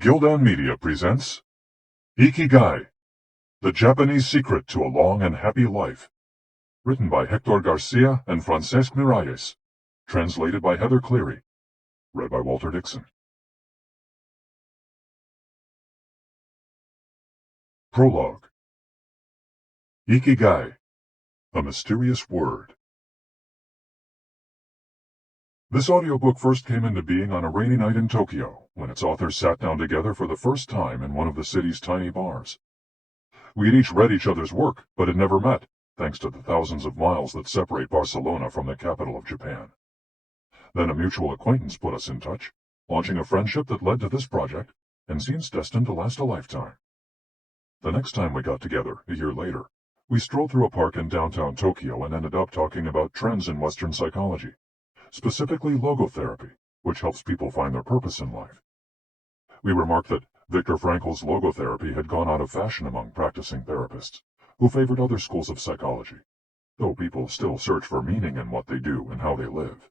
Gildan Media presents Ikigai, The Japanese Secret to a Long and Happy Life. Written by Hector Garcia and Francesc Miralles. Translated by Heather Cleary. Read by Walter Dixon. Prologue. Ikigai, a mysterious word. This audiobook first came into being on a rainy night in Tokyo, when its authors sat down together for the first time in one of the city's tiny bars. We had each read each other's work, but had never met, thanks to the thousands of miles that separate Barcelona from the capital of Japan. Then a mutual acquaintance put us in touch, launching a friendship that led to this project, and seems destined to last a lifetime. The next time we got together, a year later, we strolled through a park in downtown Tokyo and ended up talking about trends in Western psychology. Specifically logotherapy, which helps people find their purpose in life. We remarked that Viktor Frankl's logotherapy had gone out of fashion among practicing therapists, who favored other schools of psychology, though people still search for meaning in what they do and how they live.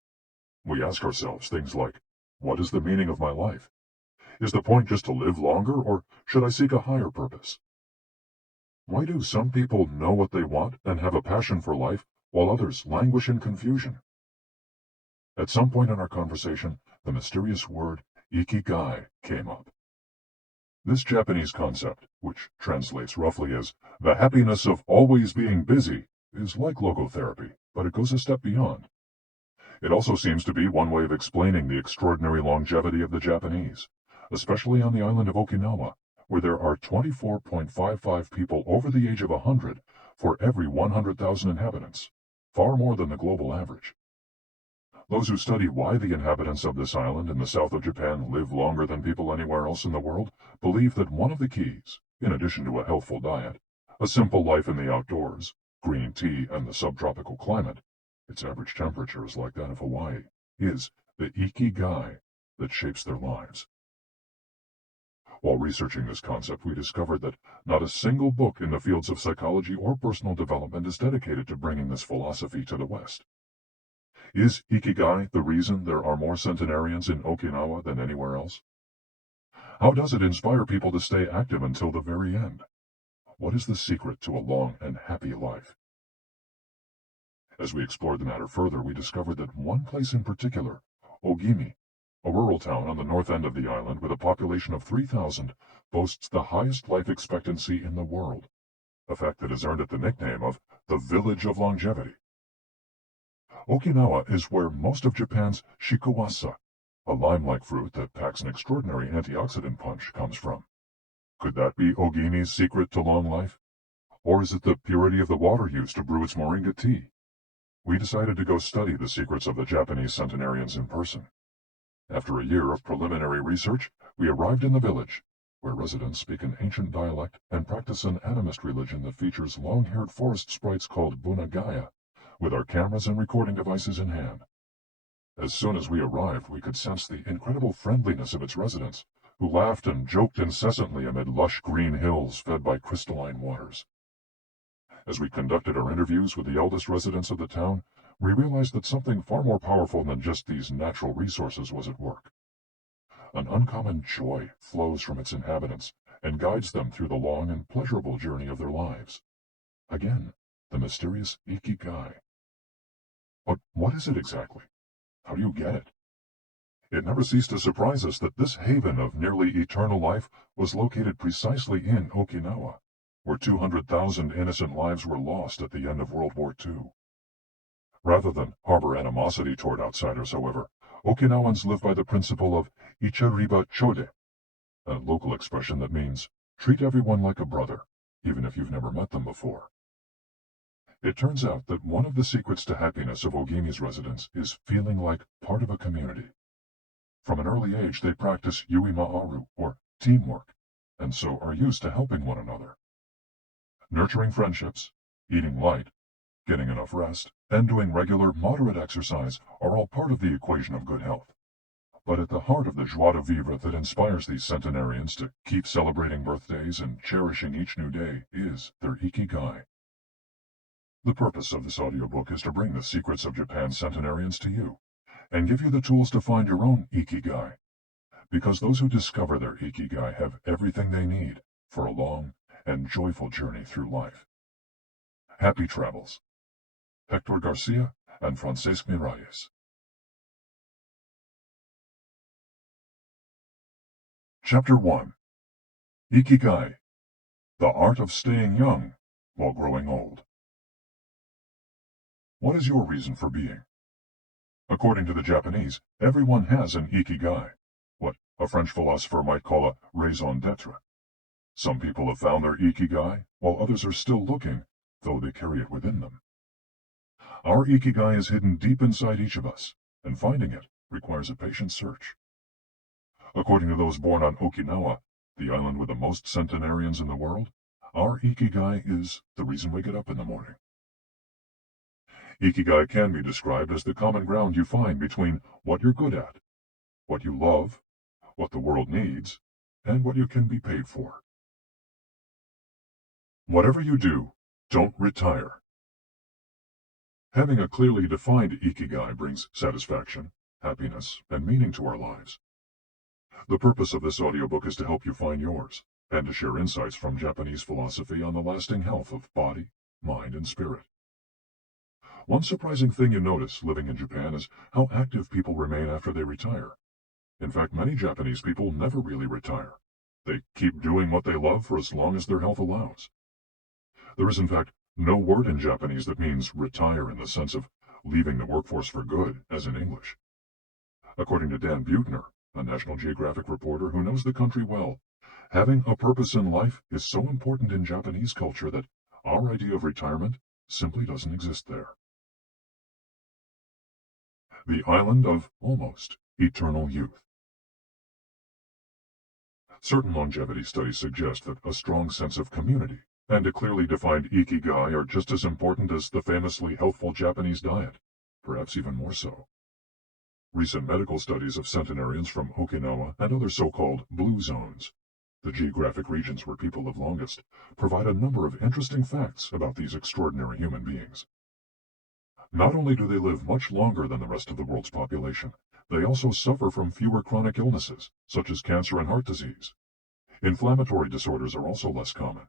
We ask ourselves things like, what is the meaning of my life? Is the point just to live longer, or should I seek a higher purpose? Why do some people know what they want and have a passion for life, while others languish in confusion? At some point in our conversation, the mysterious word Ikigai came up. This Japanese concept, which translates roughly as the happiness of always being busy, is like logotherapy, but it goes a step beyond. It also seems to be one way of explaining the extraordinary longevity of the Japanese, especially on the island of Okinawa, where there are 24.55 people over the age of 100 for every 100,000 inhabitants, far more than the global average. Those who study why the inhabitants of this island in the south of Japan live longer than people anywhere else in the world believe that one of the keys, in addition to a healthful diet, a simple life in the outdoors, green tea, and the subtropical climate, its average temperature is like that of Hawaii, is the Ikigai that shapes their lives. While researching this concept, we discovered that not a single book in the fields of psychology or personal development is dedicated to bringing this philosophy to the West. Is Ikigai the reason there are more centenarians in Okinawa than anywhere else? How does it inspire people to stay active until the very end? What is the secret to a long and happy life? As we explored the matter further, we discovered that one place in particular, Ogimi, a rural town on the north end of the island with a population of 3,000, boasts the highest life expectancy in the world, a fact that has earned it the nickname of the Village of Longevity. Okinawa is where most of Japan's shikuwasa, a lime-like fruit that packs an extraordinary antioxidant punch, comes from. Could that be Ogimi's secret to long life? Or is it the purity of the water used to brew its moringa tea? We decided to go study the secrets of the Japanese centenarians in person. After a year of preliminary research, we arrived in the village, where residents speak an ancient dialect and practice an animist religion that features long-haired forest sprites called bunagaya, with our cameras and recording devices in hand. As soon as we arrived, we could sense the incredible friendliness of its residents, who laughed and joked incessantly amid lush green hills fed by crystalline waters. As we conducted our interviews with the eldest residents of the town, we realized that something far more powerful than just these natural resources was at work. An uncommon joy flows from its inhabitants and guides them through the long and pleasurable journey of their lives. Again, the mysterious Ikigai. But what is it exactly? How do you get it? It never ceased to surprise us that this haven of nearly eternal life was located precisely in Okinawa, where 200,000 innocent lives were lost at the end of World War II. Rather than harbor animosity toward outsiders, however, Okinawans live by the principle of Ichariba Chode, a local expression that means treat everyone like a brother, even if you've never met them before. It turns out that one of the secrets to happiness of Ogimi's residents is feeling like part of a community. From an early age, they practice yuimaaru, or teamwork, and so are used to helping one another. Nurturing friendships, eating light, getting enough rest, and doing regular, moderate exercise are all part of the equation of good health. But at the heart of the joie de vivre that inspires these centenarians to keep celebrating birthdays and cherishing each new day is their Ikigai. The purpose of this audiobook is to bring the secrets of Japan's centenarians to you, and give you the tools to find your own Ikigai. because those who discover their Ikigai have everything they need for a long and joyful journey through life. Happy travels. Hector Garcia and Francesc Miralles. Chapter 1. Ikigai, the art of staying young while growing old. What is your reason for being? According to the Japanese, everyone has an Ikigai, what a French philosopher might call a raison d'etre. Some people have found their Ikigai, while others are still looking, though they carry it within them. Our Ikigai is hidden deep inside each of us, and finding it requires a patient search. According to those born on Okinawa, the island with the most centenarians in the world, our Ikigai is the reason we get up in the morning. Ikigai can be described as the common ground you find between what you're good at, what you love, what the world needs, and what you can be paid for. Whatever you do, don't retire. Having a clearly defined Ikigai brings satisfaction, happiness, and meaning to our lives. The purpose of this audiobook is to help you find yours, and to share insights from Japanese philosophy on the lasting health of body, mind, and spirit. One surprising thing you notice living in Japan is how active people remain after they retire. In fact, many Japanese people never really retire. They keep doing what they love for as long as their health allows. There is, in fact, no word in Japanese that means retire in the sense of leaving the workforce for good, as in English. According to Dan Buettner, a National Geographic reporter who knows the country well, having a purpose in life is so important in Japanese culture that our idea of retirement simply doesn't exist there. The island of almost eternal youth. Certain longevity studies suggest that a strong sense of community and a clearly defined Ikigai are just as important as the famously healthful Japanese diet, perhaps even more so. Recent medical studies of centenarians from Okinawa and other so-called blue zones, the geographic regions where people live longest, provide a number of interesting facts about these extraordinary human beings. Not only do they live much longer than the rest of the world's population, they also suffer from fewer chronic illnesses, such as cancer and heart disease. Inflammatory disorders are also less common.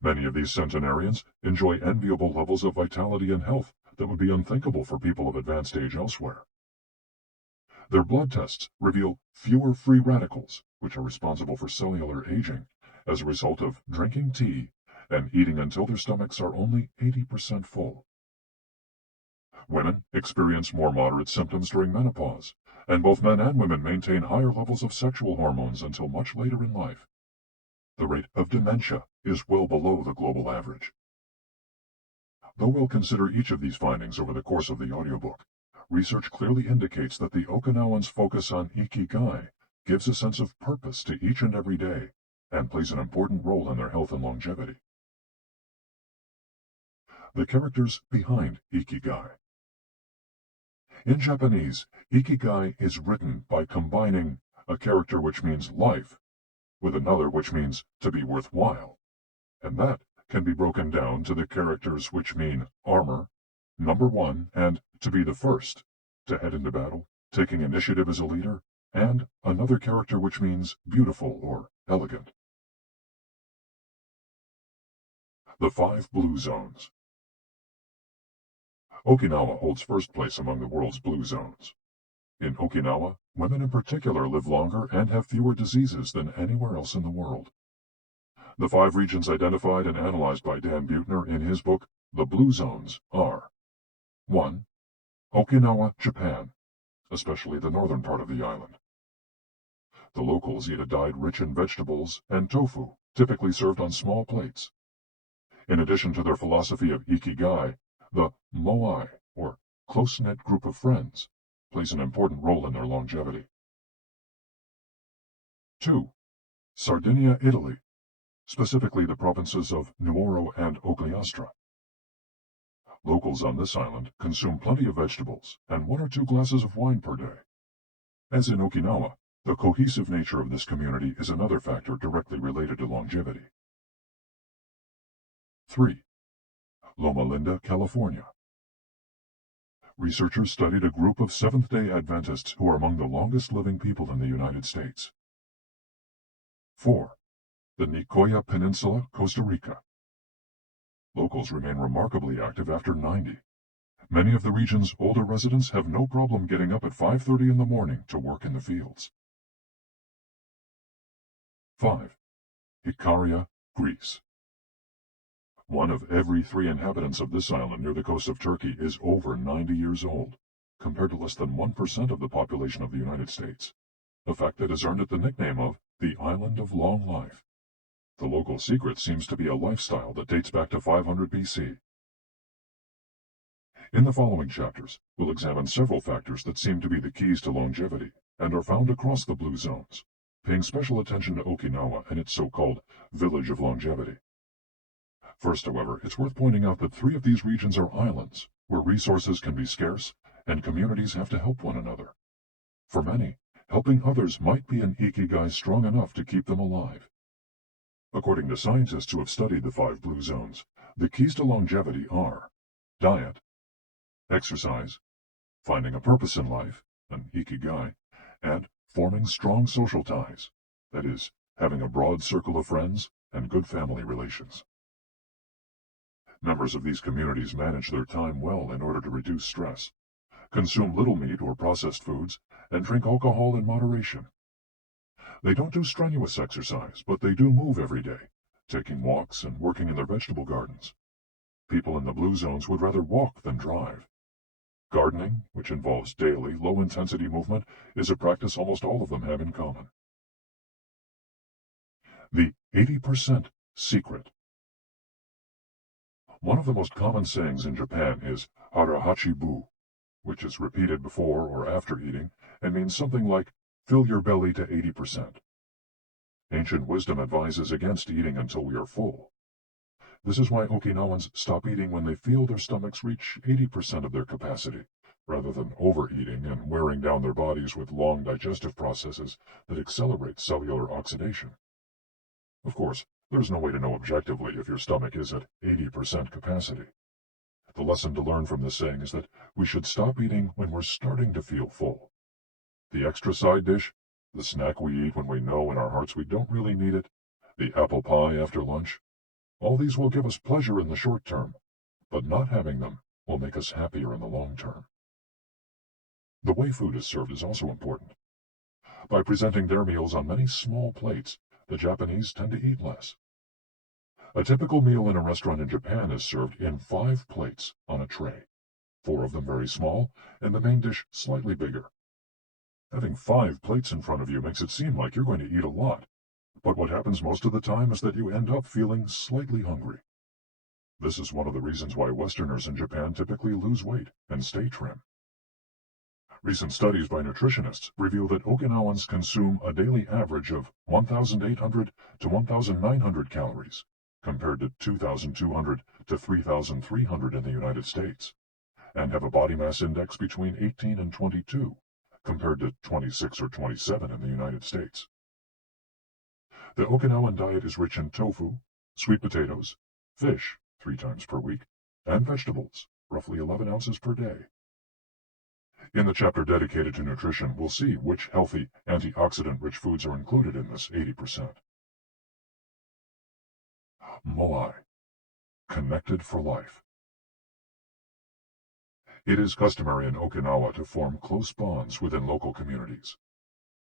Many of these centenarians enjoy enviable levels of vitality and health that would be unthinkable for people of advanced age elsewhere. Their blood tests reveal fewer free radicals, which are responsible for cellular aging, as a result of drinking tea and eating until their stomachs are only 80% full. Women experience more moderate symptoms during menopause, and both men and women maintain higher levels of sexual hormones until much later in life. The rate of dementia is well below the global average. Though we'll consider each of these findings over the course of the audiobook, research clearly indicates that the Okinawans' focus on Ikigai gives a sense of purpose to each and every day and plays an important role in their health and longevity. The characters behind Ikigai. In Japanese, Ikigai is written by combining a character which means life with another which means to be worthwhile, and that can be broken down to the characters which mean armor, number one, and to be the first, to head into battle, taking initiative as a leader, and another character which means beautiful or elegant. The 5 blue zones. Okinawa holds first place among the world's blue zones. In Okinawa, women in particular live longer and have fewer diseases than anywhere else in the world. The 5 regions identified and analyzed by Dan Buettner in his book, The Blue Zones, are 1. Okinawa, Japan, especially the northern part of the island. The locals eat a diet rich in vegetables and tofu, typically served on small plates. In addition to their philosophy of Ikigai, the moai, or close-knit group of friends, plays an important role in their longevity. 2. Sardinia, Italy, specifically the provinces of Nuoro and Ogliastra. Locals on this island consume plenty of vegetables and 1 or 2 glasses of wine per day. As in Okinawa, the cohesive nature of this community is another factor directly related to longevity. 3. Loma Linda, California. Researchers studied a group of Seventh-day Adventists who are among the longest living people in the United States. 4. The Nicoya Peninsula, Costa Rica. Locals remain remarkably active after 90. Many of the region's older residents have no problem getting up at 5:30 in the morning to work in the fields. 5. IKIGAI, Greece. One of every 3 inhabitants of this island near the coast of Turkey is over 90 years old, compared to less than 1% of the population of the United States, a fact that has earned it the nickname of the Island of Long Life. The local secret seems to be a lifestyle that dates back to 500 BC. In the following chapters, we'll examine several factors that seem to be the keys to longevity and are found across the blue zones, paying special attention to Okinawa and its so-called Village of Longevity. First, however, it's worth pointing out that 3 of these regions are islands, where resources can be scarce and communities have to help one another. For many, helping others might be an ikigai strong enough to keep them alive. According to scientists who have studied the 5 blue zones, the keys to longevity are diet, exercise, finding a purpose in life, an ikigai, and forming strong social ties, that is, having a broad circle of friends and good family relations. Members of these communities manage their time well in order to reduce stress, consume little meat or processed foods, and drink alcohol in moderation. They don't do strenuous exercise, but they do move every day, taking walks and working in their vegetable gardens. People in the blue zones would rather walk than drive. Gardening, which involves daily, low-intensity movement, is a practice almost all of them have in common. The 80% secret. One of the most common sayings in Japan is harahachi-bu, which is repeated before or after eating and means something like, fill your belly to 80%. Ancient wisdom advises against eating until we are full. This is why Okinawans stop eating when they feel their stomachs reach 80% of their capacity, rather than overeating and wearing down their bodies with long digestive processes that accelerate cellular oxidation. Of course, there's no way to know objectively if your stomach is at 80% capacity. The lesson to learn from this saying is that we should stop eating when we're starting to feel full. The extra side dish, the snack we eat when we know in our hearts we don't really need it, the apple pie after lunch, all these will give us pleasure in the short term, but not having them will make us happier in the long term. The way food is served is also important. By presenting their meals on many small plates, the Japanese tend to eat less. A typical meal in a restaurant in Japan is served in 5 plates on a tray, 4 of them very small, and the main dish slightly bigger. Having 5 plates in front of you makes it seem like you're going to eat a lot, but what happens most of the time is that you end up feeling slightly hungry. This is one of the reasons why Westerners in Japan typically lose weight and stay trim. Recent studies by nutritionists reveal that Okinawans consume a daily average of 1,800 to 1,900 calories, compared to 2,200 to 3,300 in the United States, and have a body mass index between 18 and 22, compared to 26 or 27 in the United States. The Okinawan diet is rich in tofu, sweet potatoes, fish 3 times per week, and vegetables, roughly 11 ounces per day. In the chapter dedicated to nutrition, we'll see which healthy, antioxidant-rich foods are included in this 80%. Moai, connected for life. It is customary in Okinawa to form close bonds within local communities.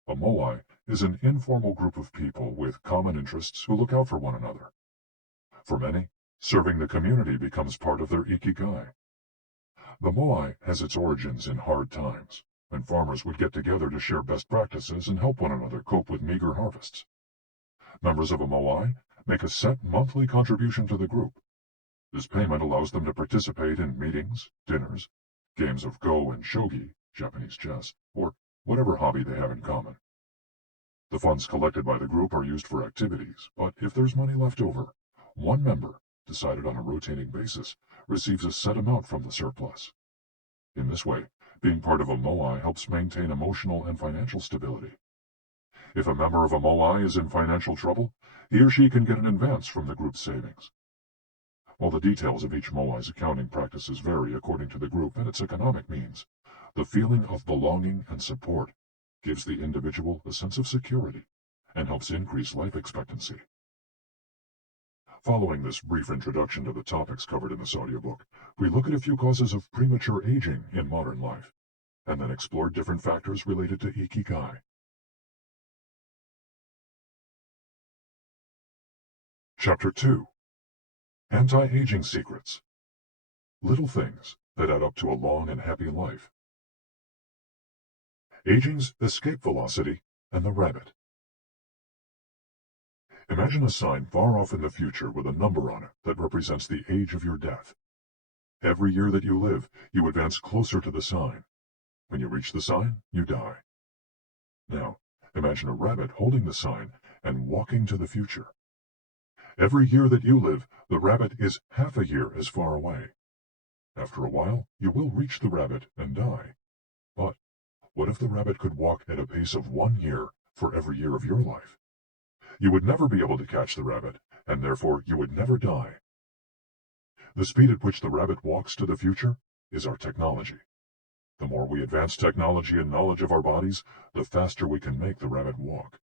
A moai is an informal group of people with common interests who look out for one another. For many, serving the community becomes part of their ikigai. The moai has its origins in hard times, when farmers would get together to share best practices and help one another cope with meager harvests. Members of a moai make a set monthly contribution to the group. This payment allows them to participate in meetings, dinners, games of go and shogi, Japanese chess, or whatever hobby they have in common. The funds collected by the group are used for activities, but if there's money left over, one member, decided on a rotating basis, receives a set amount from the surplus. In this way, being part of a moai helps maintain emotional and financial stability. If a member of a moai is in financial trouble, he or she can get an advance from the group's savings. While the details of each moai's accounting practices vary according to the group and its economic means, the feeling of belonging and support gives the individual a sense of security and helps increase life expectancy. Following this brief introduction to the topics covered in this audiobook, we look at a few causes of premature aging in modern life, and then explore different factors related to Ikigai. Chapter 2. Anti-Aging Secrets. Little things that add up to a long and happy life. Aging's escape velocity and the rabbit. Imagine a sign far off in the future with a number on it that represents the age of your death. Every year that you live, you advance closer to the sign. When you reach the sign, you die. Now, imagine a rabbit holding the sign and walking to the future. Every year that you live, the rabbit is half a year as far away. After a while, you will reach the rabbit and die. But what if the rabbit could walk at a pace of 1 year for every year of your life? You would never be able to catch the rabbit, and therefore you would never die. The speed at which the rabbit walks to the future is our technology. The more we advance technology and knowledge of our bodies, the faster we can make the rabbit walk.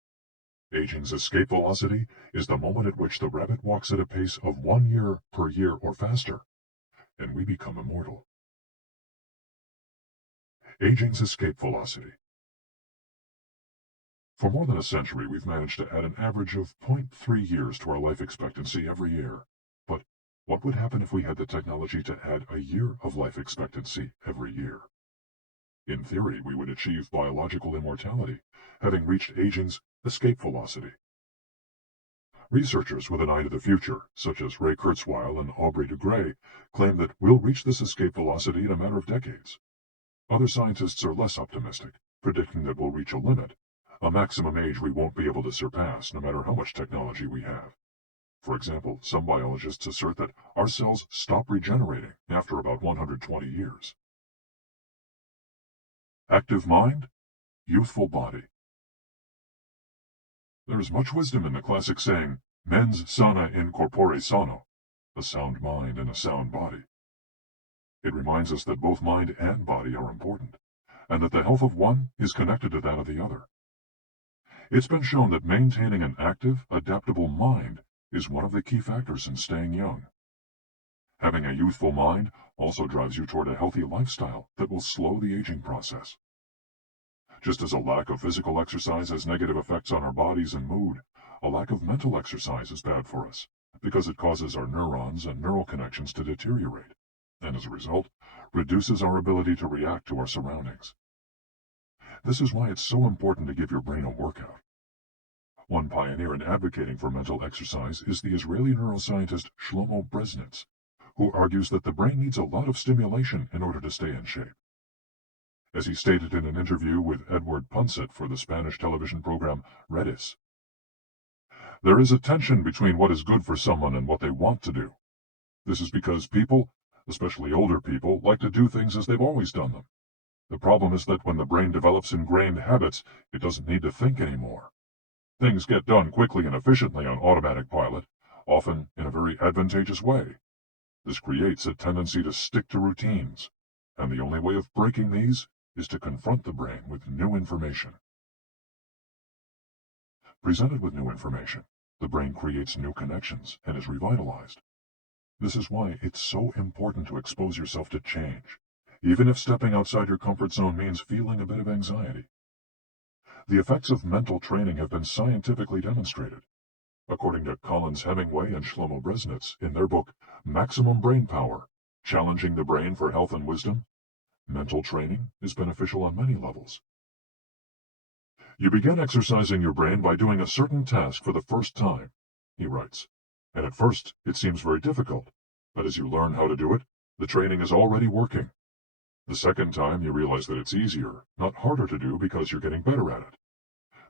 Aging's escape velocity is the moment at which the rabbit walks at a pace of 1 year per year or faster, and we become immortal. Aging's escape velocity. For more than a century, we've managed to add an average of 0.3 years to our life expectancy every year. But what would happen if we had the technology to add a year of life expectancy every year? In theory, we would achieve biological immortality, having reached aging's escape velocity. Researchers with an eye to the future, such as Ray Kurzweil and Aubrey de Grey, claim that we'll reach this escape velocity in a matter of decades. Other scientists are less optimistic, predicting that we'll reach a limit, a maximum age we won't be able to surpass no matter how much technology we have. For example, some biologists assert that our cells stop regenerating after about 120 years. Active mind, youthful body. There is much wisdom in the classic saying, mens sana in corpore sano, a sound mind in a sound body. It reminds us that both mind and body are important, and that the health of one is connected to that of the other. It's been shown that maintaining an active, adaptable mind is one of the key factors in staying young. Having a youthful mind also drives you toward a healthy lifestyle that will slow the aging process. Just as a lack of physical exercise has negative effects on our bodies and mood, a lack of mental exercise is bad for us, because it causes our neurons and neural connections to deteriorate, and as a result, reduces our ability to react to our surroundings. This is why it's so important to give your brain a workout. One pioneer in advocating for mental exercise is the Israeli neuroscientist Shlomo Bresnitz, who argues that the brain needs a lot of stimulation in order to stay in shape. As he stated in an interview with Edward Punset for the Spanish television program Redis, there is a tension between what is good for someone and what they want to do. This is because people, especially older people, like to do things as they've always done them. The problem is that when the brain develops ingrained habits, it doesn't need to think anymore. Things get done quickly and efficiently on automatic pilot, often in a very advantageous way. This creates a tendency to stick to routines, and the only way of breaking these is to confront the brain with new information. Presented with new information, the brain creates new connections and is revitalized. This is why it's so important to expose yourself to change, even if stepping outside your comfort zone means feeling a bit of anxiety. The effects of mental training have been scientifically demonstrated. According to Collins Hemingway and Shlomo Bresnitz in their book Maximum Brain Power, Challenging the Brain for Health and Wisdom, mental training is beneficial on many levels. You begin exercising your brain by doing a certain task for the first time, he writes, and at first it seems very difficult, but as you learn how to do it, the training is already working. The second time you realize that it's easier, not harder to do because you're getting better at it.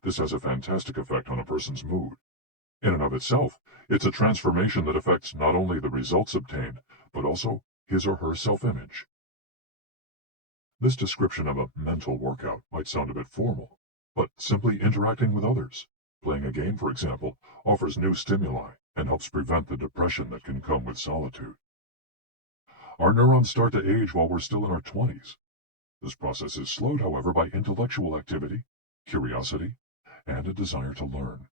This has a fantastic effect on a person's mood. In and of itself, it's a transformation that affects not only the results obtained, but also his or her self-image. This description of a mental workout might sound a bit formal, but simply interacting with others, playing a game for example, offers new stimuli and helps prevent the depression that can come with solitude. Our neurons start to age while we're still in our 20s. This process is slowed, however, by intellectual activity, curiosity, and a desire to learn.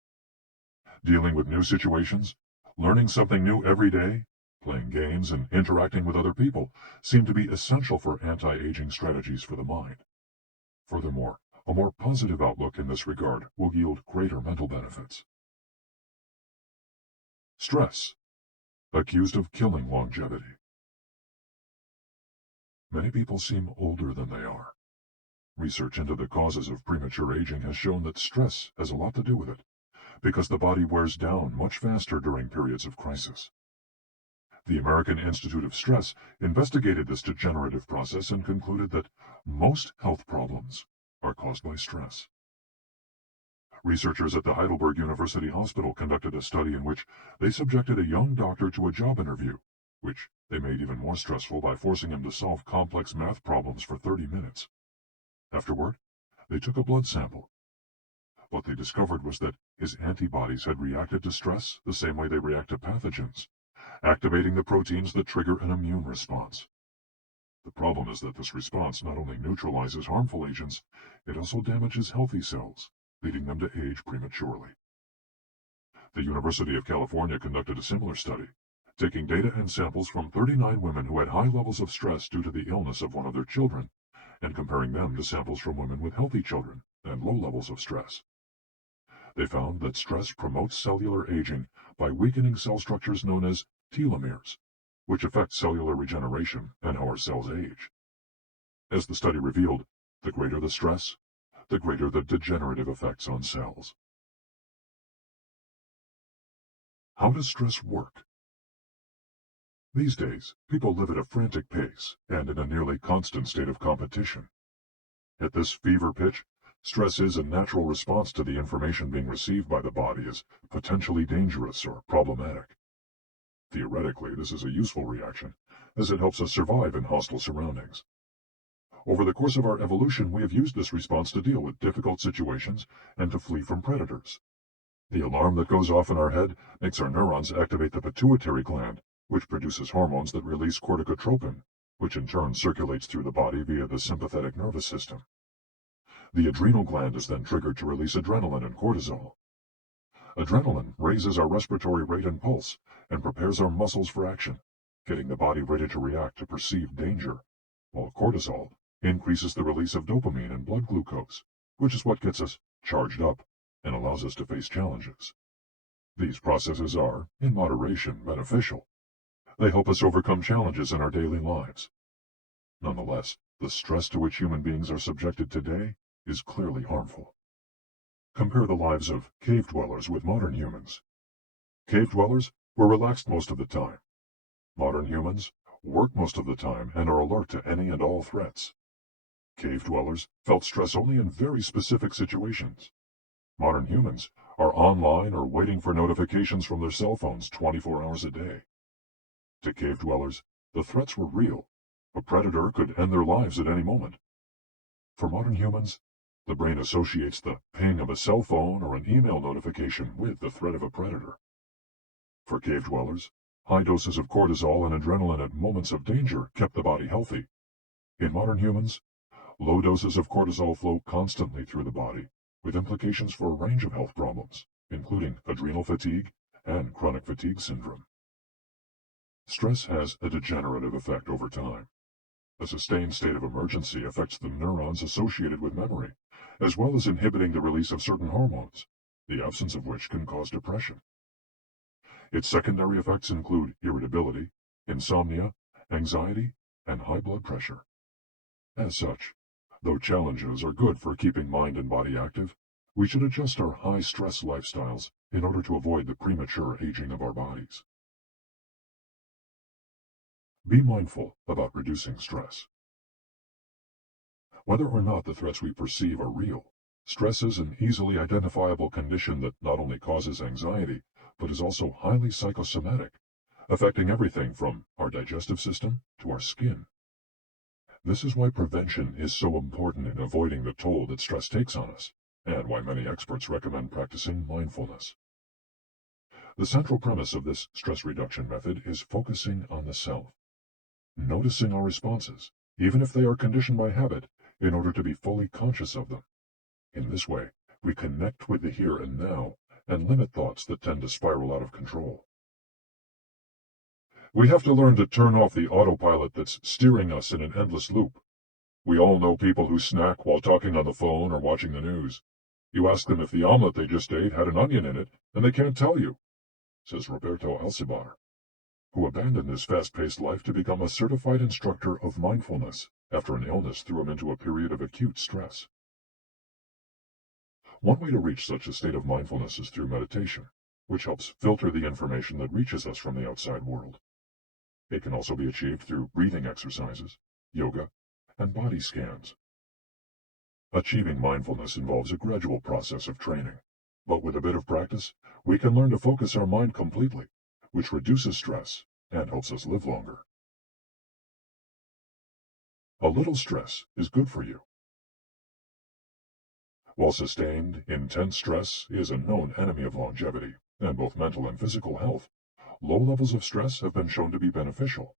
Dealing with new situations, learning something new every day, playing games, and interacting with other people seem to be essential for anti-aging strategies for the mind. Furthermore, a more positive outlook in this regard will yield greater mental benefits. Stress, accused of killing longevity. Many people seem older than they are. Research into the causes of premature aging has shown that stress has a lot to do with it, because the body wears down much faster during periods of crisis. The American Institute of Stress investigated this degenerative process and concluded that most health problems are caused by stress. Researchers at the Heidelberg University Hospital conducted a study in which they subjected a young doctor to a job interview, which they made even more stressful by forcing him to solve complex math problems for 30 minutes. Afterward, they took a blood sample. What they discovered was that his antibodies had reacted to stress the same way they react to pathogens, activating the proteins that trigger an immune response. The problem is that this response not only neutralizes harmful agents, it also damages healthy cells, leading them to age prematurely. The University of California conducted a similar study, taking data and samples from 39 women who had high levels of stress due to the illness of one of their children, and comparing them to samples from women with healthy children and low levels of stress. They found that stress promotes cellular aging by weakening cell structures known as telomeres, which affect cellular regeneration and how our cells age. As the study revealed, the greater the stress, the greater the degenerative effects on cells. How does stress work? These days, people live at a frantic pace and in a nearly constant state of competition. At this fever pitch, stress is a natural response to the information being received by the body as potentially dangerous or problematic. Theoretically, this is a useful reaction, as it helps us survive in hostile surroundings. Over the course of our evolution, we have used this response to deal with difficult situations and to flee from predators. The alarm that goes off in our head makes our neurons activate the pituitary gland, which produces hormones that release corticotropin, which in turn circulates through the body via the sympathetic nervous system. The adrenal gland is then triggered to release adrenaline and cortisol. Adrenaline raises our respiratory rate and pulse and prepares our muscles for action, getting the body ready to react to perceived danger, while cortisol increases the release of dopamine and blood glucose, which is what gets us charged up and allows us to face challenges. These processes are, in moderation, beneficial. They help us overcome challenges in our daily lives. Nonetheless, the stress to which human beings are subjected today is clearly harmful. Compare the lives of cave dwellers with modern humans. Cave dwellers were relaxed most of the time. Modern humans work most of the time and are alert to any and all threats. Cave dwellers felt stress only in very specific situations. Modern humans are online or waiting for notifications from their cell phones 24 hours a day. To cave dwellers, the threats were real. A predator could end their lives at any moment. For modern humans, the brain associates the ping of a cell phone or an email notification with the threat of a predator. For cave dwellers, high doses of cortisol and adrenaline at moments of danger kept the body healthy. In modern humans, low doses of cortisol flow constantly through the body, with implications for a range of health problems, including adrenal fatigue and chronic fatigue syndrome. Stress has a degenerative effect over time. A sustained state of emergency affects the neurons associated with memory, as well as inhibiting the release of certain hormones, the absence of which can cause depression. Its secondary effects include irritability, insomnia, anxiety, and high blood pressure. As such, though challenges are good for keeping mind and body active, we should adjust our high-stress lifestyles in order to avoid the premature aging of our bodies. Be mindful about reducing stress. Whether or not the threats we perceive are real, stress is an easily identifiable condition that not only causes anxiety, but is also highly psychosomatic, affecting everything from our digestive system to our skin. This is why prevention is so important in avoiding the toll that stress takes on us, and why many experts recommend practicing mindfulness. The central premise of this stress reduction method is focusing on the self, noticing our responses, even if they are conditioned by habit, in order to be fully conscious of them. In this way, we connect with the here and now and limit thoughts that tend to spiral out of control. We have to learn to turn off the autopilot that's steering us in an endless loop. We all know people who snack while talking on the phone or watching the news. You ask them if the omelet they just ate had an onion in it, and they can't tell you, says Roberto Alcibar, who abandoned his fast-paced life to become a certified instructor of mindfulness after an illness threw him into a period of acute stress. One way to reach such a state of mindfulness is through meditation, which helps filter the information that reaches us from the outside world. It can also be achieved through breathing exercises, yoga, and body scans. Achieving mindfulness involves a gradual process of training, but with a bit of practice, we can learn to focus our mind completely, which reduces stress and helps us live longer. A little stress is good for you. While sustained, intense stress is a known enemy of longevity and both mental and physical health, low levels of stress have been shown to be beneficial.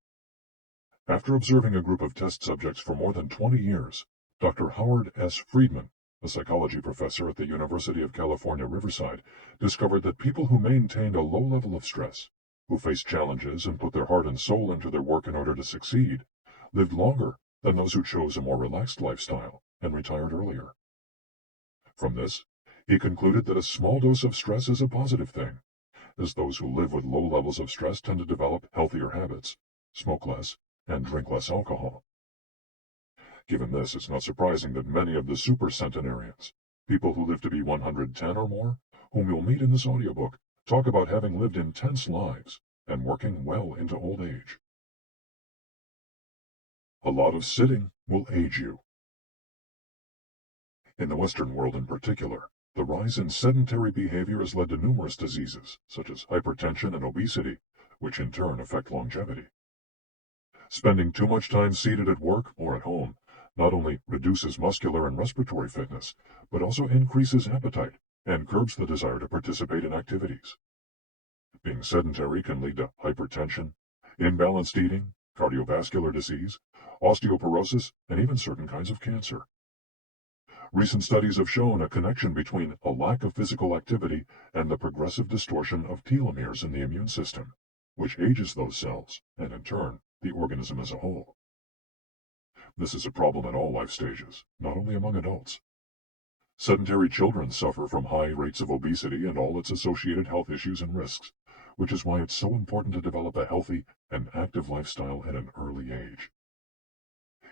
After observing a group of test subjects for more than 20 years, Dr. Howard S. Friedman, a psychology professor at the University of California, Riverside, discovered that people who maintained a low level of stress, who faced challenges and put their heart and soul into their work in order to succeed, lived longer than those who chose a more relaxed lifestyle and retired earlier. From this, he concluded that a small dose of stress is a positive thing, as those who live with low levels of stress tend to develop healthier habits, smoke less, and drink less alcohol. Given this, it's not surprising that many of the supercentenarians, people who live to be 110 or more, whom you'll meet in this audiobook, talk about having lived intense lives and working well into old age. A lot of sitting will age you. In the Western world in particular, the rise in sedentary behavior has led to numerous diseases, such as hypertension and obesity, which in turn affect longevity. Spending too much time seated at work or at home not only reduces muscular and respiratory fitness, but also increases appetite and curbs the desire to participate in activities. Being sedentary can lead to hypertension, imbalanced eating, cardiovascular disease, osteoporosis, and even certain kinds of cancer. Recent studies have shown a connection between a lack of physical activity and the progressive distortion of telomeres in the immune system, which ages those cells, and in turn, the organism as a whole. This is a problem at all life stages, not only among adults. Sedentary children suffer from high rates of obesity and all its associated health issues and risks, which is why it's so important to develop a healthy and active lifestyle at an early age.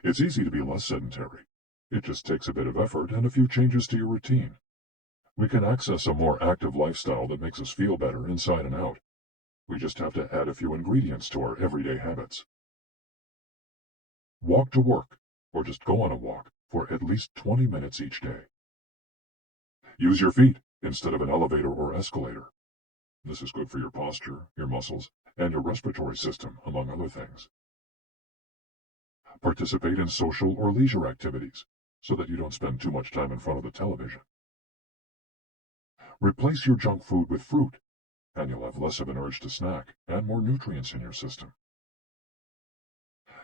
It's easy to be less sedentary. It just takes a bit of effort and a few changes to your routine. We can access a more active lifestyle that makes us feel better inside and out. We just have to add a few ingredients to our everyday habits. Walk to work, or just go on a walk for at least 20 minutes each day. Use your feet instead of an elevator or escalator. This is good for your posture, your muscles, and your respiratory system, among other things. Participate in social or leisure activities, so that you don't spend too much time in front of the television. Replace your junk food with fruit, and you'll have less of an urge to snack and more nutrients in your system.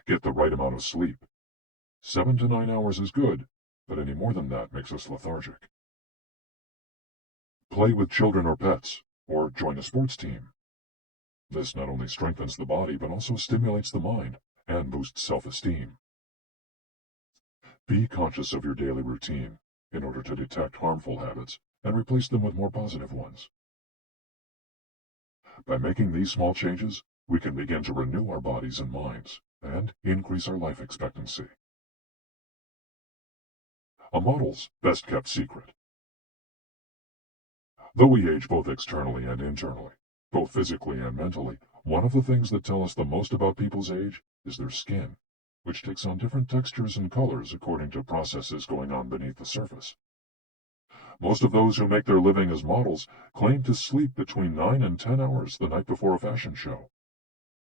Get the right amount of sleep. 7 to 9 hours is good, but any more than that makes us lethargic. Play with children or pets, or join a sports team. This not only strengthens the body, but also stimulates the mind and boosts self-esteem. Be conscious of your daily routine in order to detect harmful habits and replace them with more positive ones. By making these small changes, we can begin to renew our bodies and minds and increase our life expectancy. A model's best-kept secret. Though we age both externally and internally, both physically and mentally, one of the things that tell us the most about people's age is their skin, which takes on different textures and colors according to processes going on beneath the surface. Most of those who make their living as models claim to sleep between 9 and 10 hours the night before a fashion show.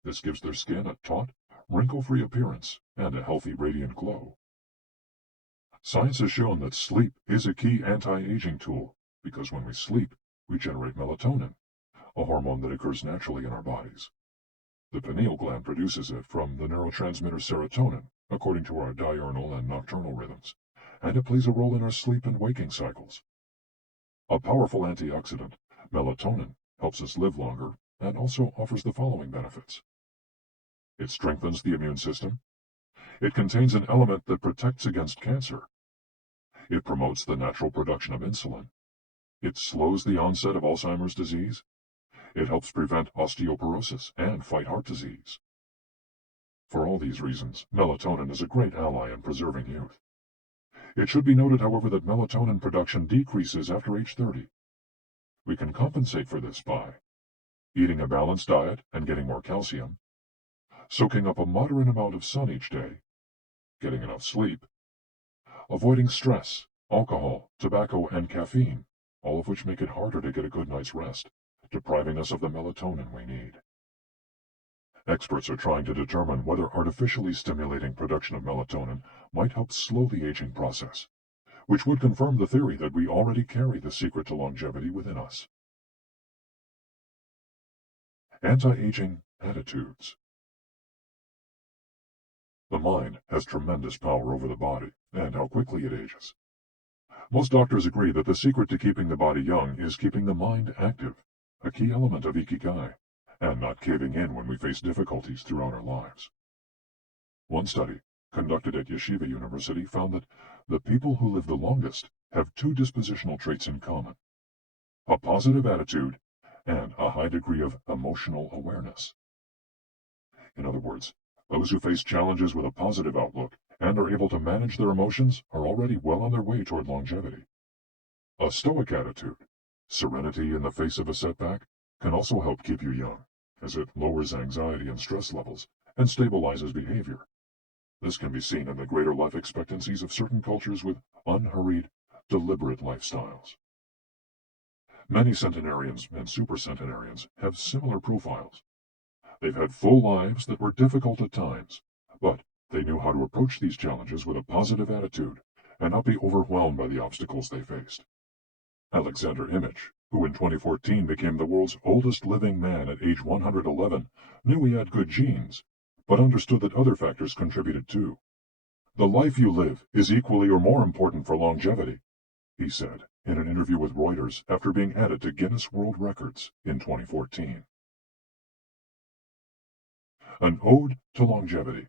This gives their skin a taut, wrinkle-free appearance and a healthy, radiant glow. Science has shown that sleep is a key anti-aging tool, because when we sleep, we generate melatonin, a hormone that occurs naturally in our bodies. The pineal gland produces it from the neurotransmitter serotonin, according to our diurnal and nocturnal rhythms, and it plays a role in our sleep and waking cycles. A powerful antioxidant, melatonin, helps us live longer and also offers the following benefits. It strengthens the immune system. It contains an element that protects against cancer. It promotes the natural production of insulin. It slows the onset of Alzheimer's disease. It helps prevent osteoporosis and fight heart disease. For all these reasons, melatonin is a great ally in preserving youth. It should be noted, however, that melatonin production decreases after age 30. We can compensate for this by eating a balanced diet and getting more calcium, soaking up a moderate amount of sun each day, getting enough sleep, avoiding stress, alcohol, tobacco, and caffeine, all of which make it harder to get a good night's rest, depriving us of the melatonin we need. Experts are trying to determine whether artificially stimulating production of melatonin might help slow the aging process, which would confirm the theory that we already carry the secret to longevity within us. Anti-aging attitudes. The mind has tremendous power over the body and how quickly it ages. Most doctors agree that the secret to keeping the body young is keeping the mind active, a key element of IKIGAI, and not caving in when we face difficulties throughout our lives. One study, conducted at Yeshiva University, found that the people who live the longest have two dispositional traits in common: a positive attitude and a high degree of emotional awareness. In other words, those who face challenges with a positive outlook and are able to manage their emotions are already well on their way toward longevity. A stoic attitude, serenity in the face of a setback, can also help keep you young, as it lowers anxiety and stress levels and stabilizes behavior. This can be seen in the greater life expectancies of certain cultures with unhurried, deliberate lifestyles. Many centenarians and supercentenarians have similar profiles. They've had full lives that were difficult at times, but they knew how to approach these challenges with a positive attitude and not be overwhelmed by the obstacles they faced. Alexander Imich, who in 2014 became the world's oldest living man at age 111, knew he had good genes, but understood that other factors contributed too. "The life you live is equally or more important for longevity," he said in an interview with Reuters after being added to Guinness World Records in 2014. An Ode to Longevity.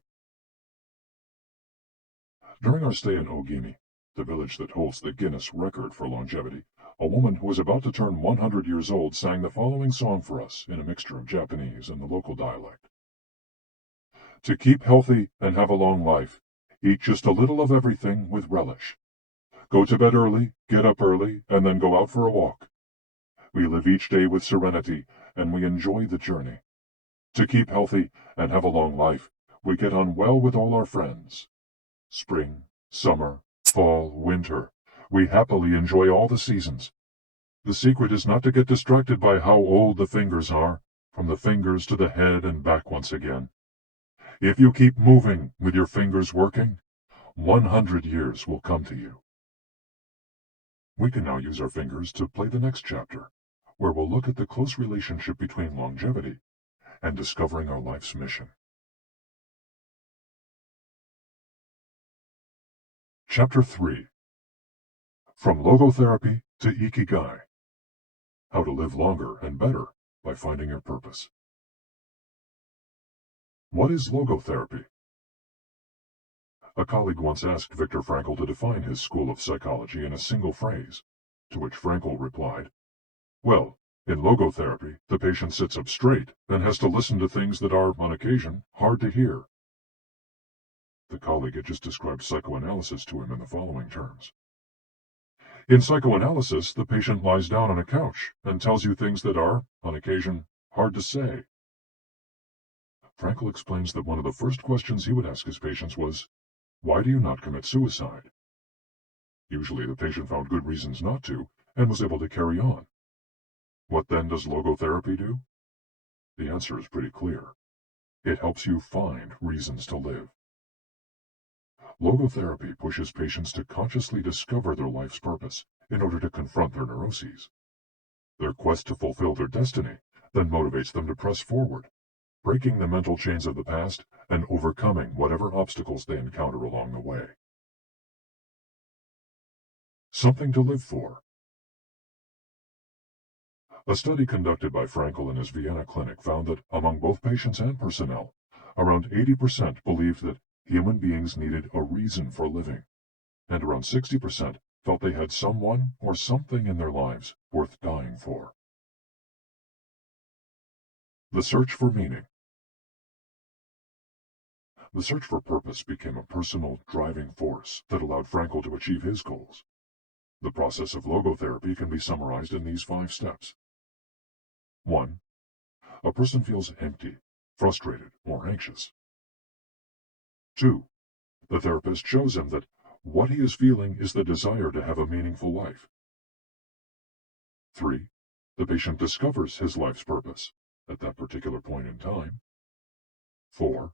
During our stay in Ogimi, the village that holds the Guinness record for longevity, a woman who was about to turn 100 years old sang the following song for us in a mixture of Japanese and the local dialect. "To keep healthy and have a long life, eat just a little of everything with relish. Go to bed early, get up early, and then go out for a walk. We live each day with serenity, and we enjoy the journey. To keep healthy and have a long life, we get on well with all our friends. Spring, summer, fall, winter, we happily enjoy all the seasons. The secret is not to get distracted by how old the fingers are, from the fingers to the head and back once again. If you keep moving with your fingers working, 100 years will come to you." We can now use our fingers to play the next chapter, where we'll look at the close relationship between longevity and discovering our life's mission. Chapter 3. From Logotherapy to Ikigai. How to live longer and better by finding your purpose. What is logotherapy? A colleague once asked Viktor Frankl to define his school of psychology in a single phrase, to which Frankl replied, "Well, in logotherapy, the patient sits up straight and has to listen to things that are, on occasion, hard to hear." The colleague had just described psychoanalysis to him in the following terms. "In psychoanalysis, the patient lies down on a couch and tells you things that are, on occasion, hard to say." Frankl explains that one of the first questions he would ask his patients was, "Why do you not commit suicide?" Usually the patient found good reasons not to, and was able to carry on. What then does logotherapy do? The answer is pretty clear. It helps you find reasons to live. Logotherapy pushes patients to consciously discover their life's purpose in order to confront their neuroses. Their quest to fulfill their destiny then motivates them to press forward, breaking the mental chains of the past and overcoming whatever obstacles they encounter along the way. Something to live for. A study conducted by Frankl in his Vienna clinic found that among both patients and personnel, around 80% believed that human beings needed a reason for living, and around 60% felt they had someone or something in their lives worth dying for. The search for meaning. The search for purpose became a personal driving force that allowed Frankl to achieve his goals. The process of logotherapy can be summarized in these 5 steps. 1. A person feels empty, frustrated, or anxious. 2. The therapist shows him that what he is feeling is the desire to have a meaningful life. 3. The patient discovers his life's purpose at that particular point in time. 4.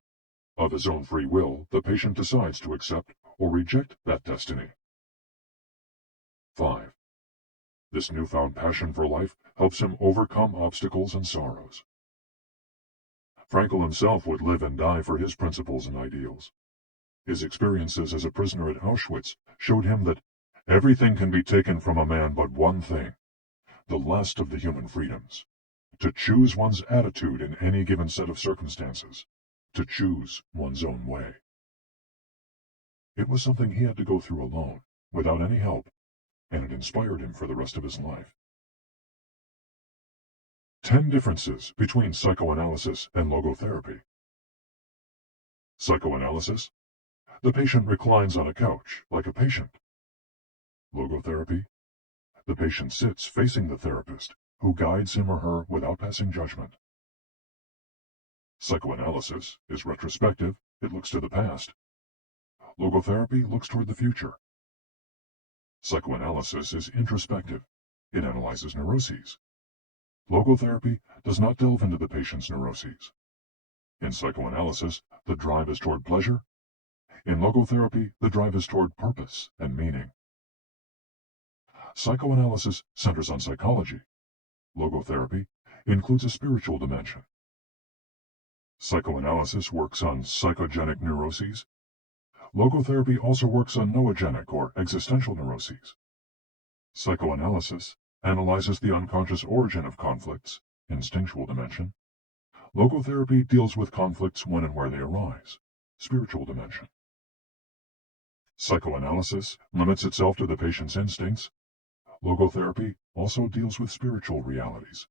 Of his own free will, the patient decides to accept or reject that destiny. 5. This newfound passion for life helps him overcome obstacles and sorrows. Frankl himself would live and die for his principles and ideals. His experiences as a prisoner at Auschwitz showed him that everything can be taken from a man but one thing, the last of the human freedoms: to choose one's attitude in any given set of circumstances, to choose one's own way. It was something he had to go through alone, without any help, and it inspired him for the rest of his life. 10 differences between psychoanalysis and logotherapy. Psychoanalysis: the patient reclines on a couch like a patient. Logotherapy: the patient sits facing the therapist, who guides him or her without passing judgment. Psychoanalysis is retrospective, it looks to the past. Logotherapy looks toward the future. Psychoanalysis is introspective, it analyzes neuroses. Logotherapy does not delve into the patient's neuroses. In psychoanalysis, the drive is toward pleasure. In logotherapy, the drive is toward purpose and meaning. Psychoanalysis centers on psychology. Logotherapy includes a spiritual dimension. Psychoanalysis works on psychogenic neuroses. Logotherapy also works on noogenic or existential neuroses. Psychoanalysis analyzes the unconscious origin of conflicts, instinctual dimension. Logotherapy deals with conflicts when and where they arise, spiritual dimension. Psychoanalysis limits itself to the patient's instincts. Logotherapy also deals with spiritual realities.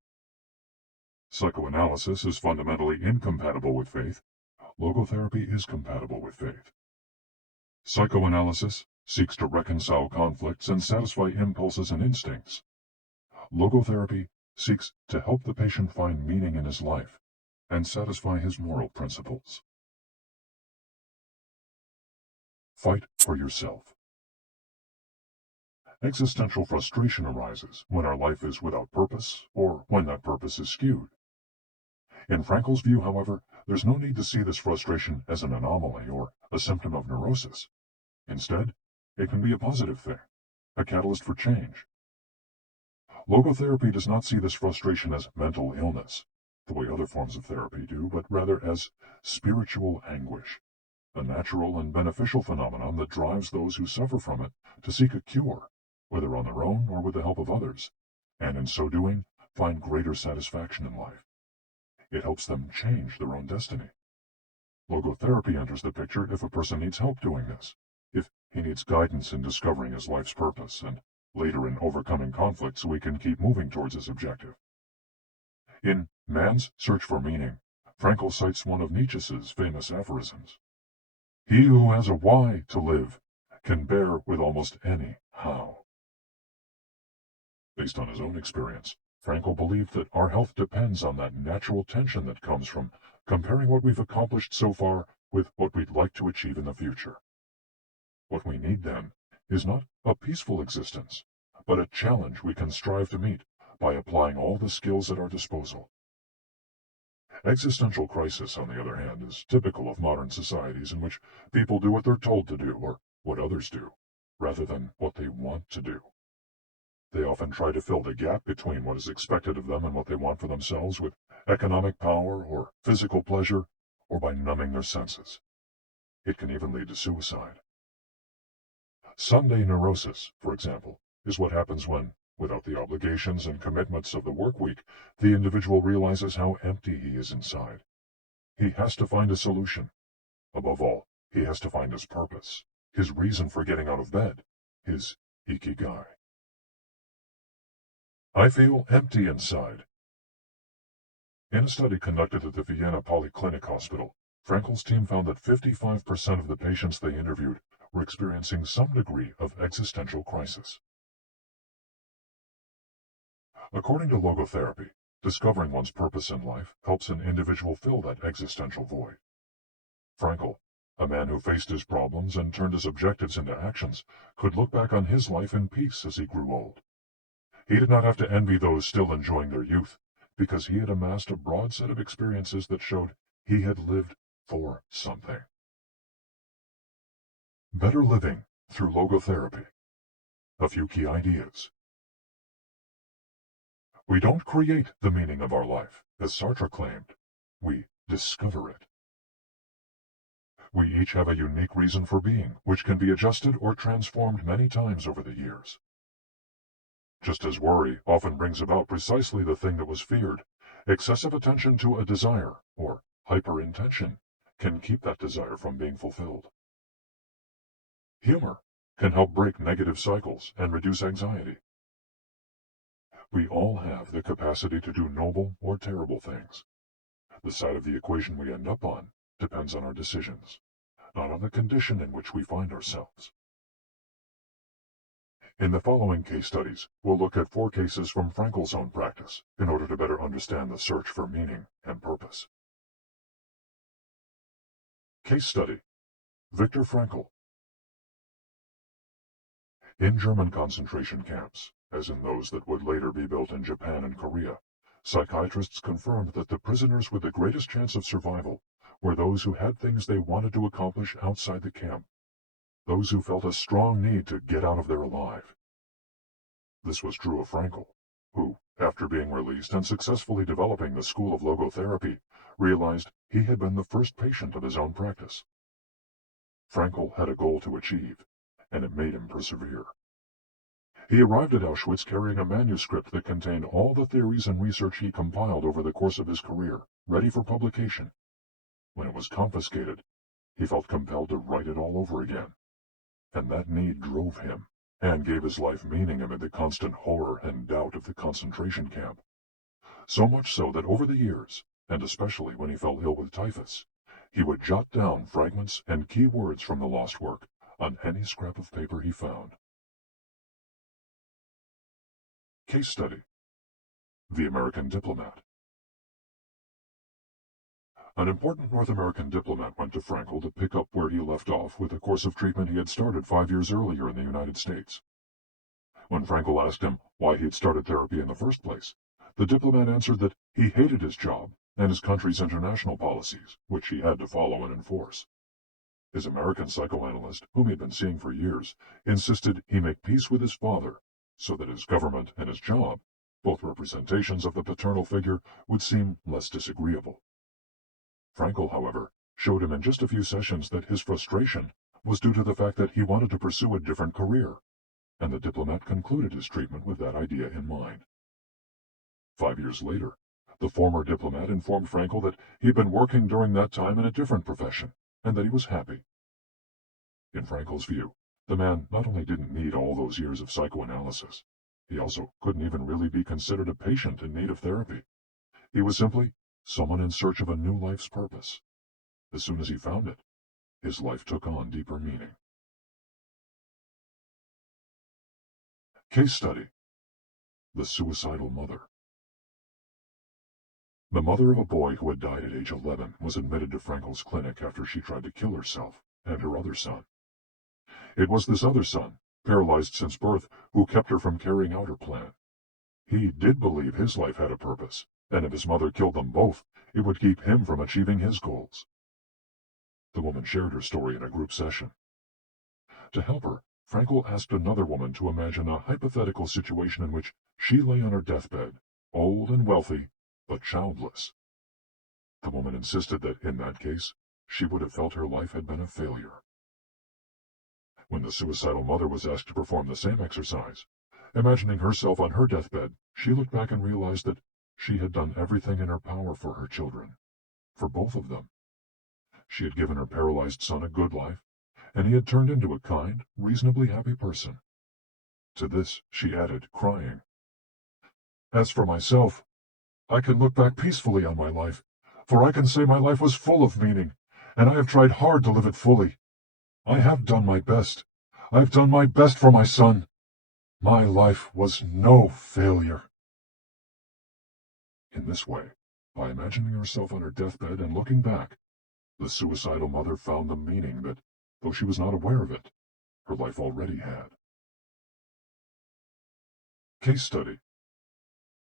Psychoanalysis is fundamentally incompatible with faith. Logotherapy is compatible with faith. Psychoanalysis seeks to reconcile conflicts and satisfy impulses and instincts. Logotherapy seeks to help the patient find meaning in his life and satisfy his moral principles. Fight for yourself. Existential frustration arises when our life is without purpose or when that purpose is skewed. In Frankl's view, however, there's no need to see this frustration as an anomaly or a symptom of neurosis. Instead, it can be a positive thing, a catalyst for change. Logotherapy does not see this frustration as mental illness, the way other forms of therapy do, but rather as spiritual anguish, a natural and beneficial phenomenon that drives those who suffer from it to seek a cure, whether on their own or with the help of others, and in so doing, find greater satisfaction in life. It helps them change their own destiny. Logotherapy enters the picture if a person needs help doing this, if he needs guidance in discovering his life's purpose, and later in overcoming conflict so he can keep moving towards his objective. In Man's Search for Meaning, Frankl cites one of Nietzsche's famous aphorisms: "He who has a why to live can bear with almost any how." Based on his own experience, Frankl believed that our health depends on that natural tension that comes from comparing what we've accomplished so far with what we'd like to achieve in the future. What we need, then, is not a peaceful existence, but a challenge we can strive to meet by applying all the skills at our disposal. Existential crisis, on the other hand, is typical of modern societies in which people do what they're told to do or what others do, rather than what they want to do. They often try to fill the gap between what is expected of them and what they want for themselves with economic power or physical pleasure, or by numbing their senses. It can even lead to suicide. Sunday neurosis, for example, is what happens when, without the obligations and commitments of the work week, the individual realizes how empty he is inside. He has to find a solution. Above all, he has to find his purpose, his reason for getting out of bed, his IKIGAI. I feel empty inside. In a study conducted at the Vienna Polyclinic Hospital, Frankel's team found that 55% of the patients they interviewed were experiencing some degree of existential crisis. According to logotherapy, discovering one's purpose in life helps an individual fill that existential void. Frankel, a man who faced his problems and turned his objectives into actions, could look back on his life in peace as he grew old. He did not have to envy those still enjoying their youth, because he had amassed a broad set of experiences that showed he had lived for something. Better living through logotherapy. A few key ideas. We don't create the meaning of our life, as Sartre claimed. We discover it. We each have a unique reason for being, which can be adjusted or transformed many times over the years. Just as worry often brings about precisely the thing that was feared, excessive attention to a desire, or hyperintention, can keep that desire from being fulfilled. Humor can help break negative cycles and reduce anxiety. We all have the capacity to do noble or terrible things. The side of the equation we end up on depends on our decisions, not on the condition in which we find ourselves. In the following case studies, we'll look at 4 cases from Frankel's own practice in order to better understand the search for meaning and purpose. Case study: Viktor Frankl. In German concentration camps, as in those that would later be built in Japan and Korea, psychiatrists confirmed that the prisoners with the greatest chance of survival were those who had things they wanted to accomplish outside the camp, those who felt a strong need to get out of there alive. This was true of Frankl, who, after being released and successfully developing the school of logotherapy, realized he had been the first patient of his own practice. Frankl had a goal to achieve, and it made him persevere. He arrived at Auschwitz carrying a manuscript that contained all the theories and research he compiled over the course of his career, ready for publication. When it was confiscated, he felt compelled to write it all over again. And that need drove him, and gave his life meaning amid the constant horror and doubt of the concentration camp. So much so that over the years, and especially when he fell ill with typhus, he would jot down fragments and key words from the lost work on any scrap of paper he found. Case study: The American Diplomat. An important North American diplomat went to Frankl to pick up where he left off with a course of treatment he had started 5 years earlier in the United States. When Frankl asked him why he had started therapy in the first place, the diplomat answered that he hated his job and his country's international policies, which he had to follow and enforce. His American psychoanalyst, whom he had been seeing for years, insisted he make peace with his father, so that his government and his job, both representations of the paternal figure, would seem less disagreeable. Frankl, however, showed him in just a few sessions that his frustration was due to the fact that he wanted to pursue a different career, and the diplomat concluded his treatment with that idea in mind. 5 years later, the former diplomat informed Frankl that he had been working during that time in a different profession, and that he was happy. In Frankl's view, the man not only didn't need all those years of psychoanalysis, he also couldn't even really be considered a patient in need of therapy. He was simply someone in search of a new life's purpose. As soon as he found it, his life took on deeper meaning. Case study: The Suicidal Mother. The mother of a boy who had died at age 11 was admitted to Frankl's clinic after she tried to kill herself and her other son. It was this other son, paralyzed since birth, who kept her from carrying out her plan. He did believe his life had a purpose, and if his mother killed them both, it would keep him from achieving his goals. The woman shared her story in a group session. To help her, Frankel asked another woman to imagine a hypothetical situation in which she lay on her deathbed, old and wealthy, but childless. The woman insisted that, in that case, she would have felt her life had been a failure. When the suicidal mother was asked to perform the same exercise, imagining herself on her deathbed, she looked back and realized that she had done everything in her power for her children, for both of them. She had given her paralyzed son a good life, and he had turned into a kind, reasonably happy person. To this she added, crying, "As for myself, I can look back peacefully on my life, for I can say my life was full of meaning, and I have tried hard to live it fully. I have done my best. I've done my best for my son. My life was no failure." In this way, by imagining herself on her deathbed and looking back, the suicidal mother found the meaning that, though she was not aware of it, her life already had. Case study: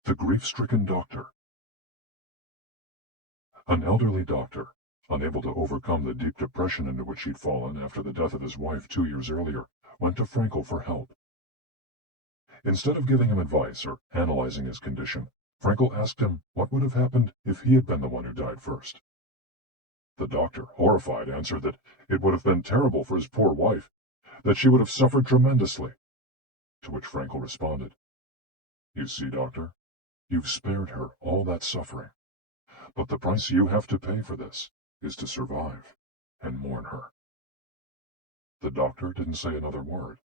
The Grief-Stricken Doctor. An elderly doctor, unable to overcome the deep depression into which he'd fallen after the death of his wife 2 years earlier, went to Frankel for help. Instead of giving him advice or analyzing his condition, Frankel asked him what would have happened if he had been the one who died first. The doctor, horrified, answered that it would have been terrible for his poor wife, that she would have suffered tremendously. To which Frankel responded, "You see, doctor, you've spared her all that suffering, but the price you have to pay for this is to survive and mourn her." The doctor didn't say another word.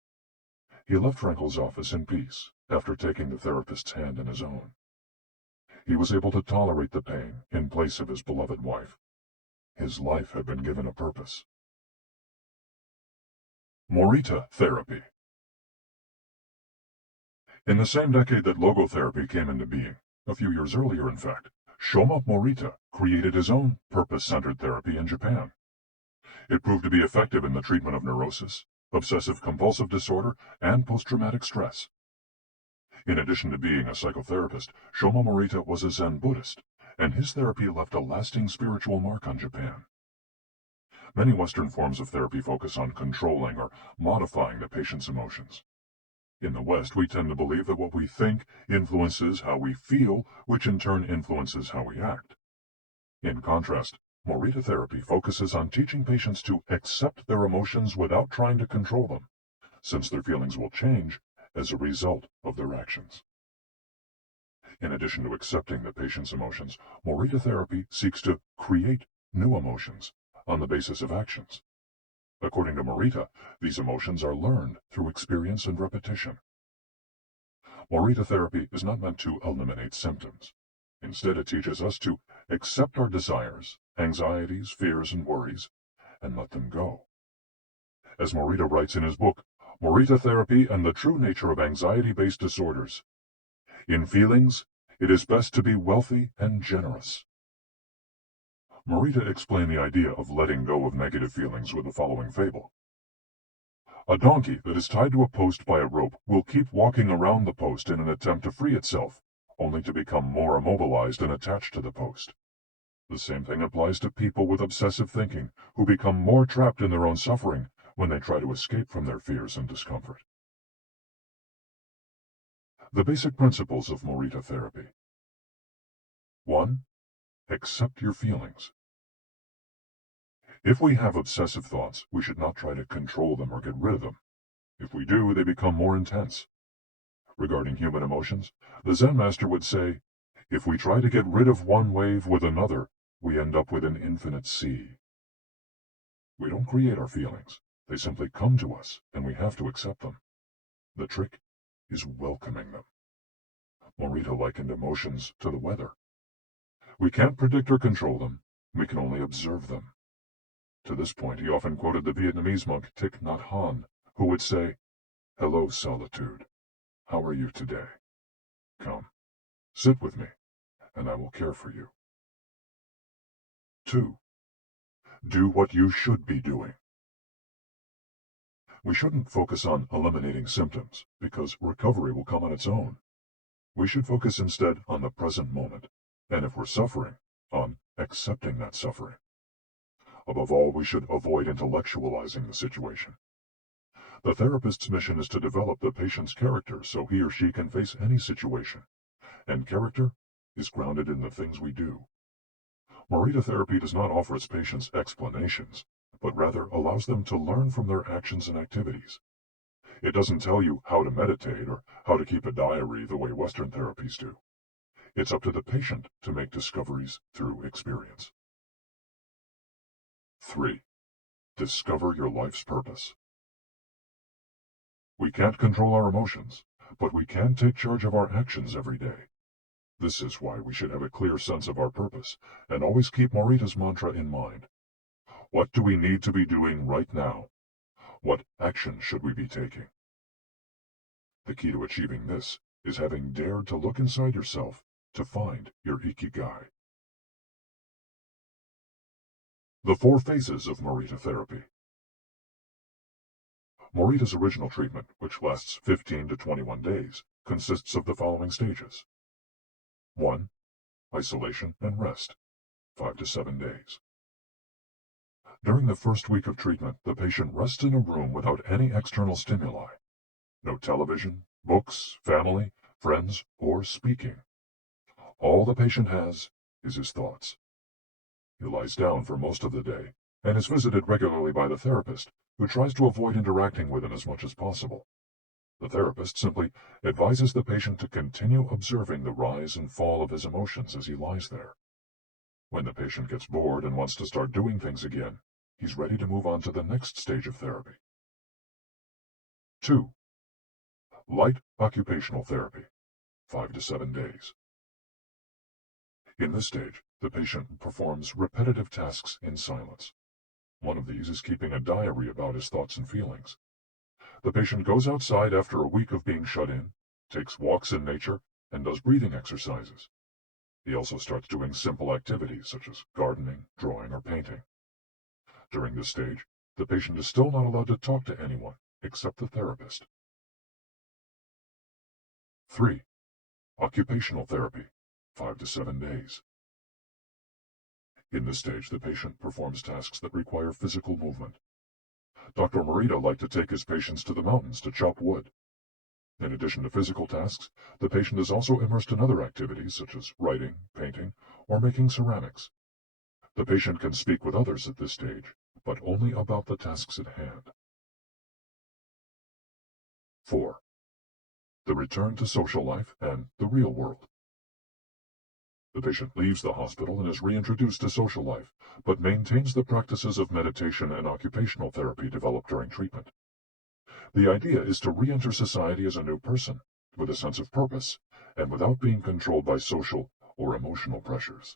He left Frankel's office in peace after taking the therapist's hand in his own. He was able to tolerate the pain in place of his beloved wife. His life had been given a purpose. Morita therapy. In the same decade that logotherapy came into being, a few years earlier in fact, Shoma Morita created his own purpose-centered therapy in Japan. It proved to be effective in the treatment of neurosis, obsessive-compulsive disorder, and post-traumatic stress. In addition to being a psychotherapist, Shoma Morita was a Zen Buddhist, and his therapy left a lasting spiritual mark on Japan. Many Western forms of therapy focus on controlling or modifying the patient's emotions. In the West, we tend to believe that what we think influences how we feel, which in turn influences how we act. In contrast, Morita therapy focuses on teaching patients to accept their emotions without trying to control them, since their feelings will change as a result of their actions. In addition to accepting the patient's emotions, Morita therapy seeks to create new emotions on the basis of actions. According to Morita, these emotions are learned through experience and repetition. Morita therapy is not meant to eliminate symptoms. Instead, it teaches us to accept our desires, anxieties, fears, and worries, and let them go. As Morita writes in his book, Morita Therapy and the True Nature of Anxiety-Based Disorders, in feelings, it is best to be wealthy and generous. Morita explained the idea of letting go of negative feelings with the following fable. A donkey that is tied to a post by a rope will keep walking around the post in an attempt to free itself, only to become more immobilized and attached to the post. The same thing applies to people with obsessive thinking, who become more trapped in their own suffering when they try to escape from their fears and discomfort. The basic principles of Morita therapy. 1. Accept your feelings. If we have obsessive thoughts, we should not try to control them or get rid of them. If we do, they become more intense. Regarding human emotions, the Zen master would say, if we try to get rid of one wave with another, we end up with an infinite sea. We don't create our feelings. They simply come to us, and we have to accept them. The trick is welcoming them. Morita likened emotions to the weather. We can't predict or control them. We can only observe them. To this point, he often quoted the Vietnamese monk Thich Nhat Hanh, who would say, "Hello, solitude. How are you today? Come, sit with me, and I will care for you." 2. Do what you should be doing. We shouldn't focus on eliminating symptoms, because recovery will come on its own. We should focus instead on the present moment, and if we're suffering, on accepting that suffering. Above all, we should avoid intellectualizing the situation. The therapist's mission is to develop the patient's character so he or she can face any situation, and character is grounded in the things we do. Morita therapy does not offer its patients explanations, but rather allows them to learn from their actions and activities. It doesn't tell you how to meditate or how to keep a diary the way Western therapies do. It's up to the patient to make discoveries through experience. 3. Discover your life's purpose. We can't control our emotions, but we can take charge of our actions every day. This is why we should have a clear sense of our purpose and always keep Morita's mantra in mind. What do we need to be doing right now? What action should we be taking? The key to achieving this is having dared to look inside yourself to find your Ikigai. The 4 phases of Morita therapy. Morita's original treatment, which lasts 15 to 21 days, consists of the following stages. 1. Isolation and rest, 5 to 7 days. During the first week of treatment, the patient rests in a room without any external stimuli. No television, books, family, friends, or speaking. All the patient has is his thoughts. He lies down for most of the day and is visited regularly by the therapist, who tries to avoid interacting with him as much as possible. The therapist simply advises the patient to continue observing the rise and fall of his emotions as he lies there. When the patient gets bored and wants to start doing things again, he's ready to move on to the next stage of therapy. 2. Light occupational therapy, 5 to 7 days. In this stage, the patient performs repetitive tasks in silence. One of these is keeping a diary about his thoughts and feelings. The patient goes outside after a week of being shut in, takes walks in nature, and does breathing exercises. He also starts doing simple activities such as gardening, drawing, or painting. During this stage, the patient is still not allowed to talk to anyone except the therapist. 3. Occupational therapy, 5 to 7 days. In this stage, the patient performs tasks that require physical movement. Dr. Morita liked to take his patients to the mountains to chop wood. In addition to physical tasks, the patient is also immersed in other activities such as writing, painting, or making ceramics. The patient can speak with others at this stage, but only about the tasks at hand. 4. The return to social life and the real world. The patient leaves the hospital and is reintroduced to social life, but maintains the practices of meditation and occupational therapy developed during treatment. The idea is to re-enter society as a new person, with a sense of purpose, and without being controlled by social or emotional pressures.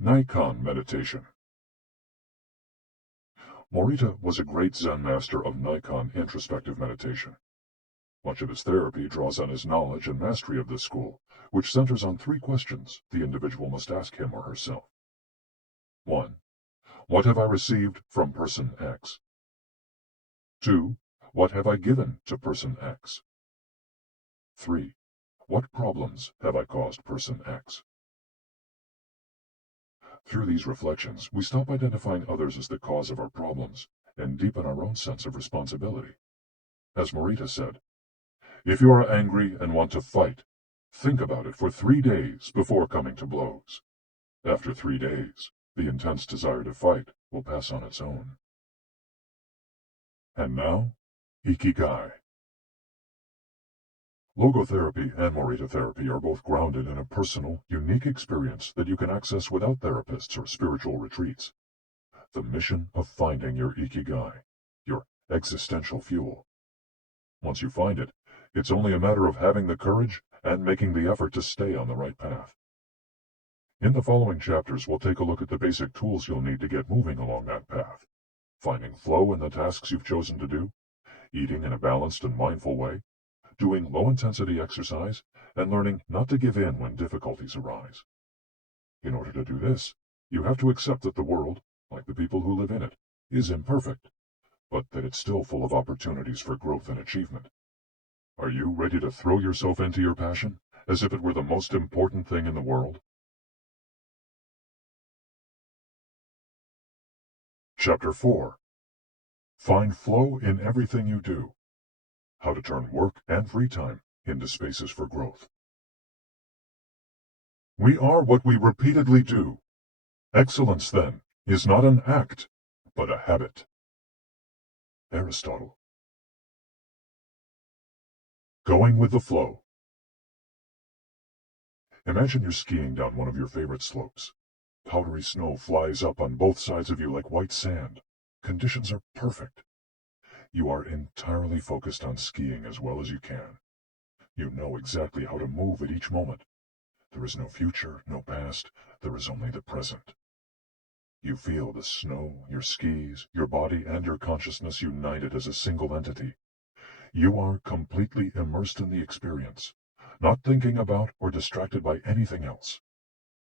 Nikon meditation. Morita was a great Zen master of Nikon introspective meditation. Much of his therapy draws on his knowledge and mastery of this school, which centers on 3 questions the individual must ask him or herself. 1. What have I received from person X? 2. What have I given to person X? 3. What problems have I caused person X? Through these reflections, we stop identifying others as the cause of our problems and deepen our own sense of responsibility. As Morita said, if you are angry and want to fight, think about it for 3 days before coming to blows. After 3 days, the intense desire to fight will pass on its own. And now, Ikigai. Logotherapy and Morita therapy are both grounded in a personal, unique experience that you can access without therapists or spiritual retreats. The mission of finding your Ikigai, your existential fuel. Once you find it, it's only a matter of having the courage and making the effort to stay on the right path. In the following chapters, we'll take a look at the basic tools you'll need to get moving along that path. Finding flow in the tasks you've chosen to do, eating in a balanced and mindful way, doing low-intensity exercise, and learning not to give in when difficulties arise. In order to do this, you have to accept that the world, like the people who live in it, is imperfect, but that it's still full of opportunities for growth and achievement. Are you ready to throw yourself into your passion, as if it were the most important thing in the world? Chapter 4. Find flow in everything you do. How to turn work and free time into spaces for growth. We are what we repeatedly do. Excellence, then, is not an act, but a habit. Aristotle. Going with the flow. Imagine you're skiing down one of your favorite slopes. Powdery snow flies up on both sides of you like white sand. Conditions are perfect. You are entirely focused on skiing as well as you can. You know exactly how to move at each moment. There is no future, no past. There is only the present. You feel the snow, your skis, your body, and your consciousness united as a single entity. You are completely immersed in the experience, not thinking about or distracted by anything else.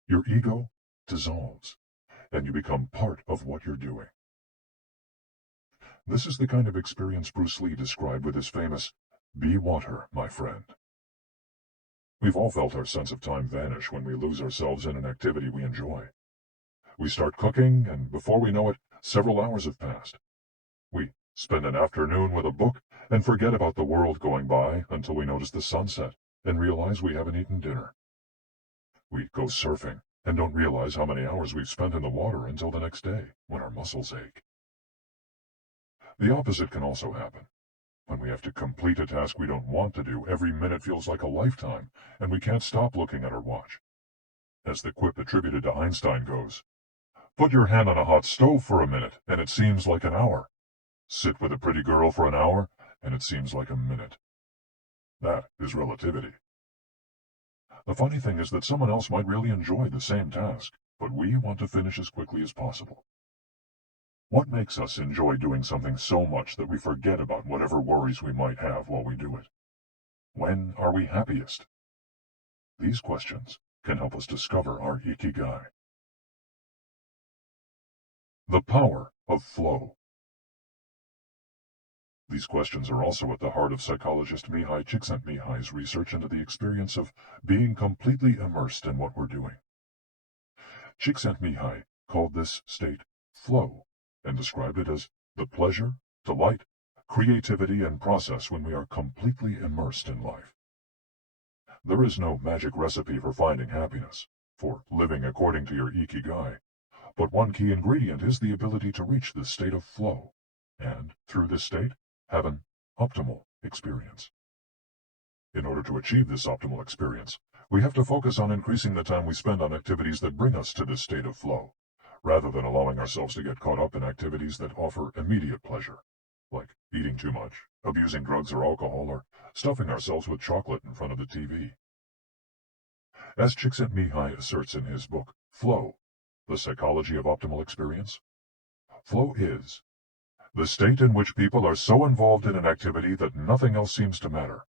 Your ego dissolves, and you become part of what you're doing. This is the kind of experience Bruce Lee described with his famous, "Be water, my friend." We've all felt our sense of time vanish when we lose ourselves in an activity we enjoy. We start cooking, and before we know it, several hours have passed. We spend an afternoon with a book and forget about the world going by until we notice the sunset and realize we haven't eaten dinner. We go surfing and don't realize how many hours we've spent in the water until the next day when our muscles ache. The opposite can also happen. When we have to complete a task we don't want to do, every minute feels like a lifetime, and we can't stop looking at our watch. As the quip attributed to Einstein goes, "Put your hand on a hot stove for a minute, and it seems like an hour. Sit with a pretty girl for an hour, and it seems like a minute." That is relativity. The funny thing is that someone else might really enjoy the same task, but we want to finish as quickly as possible. What makes us enjoy doing something so much that we forget about whatever worries we might have while we do it? When are we happiest? These questions can help us discover our IKIGAI. The power of flow. These questions are also at the heart of psychologist Mihai Csikszentmihalyi's research into the experience of being completely immersed in what we're doing. Csikszentmihalyi called this state flow and described it as the pleasure, delight, creativity, and process when we are completely immersed in life. There is no magic recipe for finding happiness, for living according to your IKIGAI, but one key ingredient is the ability to reach this state of flow, and, through this state, have an optimal experience. In order to achieve this optimal experience, we have to focus on increasing the time we spend on activities that bring us to this state of flow, rather than allowing ourselves to get caught up in activities that offer immediate pleasure, like eating too much, abusing drugs or alcohol, or stuffing ourselves with chocolate in front of the TV. As Csikszentmihalyi asserts in his book, Flow, The Psychology of Optimal Experience, flow is the state in which people are so involved in an activity that nothing else seems to matter.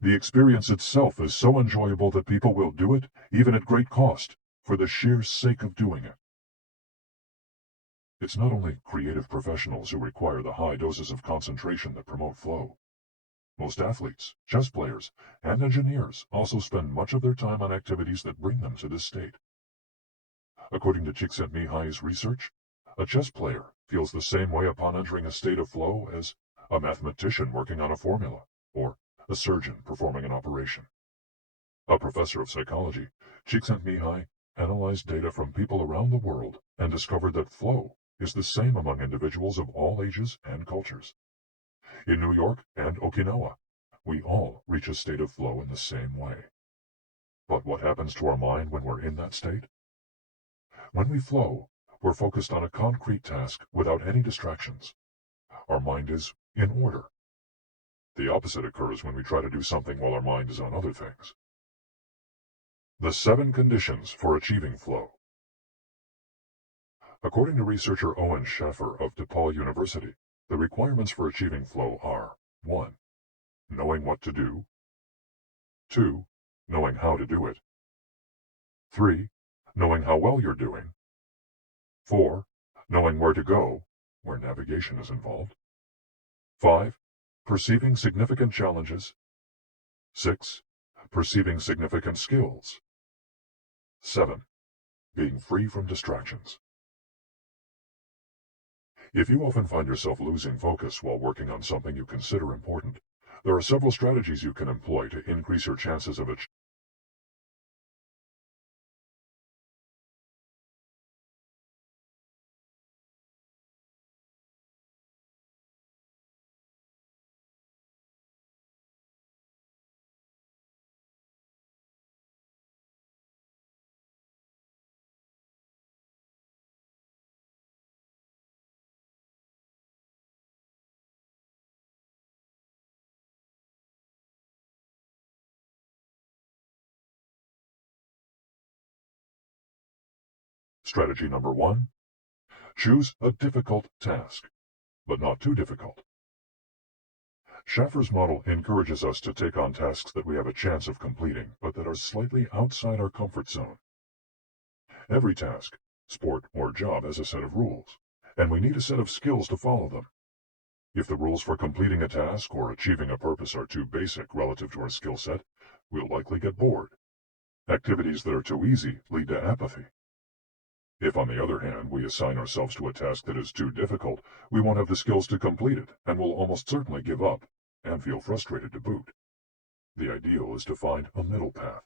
The experience itself is so enjoyable that people will do it, even at great cost, for the sheer sake of doing it. It's not only creative professionals who require the high doses of concentration that promote flow. Most athletes, chess players, and engineers also spend much of their time on activities that bring them to this state. According to Csikszentmihalyi's research, a chess player feels the same way upon entering a state of flow as a mathematician working on a formula, or a surgeon performing an operation. A professor of psychology, Csikszentmihalyi analyzed data from people around the world and discovered that flow is the same among individuals of all ages and cultures. In New York and Okinawa, we all reach a state of flow in the same way. But what happens to our mind when we're in that state? When we flow, we're focused on a concrete task without any distractions. Our mind is in order. The opposite occurs when we try to do something while our mind is on other things. The 7 conditions for achieving flow. According to researcher Owen Schaffer of DePaul University, the requirements for achieving flow are 1. Knowing what to do. 2. Knowing how to do it. 3. Knowing how well you're doing. 4. Knowing where to go, where navigation is involved. 5. Perceiving significant challenges. 6. Perceiving significant skills. 7. Being free from distractions. If you often find yourself losing focus while working on something you consider important, there are several strategies you can employ to increase your chances of achieving. Strategy number 1. Choose a difficult task, but not too difficult. Schaffer's model encourages us to take on tasks that we have a chance of completing, but that are slightly outside our comfort zone. Every task, sport, or job has a set of rules, and we need a set of skills to follow them. If the rules for completing a task or achieving a purpose are too basic relative to our skill set, we'll likely get bored. Activities that are too easy lead to apathy. If, on the other hand, we assign ourselves to a task that is too difficult, we won't have the skills to complete it, and will almost certainly give up, and feel frustrated to boot. The ideal is to find a middle path,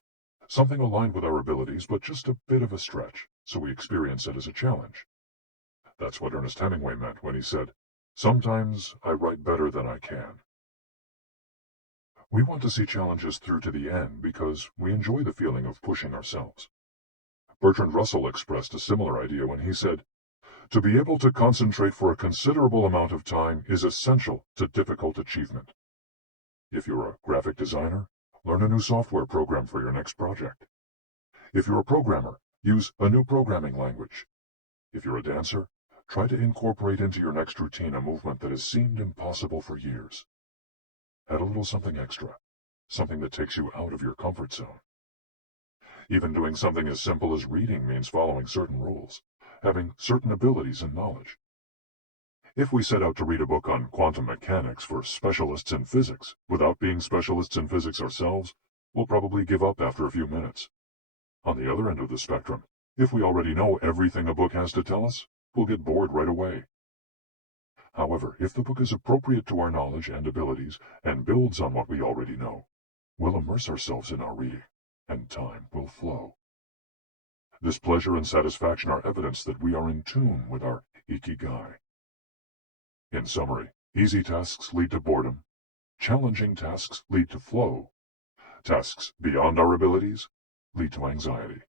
something aligned with our abilities, but just a bit of a stretch, so we experience it as a challenge. That's what Ernest Hemingway meant when he said, "Sometimes I write better than I can." We want to see challenges through to the end because we enjoy the feeling of pushing ourselves. Bertrand Russell expressed a similar idea when he said, "To be able to concentrate for a considerable amount of time is essential to difficult achievement." If you're a graphic designer, learn a new software program for your next project. If you're a programmer, use a new programming language. If you're a dancer, try to incorporate into your next routine a movement that has seemed impossible for years. Add a little something extra, something that takes you out of your comfort zone. Even doing something as simple as reading means following certain rules, having certain abilities and knowledge. If we set out to read a book on quantum mechanics for specialists in physics, without being specialists in physics ourselves, we'll probably give up after a few minutes. On the other end of the spectrum, if we already know everything a book has to tell us, we'll get bored right away. However, if the book is appropriate to our knowledge and abilities and builds on what we already know, we'll immerse ourselves in our reading, and time will flow. This pleasure and satisfaction are evidence that we are in tune with our IKIGAI. In summary, easy tasks lead to boredom, challenging tasks lead to flow, tasks beyond our abilities lead to anxiety.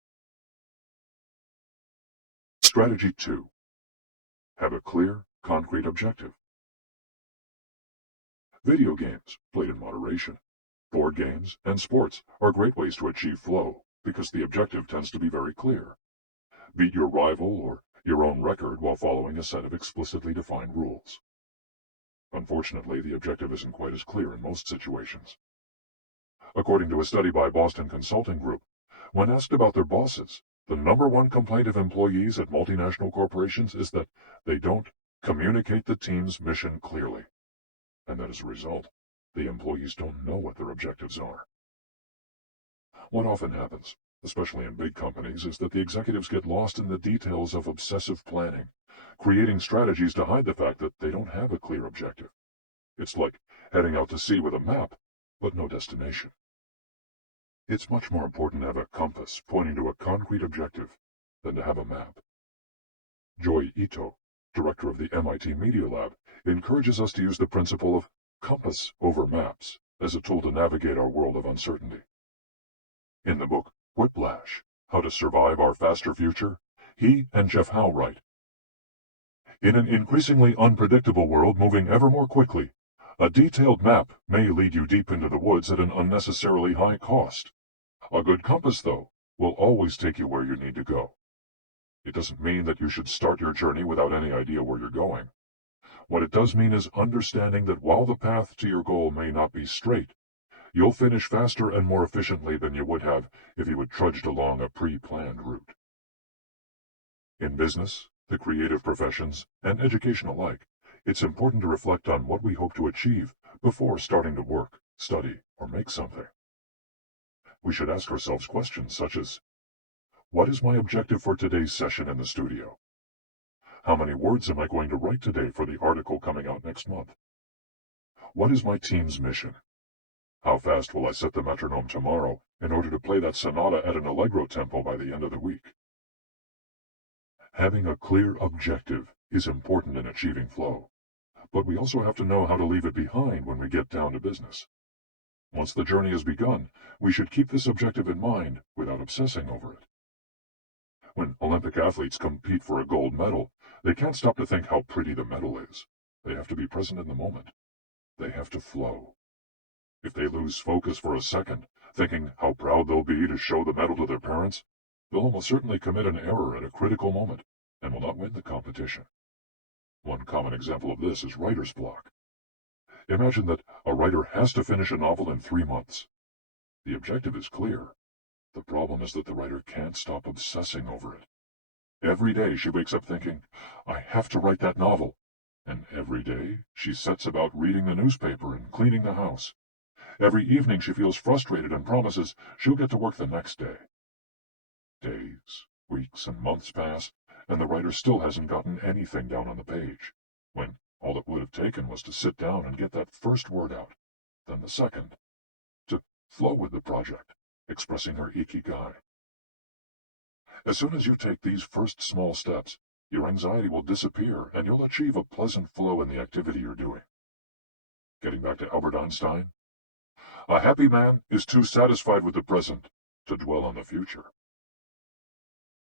Strategy 2. Have a clear, concrete objective. Video games, played in moderation, board games, and sports are great ways to achieve flow because the objective tends to be very clear. Beat your rival or your own record while following a set of explicitly defined rules. Unfortunately, the objective isn't quite as clear in most situations. According to a study by Boston Consulting Group, when asked about their bosses, the #1 complaint of employees at multinational corporations is that they don't communicate the team's mission clearly, and that as a result, the employees don't know what their objectives are. What often happens, especially in big companies, is that the executives get lost in the details of obsessive planning, creating strategies to hide the fact that they don't have a clear objective. It's like heading out to sea with a map, but no destination. It's much more important to have a compass pointing to a concrete objective than to have a map. Joy Ito, director of the MIT Media Lab, encourages us to use the principle of compass over maps as a tool to navigate our world of uncertainty. In the book Whiplash, How to Survive Our Faster Future, he and Jeff Howe write, "In an increasingly unpredictable world moving ever more quickly, a detailed map may lead you deep into the woods at an unnecessarily high cost. A good compass, though, will always take you where you need to go. It doesn't mean that you should start your journey without any idea where you're going. What it does mean is understanding that while the path to your goal may not be straight, you'll finish faster and more efficiently than you would have if you had trudged along a pre-planned route." In business, the creative professions, and education alike, it's important to reflect on what we hope to achieve before starting to work, study, or make something. We should ask ourselves questions such as, what is my objective for today's session in the studio? How many words am I going to write today for the article coming out next month? What is my team's mission? How fast will I set the metronome tomorrow in order to play that sonata at an allegro tempo by the end of the week? Having a clear objective is important in achieving flow, but we also have to know how to leave it behind when we get down to business. Once the journey has begun, we should keep this objective in mind without obsessing over it. When Olympic athletes compete for a gold medal, they can't stop to think how pretty the medal is. They have to be present in the moment. They have to flow. If they lose focus for a second, thinking how proud they'll be to show the medal to their parents, they'll almost certainly commit an error at a critical moment and will not win the competition. One common example of this is writer's block. Imagine that a writer has to finish a novel in 3 months. The objective is clear. The problem is that the writer can't stop obsessing over it. Every day she wakes up thinking, I have to write that novel. And every day she sets about reading the newspaper and cleaning the house. Every evening she feels frustrated and promises she'll get to work the next day. Days, weeks, and months pass, and the writer still hasn't gotten anything down on the page, when all it would have taken was to sit down and get that first word out, then the second, to flow with the project, expressing her IKIGAI. As soon as you take these first small steps, your anxiety will disappear and you'll achieve a pleasant flow in the activity you're doing. Getting back to Albert Einstein, a happy man is too satisfied with the present to dwell on the future.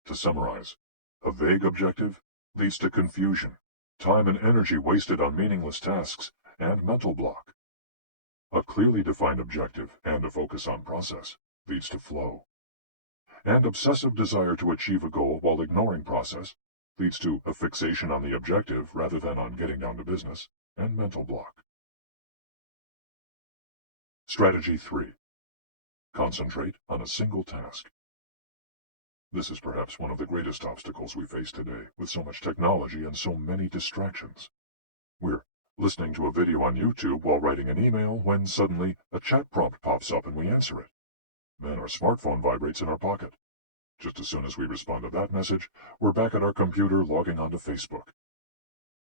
To summarize, a vague objective leads to confusion, time and energy wasted on meaningless tasks, and mental block. A clearly defined objective and a focus on process leads to flow. And obsessive desire to achieve a goal while ignoring process leads to a fixation on the objective rather than on getting down to business, and mental block. Strategy 3. Concentrate on a single task. This is perhaps one of the greatest obstacles we face today, with so much technology and so many distractions. We're listening to a video on YouTube while writing an email when suddenly a chat prompt pops up and we answer it. Then our smartphone vibrates in our pocket. Just as soon as we respond to that message, we're back at our computer logging onto Facebook.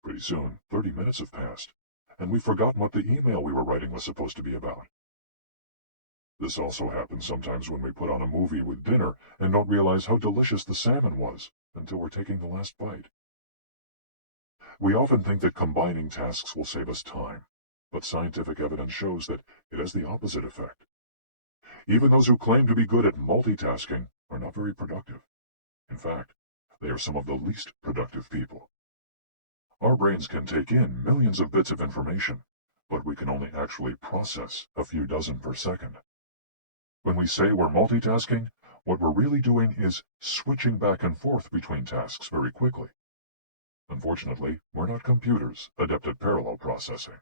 Pretty soon, 30 minutes have passed, and we've forgotten what the email we were writing was supposed to be about. This also happens sometimes when we put on a movie with dinner and don't realize how delicious the salmon was until we're taking the last bite. We often think that combining tasks will save us time, but scientific evidence shows that it has the opposite effect. Even those who claim to be good at multitasking are not very productive. In fact, they are some of the least productive people. Our brains can take in millions of bits of information, but we can only actually process a few dozen per second. When we say we're multitasking, what we're really doing is switching back and forth between tasks very quickly. Unfortunately, we're not computers adept at parallel processing.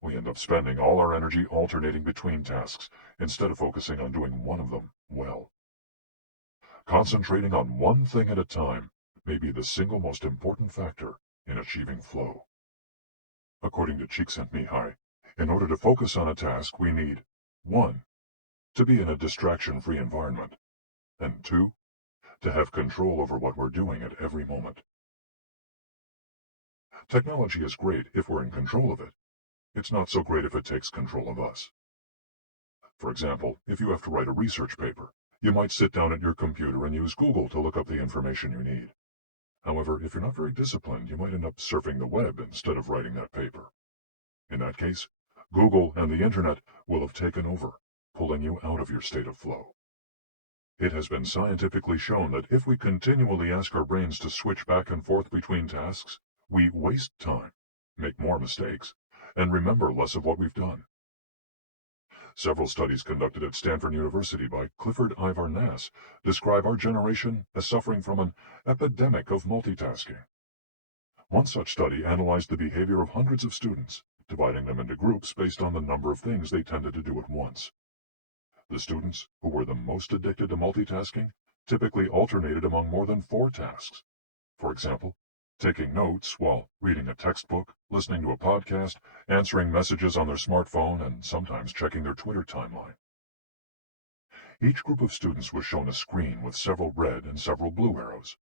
We end up spending all our energy alternating between tasks instead of focusing on doing one of them well. Concentrating on one thing at a time may be the single most important factor in achieving flow. According to Csikszentmihalyi, in order to focus on a task, we need 1. To be in a distraction-free environment, and 2. To have control over what we're doing at every moment. Technology is great if we're in control of it. It's not so great if it takes control of us. For example, if you have to write a research paper, you might sit down at your computer and use Google to look up the information you need. However, if you're not very disciplined, you might end up surfing the web instead of writing that paper. In that case, Google and the internet will have taken over, pulling you out of your state of flow. It has been scientifically shown that if we continually ask our brains to switch back and forth between tasks, we waste time, make more mistakes, and remember less of what we've done. Several studies conducted at Stanford University by Clifford Ivar Nass describe our generation as suffering from an epidemic of multitasking. One such study analyzed the behavior of hundreds of students, dividing them into groups based on the number of things they tended to do at once. The students who were the most addicted to multitasking typically alternated among more than 4 tasks. For example, taking notes while reading a textbook, listening to a podcast, answering messages on their smartphone, and sometimes checking their Twitter timeline. Each group of students was shown a screen with several red and several blue arrows.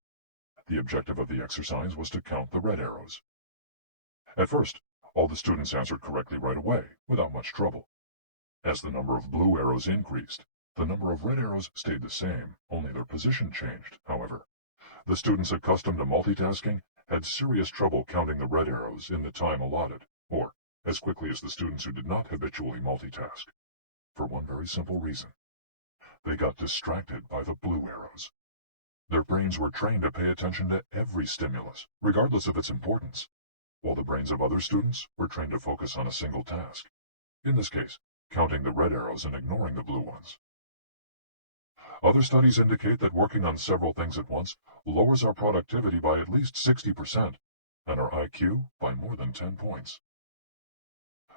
The objective of the exercise was to count the red arrows. At first, all the students answered correctly right away, without much trouble. As the number of blue arrows increased, the number of red arrows stayed the same, only their position changed, however. The students accustomed to multitasking had serious trouble counting the red arrows in the time allotted, or as quickly as the students who did not habitually multitask. For one very simple reason. They got distracted by the blue arrows. Their brains were trained to pay attention to every stimulus, regardless of its importance, while the brains of other students were trained to focus on a single task. In this case, counting the red arrows and ignoring the blue ones. Other studies indicate that working on several things at once lowers our productivity by at least 60% and our IQ by more than 10 points.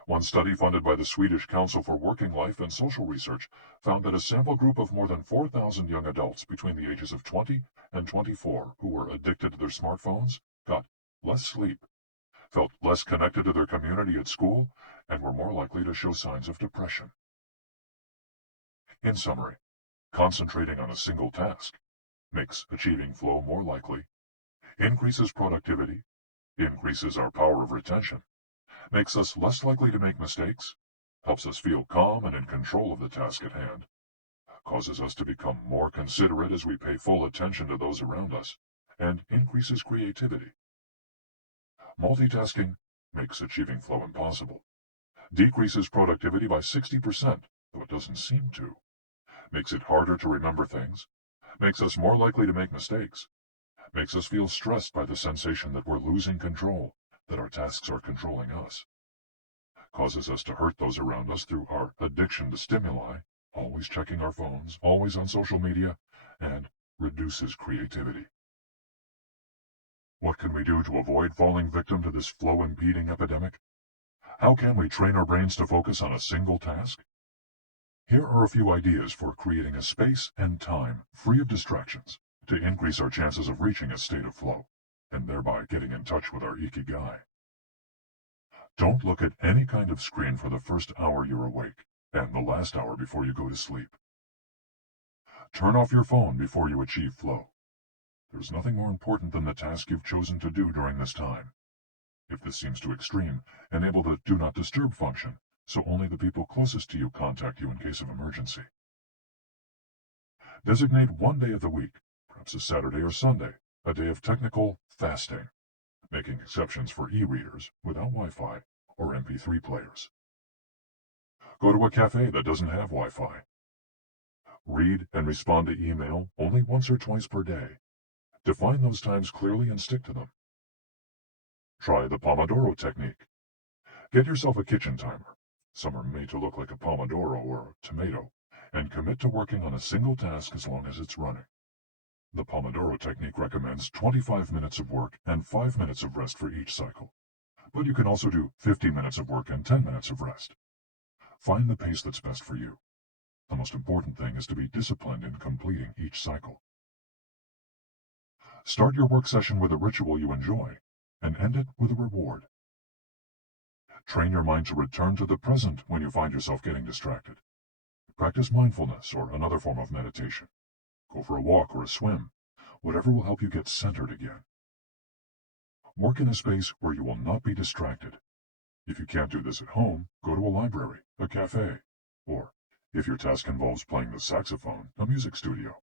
One study funded by the Swedish Council for Working Life and Social Research found that a sample group of more than 4,000 young adults between the ages of 20 and 24 who were addicted to their smartphones got less sleep, felt less connected to their community at school, and were more likely to show signs of depression. In summary, concentrating on a single task makes achieving flow more likely, increases productivity, increases our power of retention, makes us less likely to make mistakes, helps us feel calm and in control of the task at hand, causes us to become more considerate as we pay full attention to those around us, and increases creativity. Multitasking makes achieving flow impossible, decreases productivity by 60%, though it doesn't seem to, makes it harder to remember things, makes us more likely to make mistakes, makes us feel stressed by the sensation that we're losing control, that our tasks are controlling us, causes us to hurt those around us through our addiction to stimuli, always checking our phones, always on social media, and reduces creativity. What can we do to avoid falling victim to this flow-impeding epidemic? How can we train our brains to focus on a single task? Here are a few ideas for creating a space and time free of distractions to increase our chances of reaching a state of flow, and thereby getting in touch with our IKIGAI. Don't look at any kind of screen for the first hour you're awake, and the last hour before you go to sleep. Turn off your phone before you achieve flow. There's nothing more important than the task you've chosen to do during this time. If this seems too extreme, enable the Do Not Disturb function, so only the people closest to you contact you in case of emergency. Designate one day of the week, perhaps a Saturday or Sunday, a day of technical fasting, making exceptions for e-readers without Wi-Fi or MP3 players. Go to a cafe that doesn't have Wi-Fi. Read and respond to email only once or twice per day. Define those times clearly and stick to them. Try the Pomodoro technique. Get yourself a kitchen timer. Some are made to look like a Pomodoro or a tomato, and commit to working on a single task as long as it's running. The Pomodoro technique recommends 25 minutes of work and 5 minutes of rest for each cycle, but you can also do 50 minutes of work and 10 minutes of rest. Find the pace that's best for you. The most important thing is to be disciplined in completing each cycle. Start your work session with a ritual you enjoy, and end it with a reward. Train your mind to return to the present when you find yourself getting distracted. Practice mindfulness or another form of meditation. Go for a walk or a swim, whatever will help you get centered again. Work in a space where you will not be distracted. If you can't do this at home, go to a library, a cafe, or, if your task involves playing the saxophone, a music studio.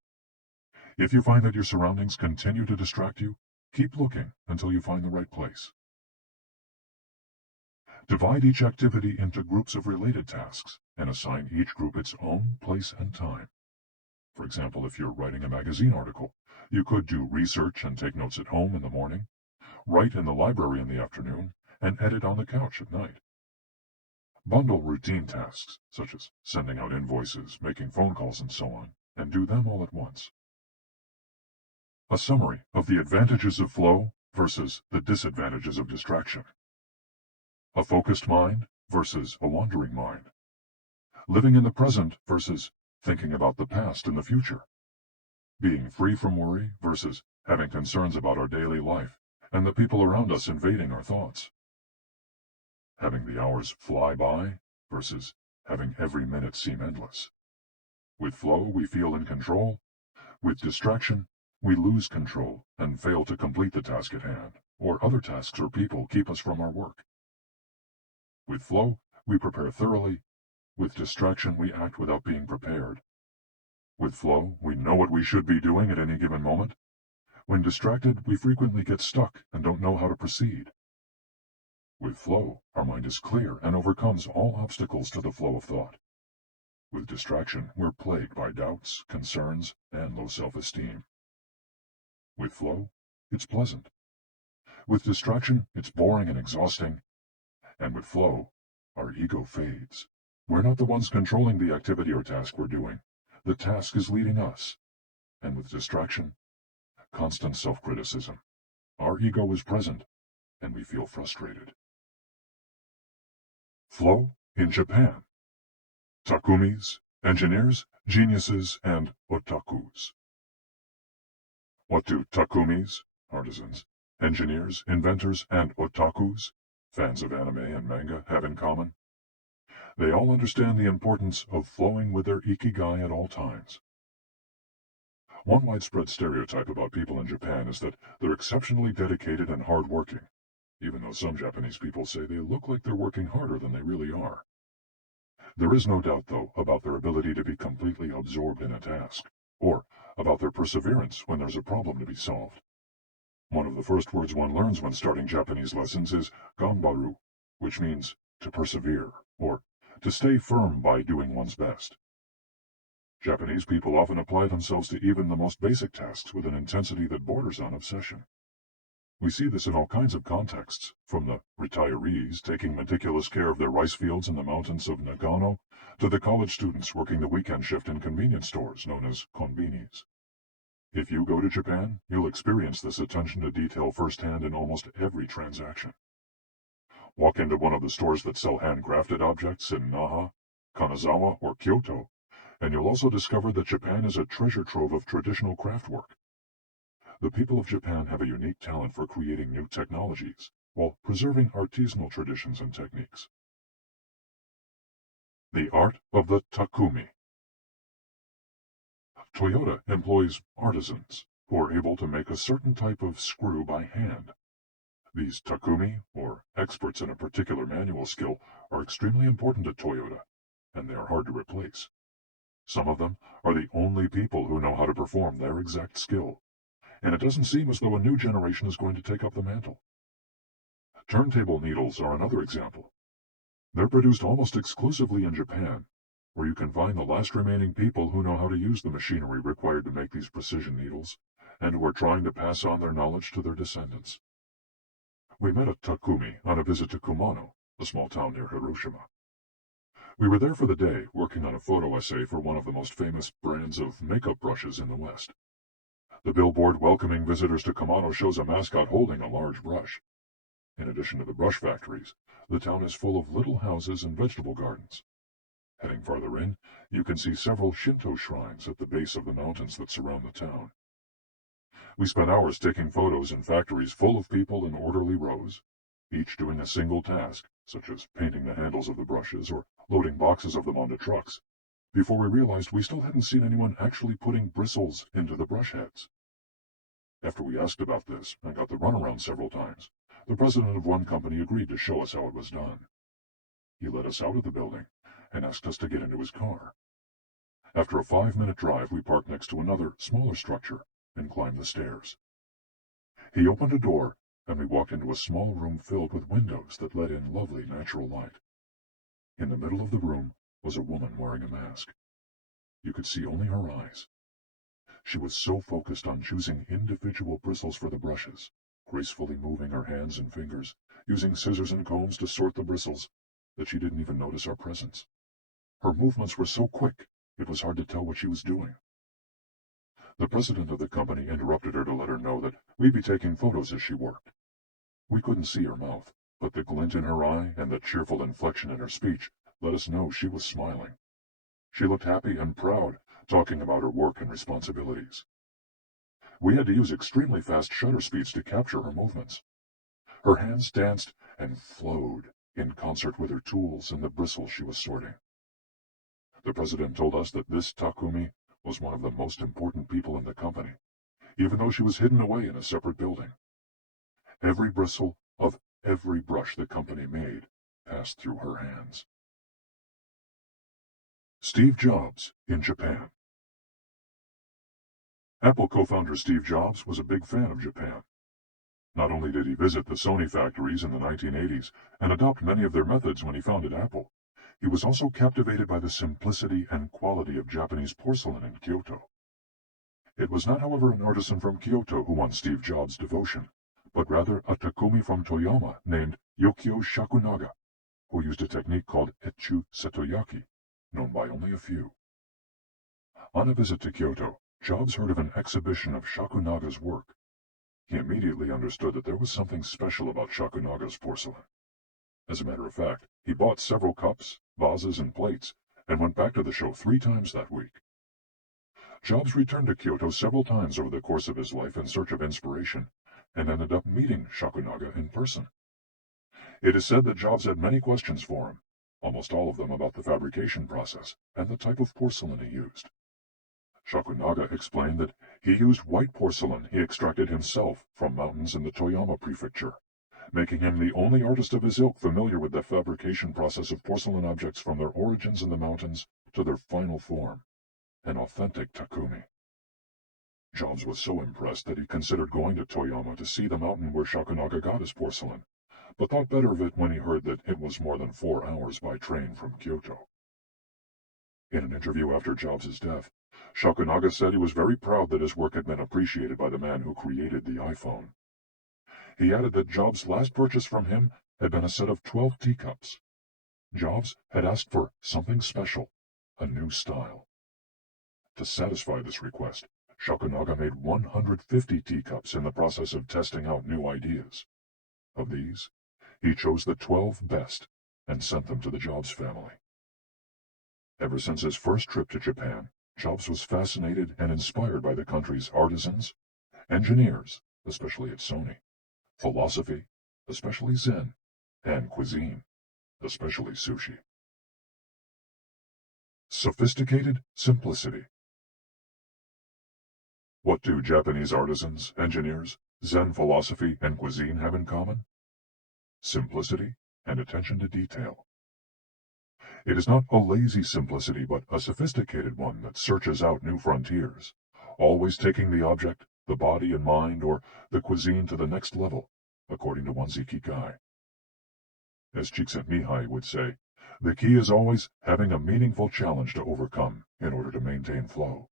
If you find that your surroundings continue to distract you, keep looking until you find the right place. Divide each activity into groups of related tasks and assign each group its own place and time. For example, if you're writing a magazine article, you could do research and take notes at home in the morning, write in the library in the afternoon, and edit on the couch at night. Bundle routine tasks, such as sending out invoices, making phone calls, and so on, and do them all at once. A summary of the advantages of flow versus the disadvantages of distraction. A focused mind versus a wandering mind. Living in the present versus thinking about the past and the future. Being free from worry versus having concerns about our daily life and the people around us invading our thoughts. Having the hours fly by versus having every minute seem endless. With flow, we feel in control. With distraction, we lose control and fail to complete the task at hand, or other tasks or people keep us from our work. With flow, we prepare thoroughly. With distraction, we act without being prepared. With flow, we know what we should be doing at any given moment. When distracted, we frequently get stuck and don't know how to proceed. With flow, our mind is clear and overcomes all obstacles to the flow of thought. With distraction, we're plagued by doubts, concerns, and low self-esteem. With flow, it's pleasant. With distraction, it's boring and exhausting. And with flow, our ego fades. We're not the ones controlling the activity or task we're doing. The task is leading us. And with distraction, constant self-criticism. Our ego is present, and we feel frustrated. Flow in Japan. Takumis, engineers, geniuses, and otakus. What do takumis, artisans, engineers, inventors, and otakus, fans of anime and manga, have in common? They all understand the importance of flowing with their ikigai at all times. One widespread stereotype about people in Japan is that they're exceptionally dedicated and hard-working, even though some Japanese people say they look like they're working harder than they really are. There is no doubt, though, about their ability to be completely absorbed in a task, or about their perseverance when there's a problem to be solved. One of the first words one learns when starting Japanese lessons is ganbaru, which means to persevere, or to stay firm by doing one's best. Japanese people often apply themselves to even the most basic tasks with an intensity that borders on obsession. We see this in all kinds of contexts, from the retirees taking meticulous care of their rice fields in the mountains of Nagano, to the college students working the weekend shift in convenience stores known as konbinis. If you go to Japan, you'll experience this attention to detail firsthand in almost every transaction. Walk into one of the stores that sell handcrafted objects in Naha, Kanazawa, or Kyoto, and you'll also discover that Japan is a treasure trove of traditional craft work. The people of Japan have a unique talent for creating new technologies, while preserving artisanal traditions and techniques. The art of the takumi. Toyota employs artisans who are able to make a certain type of screw by hand. These takumi, or experts in a particular manual skill, are extremely important to Toyota, and they are hard to replace. Some of them are the only people who know how to perform their exact skill, and it doesn't seem as though a new generation is going to take up the mantle. Turntable needles are another example. They're produced almost exclusively in Japan, where you can find the last remaining people who know how to use the machinery required to make these precision needles, and who are trying to pass on their knowledge to their descendants. We met a takumi on a visit to Kumano, a small town near Hiroshima. We were there for the day, working on a photo essay for one of the most famous brands of makeup brushes in the West. The billboard welcoming visitors to Kumano shows a mascot holding a large brush. In addition to the brush factories, the town is full of little houses and vegetable gardens. Heading farther in, you can see several Shinto shrines at the base of the mountains that surround the town. We spent hours taking photos in factories full of people in orderly rows, each doing a single task, such as painting the handles of the brushes or loading boxes of them onto trucks, before we realized we still hadn't seen anyone actually putting bristles into the brush heads. After we asked about this and got the runaround several times, the president of one company agreed to show us how it was done. He led us out of the building and asked us to get into his car. After a 5-minute drive, we parked next to another, smaller structure and climbed the stairs. He opened a door, and we walked into a small room filled with windows that let in lovely natural light. In the middle of the room was a woman wearing a mask. You could see only her eyes. She was so focused on choosing individual bristles for the brushes, gracefully moving her hands and fingers, using scissors and combs to sort the bristles, that she didn't even notice our presence. Her movements were so quick, it was hard to tell what she was doing. The president of the company interrupted her to let her know that we'd be taking photos as she worked. We couldn't see her mouth, but the glint in her eye and the cheerful inflection in her speech let us know she was smiling. She looked happy and proud, talking about her work and responsibilities. We had to use extremely fast shutter speeds to capture her movements. Her hands danced and flowed in concert with her tools and the bristles she was sorting. The president told us that this takumi was one of the most important people in the company. even though she was hidden away in a separate building. Every bristle of every brush the company made passed through her hands. Steve Jobs in Japan. Apple co-founder Steve Jobs was a big fan of Japan. Not only did he visit the Sony factories in the 1980s and adopt many of their methods when he founded Apple, he was also captivated by the simplicity and quality of Japanese porcelain in Kyoto. It was not, however, an artisan from Kyoto who won Steve Jobs' devotion, but rather a Takumi from Toyama named Yukio Shakunaga, who used a technique called Etchu Setoyaki, known by only a few. On a visit to Kyoto, Jobs heard of an exhibition of Shakunaga's work. He immediately understood that there was something special about Shakunaga's porcelain. As a matter of fact, he bought several cups, vases, and plates, and went back to the show 3 times that week. Jobs returned to Kyoto several times over the course of his life in search of inspiration, and ended up meeting Shakunaga in person. It is said that Jobs had many questions for him, almost all of them about the fabrication process and the type of porcelain he used. Shakunaga explained that he used white porcelain he extracted himself from mountains in the Toyama prefecture, making him the only artist of his ilk familiar with the fabrication process of porcelain objects from their origins in the mountains to their final form, an authentic Takumi. Jobs was so impressed that he considered going to Toyama to see the mountain where Shakunaga got his porcelain, but thought better of it when he heard that it was more than 4 hours by train from Kyoto. In an interview after Jobs' death, Shakunaga said he was very proud that his work had been appreciated by the man who created the iPhone. He added that Jobs' last purchase from him had been a set of 12 teacups. Jobs had asked for something special, a new style. To satisfy this request, Shakunaga made 150 teacups in the process of testing out new ideas. Of these, he chose the 12 best and sent them to the Jobs family. Ever since his first trip to Japan, Jobs was fascinated and inspired by the country's artisans, engineers, especially at Sony, philosophy, especially Zen, and cuisine, especially sushi. Sophisticated simplicity. What do Japanese artisans, engineers, Zen philosophy, and cuisine have in common? Simplicity and attention to detail. It is not a lazy simplicity, but a sophisticated one that searches out new frontiers, always taking the object, the body and mind, or the cuisine to the next level, according to one's IKIGAI. As Csikszentmihalyi would say, the key is always having a meaningful challenge to overcome in order to maintain flow.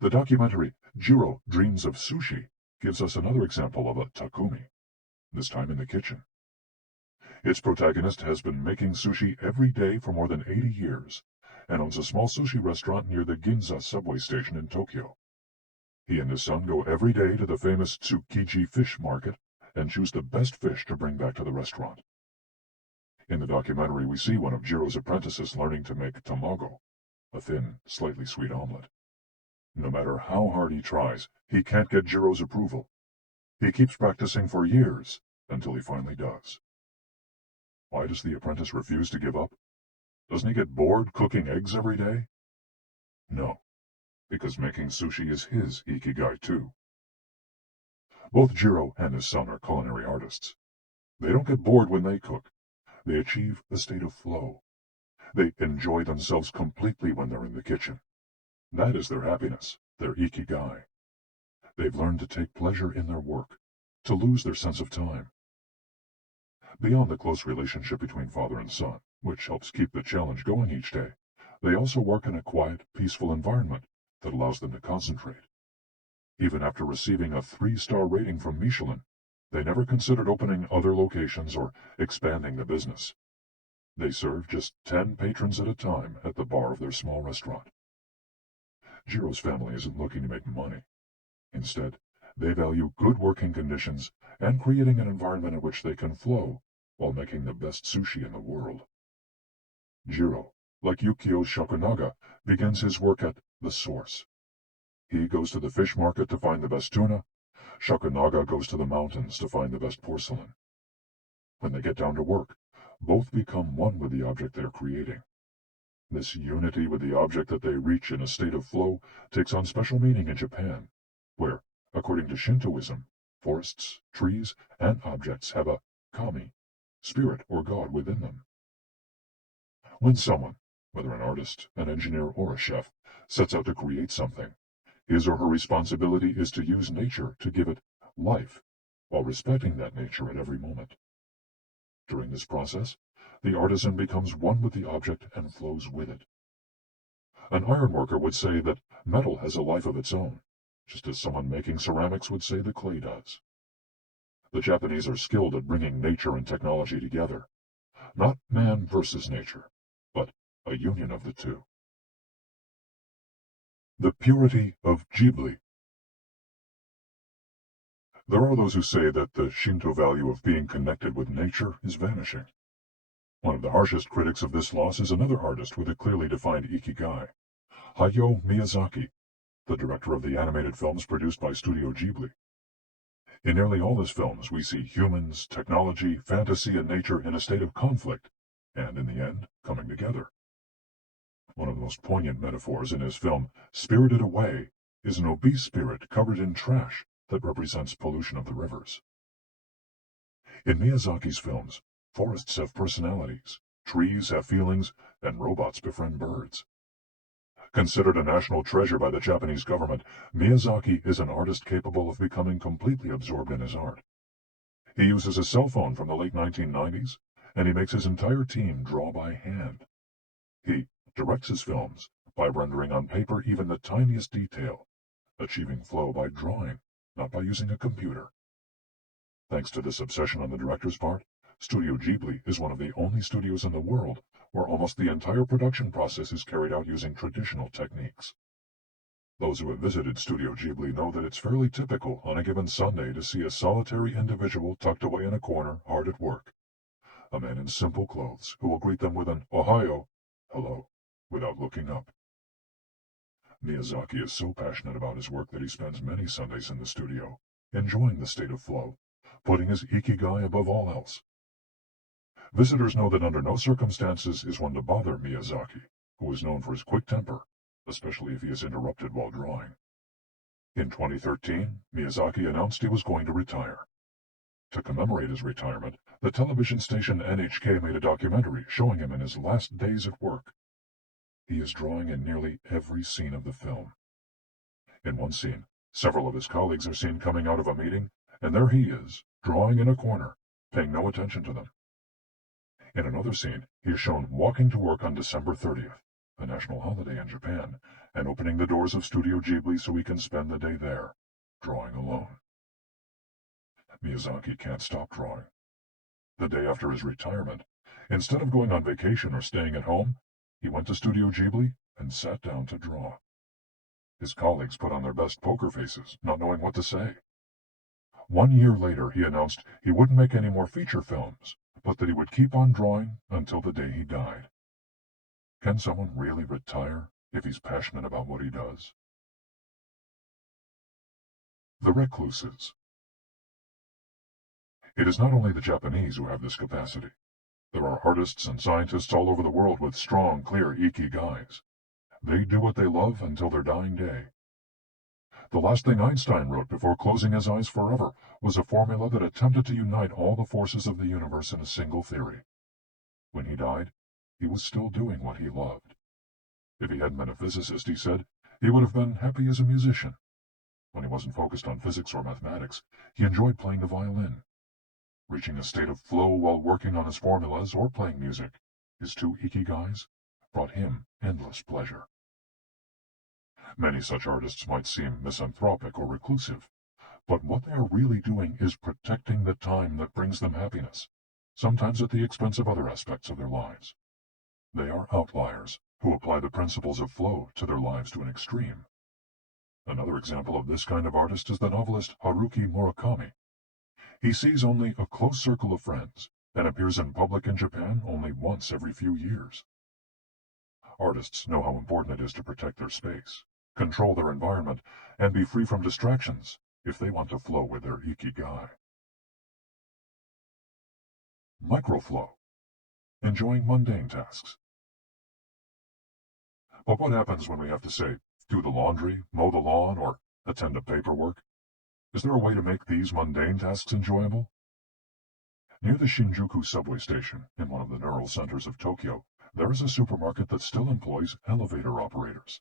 The documentary Jiro Dreams of Sushi gives us another example of a Takumi, this time in the kitchen. Its protagonist has been making sushi every day for more than 80 years and owns a small sushi restaurant near the Ginza subway station in Tokyo. He and his son go every day to the famous Tsukiji fish market and choose the best fish to bring back to the restaurant. In the documentary, we see one of Jiro's apprentices learning to make tamago, a thin, slightly sweet omelet. No matter how hard he tries, he can't get Jiro's approval. He keeps practicing for years until he finally does. Why does the apprentice refuse to give up? Doesn't he get bored cooking eggs every day? No, because making sushi is his Ikigai too. Both Jiro and his son are culinary artists. They don't get bored when they cook. They achieve a state of flow. They enjoy themselves completely when they're in the kitchen. That is their happiness, their Ikigai. They've learned to take pleasure in their work, to lose their sense of time. Beyond the close relationship between father and son, which helps keep the challenge going each day, they also work in a quiet, peaceful environment that allows them to concentrate. Even after receiving a 3-star rating from Michelin, they never considered opening other locations or expanding the business. They serve just 10 patrons at a time at the bar of their small restaurant. Jiro's family isn't looking to make money. Instead, they value good working conditions and creating an environment in which they can flow while making the best sushi in the world. Jiro, like Yukio Shakunaga, begins his work at the source. He goes to the fish market to find the best tuna. Shakunaga goes to the mountains to find the best porcelain. When they get down to work, both become one with the object they're creating. This unity with the object that they reach in a state of flow takes on special meaning in Japan, where, according to Shintoism, forests, trees, and objects have a kami, spirit or god within them. When someone, whether an artist, an engineer, or a chef, sets out to create something, his or her responsibility is to use nature to give it life, while respecting that nature at every moment. During this process, the artisan becomes one with the object and flows with it. An ironworker would say that metal has a life of its own, just as someone making ceramics would say the clay does. The Japanese are skilled at bringing nature and technology together, not man versus nature, but a union of the two. The purity of Ghibli. There are those who say that the Shinto value of being connected with nature is vanishing. One of the harshest critics of this loss is another artist with a clearly defined ikigai, Hayao Miyazaki, the director of the animated films produced by Studio Ghibli. In nearly all his films, we see humans, technology, fantasy, and nature in a state of conflict, and in the end, coming together. One of the most poignant metaphors in his film, Spirited Away, is an obese spirit covered in trash that represents pollution of the rivers. In Miyazaki's films, forests have personalities, trees have feelings, and robots befriend birds. Considered a national treasure by the Japanese government, Miyazaki is an artist capable of becoming completely absorbed in his art. He uses a cell phone from the late 1990s, and he makes his entire team draw by hand. He directs his films by rendering on paper even the tiniest detail, achieving flow by drawing, not by using a computer. Thanks to this obsession on the director's part, Studio Ghibli is one of the only studios in the world where almost the entire production process is carried out using traditional techniques. Those who have visited Studio Ghibli know that it's fairly typical on a given Sunday to see a solitary individual tucked away in a corner, hard at work. A man in simple clothes who will greet them with an "Ohayo," hello, without looking up. Miyazaki is so passionate about his work that he spends many Sundays in the studio, enjoying the state of flow, putting his ikigai above all else. Visitors know that under no circumstances is one to bother Miyazaki, who is known for his quick temper, especially if he is interrupted while drawing. In 2013, Miyazaki announced he was going to retire. To commemorate his retirement, the television station NHK made a documentary showing him in his last days at work. He is drawing in nearly every scene of the film. In one scene, several of his colleagues are seen coming out of a meeting, and there he is, drawing in a corner, paying no attention to them. In another scene, he is shown walking to work on December 30th, a national holiday in Japan, and opening the doors of Studio Ghibli so he can spend the day there, drawing alone. Miyazaki can't stop drawing. The day after his retirement, instead of going on vacation or staying at home, he went to Studio Ghibli and sat down to draw. His colleagues put on their best poker faces, not knowing what to say. 1 year later, he announced he wouldn't make any more feature films, but that he would keep on drawing until the day he died. Can someone really retire if he's passionate about what he does? The recluses. It is not only the Japanese who have this capacity. There are artists and scientists all over the world with strong, clear ikigais. They do what they love until their dying day. The last thing Einstein wrote before closing his eyes forever was a formula that attempted to unite all the forces of the universe in a single theory. When he died, he was still doing what he loved. If he hadn't been a physicist, he said, he would have been happy as a musician. When he wasn't focused on physics or mathematics, he enjoyed playing the violin. Reaching a state of flow while working on his formulas or playing music, his two ikigais, brought him endless pleasure. Many such artists might seem misanthropic or reclusive, but what they are really doing is protecting the time that brings them happiness, sometimes at the expense of other aspects of their lives. They are outliers who apply the principles of flow to their lives to an extreme. Another example of this kind of artist is the novelist Haruki Murakami. He sees only a close circle of friends and appears in public in Japan only once every few years. Artists know how important it is to protect their space, control their environment, and be free from distractions if they want to flow with their ikigai. Microflow. Enjoying mundane tasks. But what happens when we have to say, do the laundry, mow the lawn, or attend to paperwork? Is there a way to make these mundane tasks enjoyable? Near the Shinjuku subway station, in one of the neural centers of Tokyo, there is a supermarket that still employs elevator operators.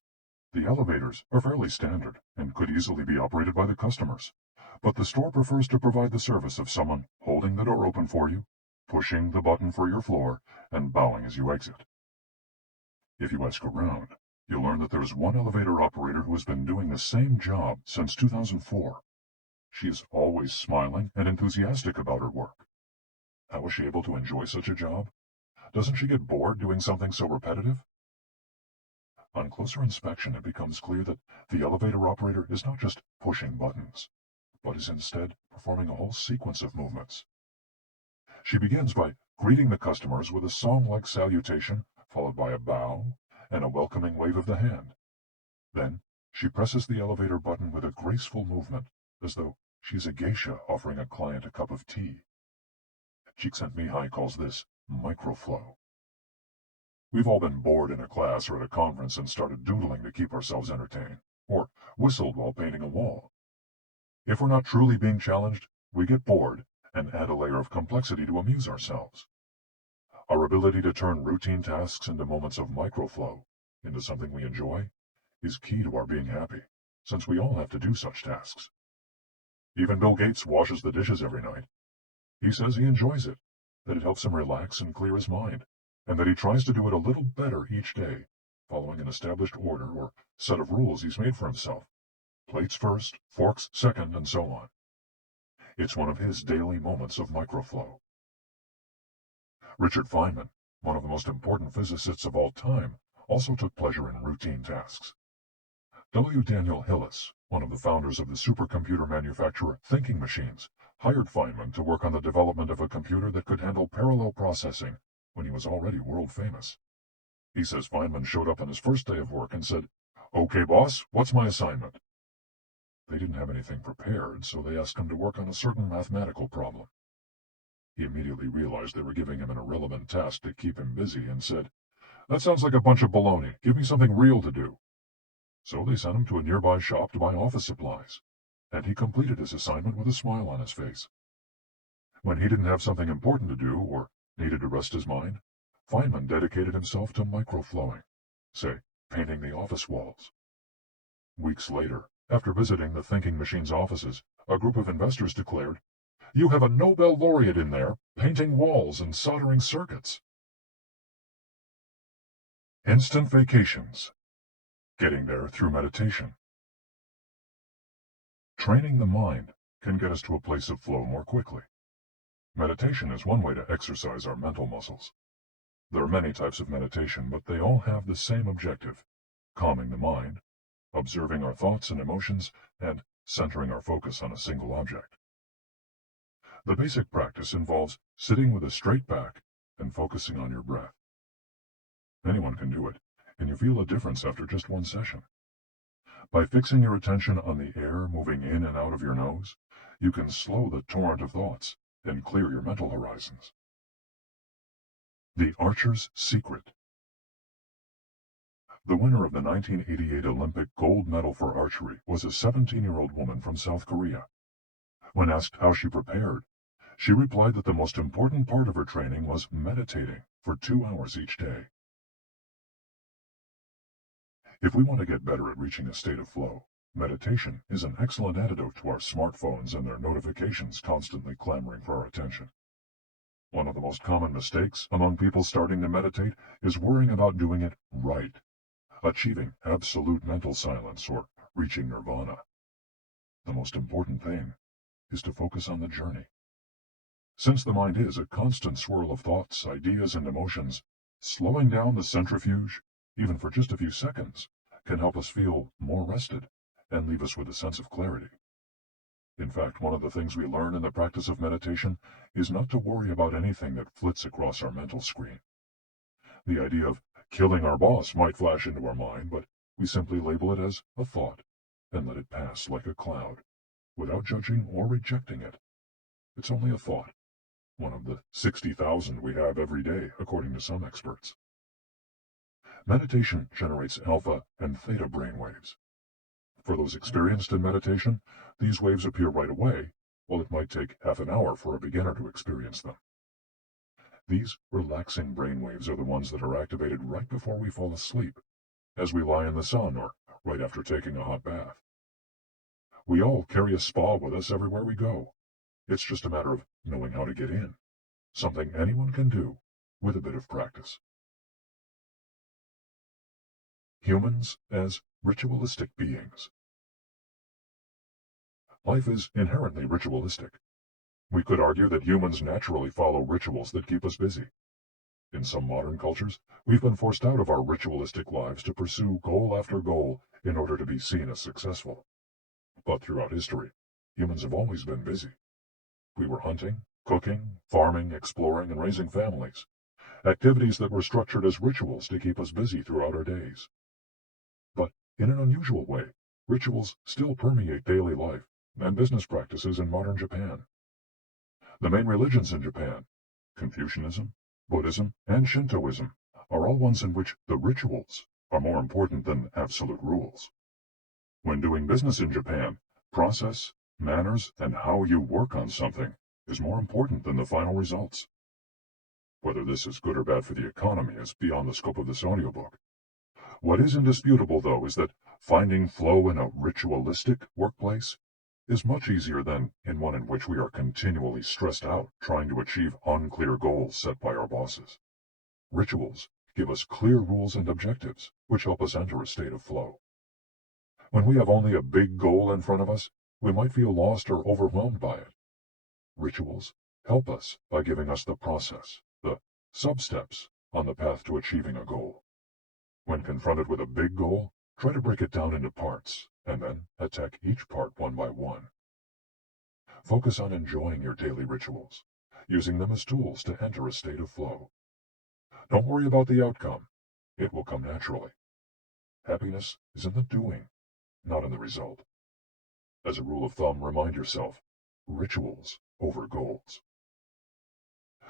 The elevators are fairly standard and could easily be operated by the customers, but the store prefers to provide the service of someone holding the door open for you, pushing the button for your floor, and bowing as you exit. If you ask around, you'll learn that there is one elevator operator who has been doing the same job since 2004. She is always smiling and enthusiastic about her work. How is she able to enjoy such a job? Doesn't she get bored doing something so repetitive? On closer inspection, it becomes clear that the elevator operator is not just pushing buttons, but is instead performing a whole sequence of movements. She begins by greeting the customers with a song-like salutation, followed by a bow and a welcoming wave of the hand. Then she presses the elevator button with a graceful movement, as though she's a geisha offering a client a cup of tea. Csikszentmihalyi calls this microflow. We've all been bored in a class or at a conference and started doodling to keep ourselves entertained, or whistled while painting a wall. If we're not truly being challenged, we get bored and add a layer of complexity to amuse ourselves. Our ability to turn routine tasks into moments of microflow, into something we enjoy, is key to our being happy, since we all have to do such tasks. Even Bill Gates washes the dishes every night. He says he enjoys it, that it helps him relax and clear his mind, and that he tries to do it a little better each day, following an established order or set of rules he's made for himself. Plates first, forks second, and so on. It's one of his daily moments of microflow. Richard Feynman, one of the most important physicists of all time, also took pleasure in routine tasks. W. Daniel Hillis, one of the founders of the supercomputer manufacturer Thinking Machines, hired Feynman to work on the development of a computer that could handle parallel processing when he was already world famous. He says Feynman showed up on his first day of work and said, "Okay, boss, what's my assignment?" They didn't have anything prepared, so they asked him to work on a certain mathematical problem. He immediately realized they were giving him an irrelevant task to keep him busy and said, "That sounds like a bunch of baloney. Give me something real to do." So they sent him to a nearby shop to buy office supplies, and he completed his assignment with a smile on his face. When he didn't have something important to do or needed to rest his mind, Feynman dedicated himself to microflowing, say, painting the office walls. Weeks later, after visiting the Thinking Machines offices, a group of investors declared, "You have a Nobel laureate in there, painting walls and soldering circuits." Instant vacations. Getting there through meditation. Training the mind can get us to a place of flow more quickly. Meditation is one way to exercise our mental muscles. There are many types of meditation, but they all have the same objective: calming the mind, observing our thoughts and emotions, and centering our focus on a single object. The basic practice involves sitting with a straight back and focusing on your breath. Anyone can do it, and you feel a difference after just one session. By fixing your attention on the air moving in and out of your nose, you can slow the torrent of thoughts and clear your mental horizons. The Archer's Secret. The winner of the 1988 Olympic gold medal for archery was a 17-year-old woman from South Korea. When asked how she prepared, she replied that the most important part of her training was meditating for 2 hours each day. If we want to get better at reaching a state of flow, meditation is an excellent antidote to our smartphones and their notifications constantly clamoring for our attention. One of the most common mistakes among people starting to meditate is worrying about doing it right, achieving absolute mental silence or reaching nirvana. The most important thing is to focus on the journey. Since the mind is a constant swirl of thoughts, ideas, and emotions, slowing down the centrifuge, even for just a few seconds, can help us feel more rested and leave us with a sense of clarity. In fact, one of the things we learn in the practice of meditation is not to worry about anything that flits across our mental screen. The idea of killing our boss might flash into our mind, but we simply label it as a thought and let it pass like a cloud, without judging or rejecting it. It's only a thought, one of the 60,000 we have every day, according to some experts. Meditation generates alpha and theta brainwaves. For those experienced in meditation, these waves appear right away, while it might take half an hour for a beginner to experience them. These relaxing brain waves are the ones that are activated right before we fall asleep, as we lie in the sun or right after taking a hot bath. We all carry a spa with us everywhere we go. It's just a matter of knowing how to get in, something anyone can do with a bit of practice. Humans as ritualistic beings. Life is inherently ritualistic. We could argue that humans naturally follow rituals that keep us busy. In some modern cultures, we've been forced out of our ritualistic lives to pursue goal after goal in order to be seen as successful. But throughout history, humans have always been busy. We were hunting, cooking, farming, exploring, and raising families, activities that were structured as rituals to keep us busy throughout our days. But in an unusual way, rituals still permeate daily life and business practices in modern Japan. The main religions in Japan, Confucianism, Buddhism, and Shintoism, are all ones in which the rituals are more important than absolute rules. When doing business in Japan, process, manners, and how you work on something is more important than the final results. Whether this is good or bad for the economy is beyond the scope of this audiobook. What is indisputable, though, is that finding flow in a ritualistic workplace is much easier than in one in which we are continually stressed out trying to achieve unclear goals set by our bosses. Rituals give us clear rules and objectives, which help us enter a state of flow. When we have only a big goal in front of us, we might feel lost or overwhelmed by it. Rituals help us by giving us the process, the sub-steps on the path to achieving a goal. When confronted with a big goal, try to break it down into parts, and then attack each part one by one. Focus on enjoying your daily rituals, using them as tools to enter a state of flow. Don't worry about the outcome. It will come naturally. Happiness is in the doing, not in the result. As a rule of thumb, remind yourself, rituals over goals.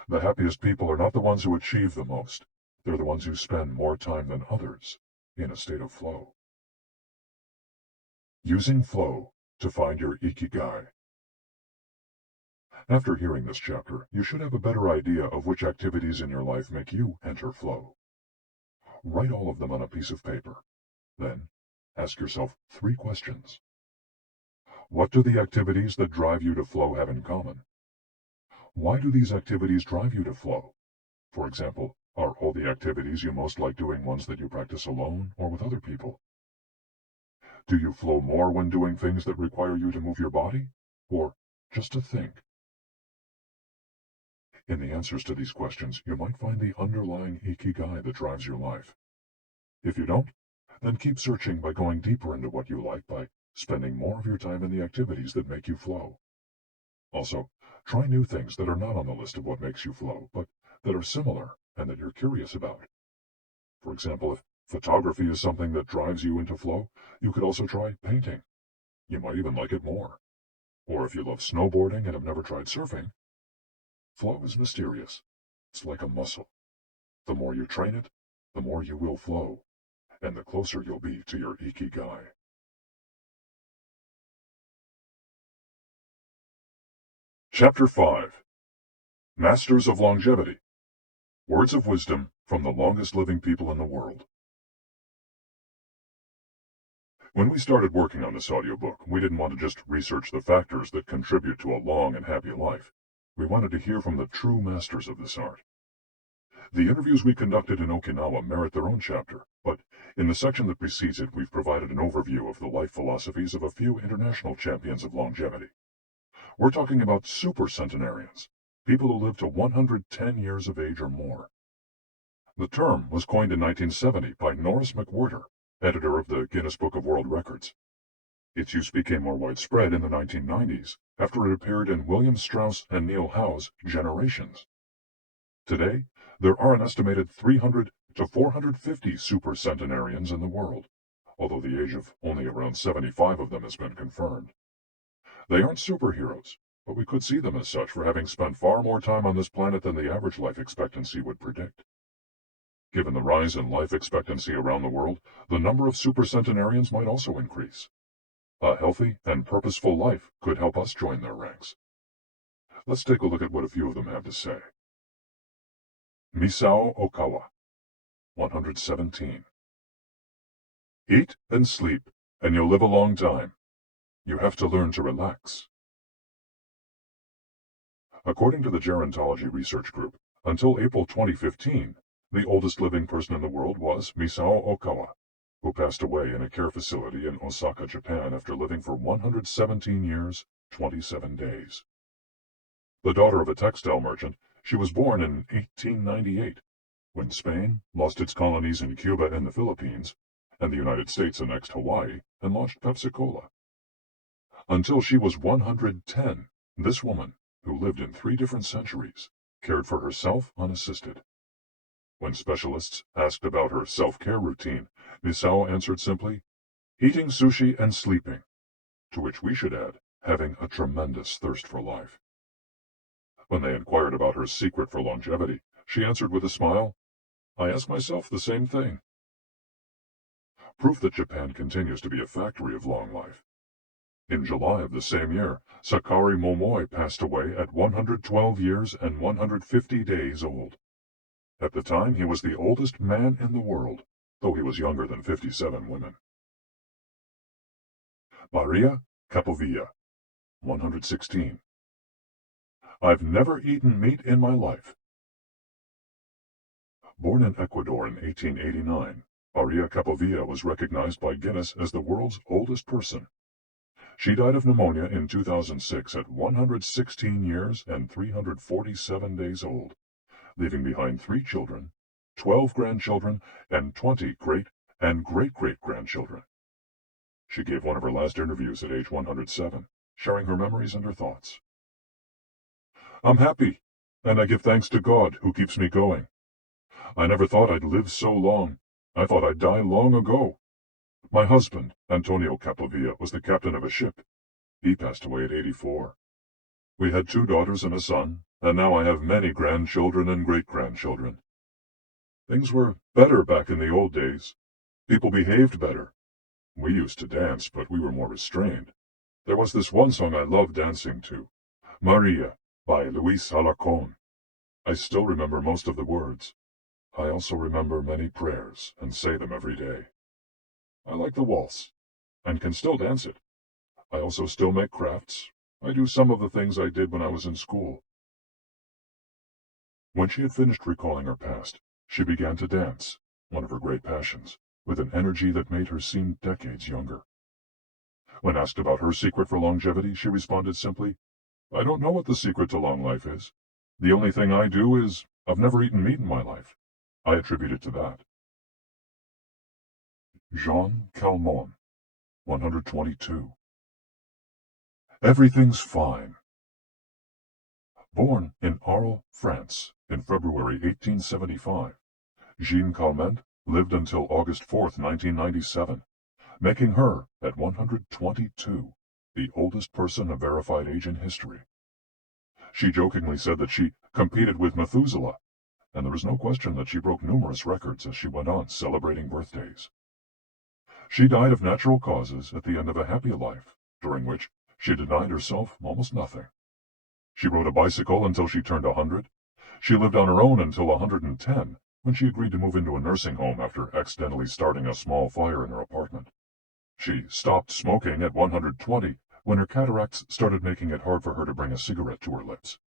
The happiest people are not the ones who achieve the most. They're the ones who spend more time than others in a state of flow. Using flow to find your IKIGAI. After hearing this chapter, you should have a better idea of which activities in your life make you enter flow. Write all of them on a piece of paper. Then, ask yourself 3 questions. What do the activities that drive you to flow have in common? Why do these activities drive you to flow? For example, are all the activities you most like doing ones that you practice alone or with other people? Do you flow more when doing things that require you to move your body, or just to think? In the answers to these questions, you might find the underlying IKIGAI that drives your life. If you don't, then keep searching by going deeper into what you like by spending more of your time in the activities that make you flow. Also, try new things that are not on the list of what makes you flow, but that are similar and that you're curious about. For example, if photography is something that drives you into flow, you could also try painting. You might even like it more. Or if you love snowboarding and have never tried surfing, flow is mysterious. It's like a muscle. The more you train it, the more you will flow, and the closer you'll be to your IKIGAI. Chapter 5. Masters of Longevity. Words of wisdom from the longest living people in the world. When we started working on this audiobook, we didn't want to just research the factors that contribute to a long and happy life. We wanted to hear from the true masters of this art. The interviews we conducted in Okinawa merit their own chapter, but in the section that precedes it, we've provided an overview of the life philosophies of a few international champions of longevity. We're talking about super centenarians, people who live to 110 years of age or more. The term was coined in 1970 by Norris McWhirter, editor of the Guinness Book of World Records. Its use became more widespread in the 1990s, after it appeared in William Strauss and Neil Howe's Generations. Today, there are an estimated 300 to 450 super centenarians in the world, although the age of only around 75 of them has been confirmed. They aren't superheroes, but we could see them as such for having spent far more time on this planet than the average life expectancy would predict. Given the rise in life expectancy around the world, the number of supercentenarians might also increase. A healthy and purposeful life could help us join their ranks. Let's take a look at what a few of them have to say. Misao Okawa, 117. Eat and sleep, and you'll live a long time. You have to learn to relax. According to the Gerontology Research Group, until April 2015, the oldest living person in the world was Misao Okawa, who passed away in a care facility in Osaka, Japan after living for 117 years, 27 days. The daughter of a textile merchant, she was born in 1898, when Spain lost its colonies in Cuba and the Philippines, and the United States annexed Hawaii and launched Pepsi-Cola. Until she was 110, this woman, who lived in 3 different centuries, cared for herself unassisted. When specialists asked about her self-care routine, Misao answered simply, eating sushi and sleeping, to which we should add, having a tremendous thirst for life. When they inquired about her secret for longevity, she answered with a smile, I ask myself the same thing. Proof that Japan continues to be a factory of long life. In July of the same year, Sakari Momoi passed away at 112 years and 150 days old. At the time, he was the oldest man in the world, though he was younger than 57 women. Maria Capovilla, 116. I've never eaten meat in my life. Born in Ecuador in 1889, Maria Capovilla was recognized by Guinness as the world's oldest person. She died of pneumonia in 2006 at 116 years and 347 days old, leaving behind 3 children, 12 grandchildren, and 20 great and great-great-grandchildren. She gave one of her last interviews at age 107, sharing her memories and her thoughts. I'm happy, and I give thanks to God who keeps me going. I never thought I'd live so long. I thought I'd die long ago. My husband, Antonio Capovilla, was the captain of a ship. He passed away at 84. We had 2 daughters and a son, and now I have many grandchildren and great-grandchildren. Things were better back in the old days. People behaved better. We used to dance, but we were more restrained. There was this one song I loved dancing to, Maria, by Luis Alarcón. I still remember most of the words. I also remember many prayers and say them every day. I like the waltz, and can still dance it. I also still make crafts. I do some of the things I did when I was in school. When she had finished recalling her past, she began to dance, one of her great passions, with an energy that made her seem decades younger. When asked about her secret for longevity, she responded simply, I don't know what the secret to long life is. The only thing I do is, I've never eaten meat in my life. I attribute it to that. Jean Calment, 122. Everything's fine. Born in Arles, France, in February 1875, Jean Calment lived until August 4, 1997, making her, at 122, the oldest person of verified age in history. She jokingly said that she competed with Methuselah, and there is no question that she broke numerous records as she went on celebrating birthdays. She died of natural causes at the end of a happy life, during which she denied herself almost nothing. She rode a bicycle until she turned 100. She lived on her own until 110, when she agreed to move into a nursing home after accidentally starting a small fire in her apartment. She stopped smoking at 120, when her cataracts started making it hard for her to bring a cigarette to her lips.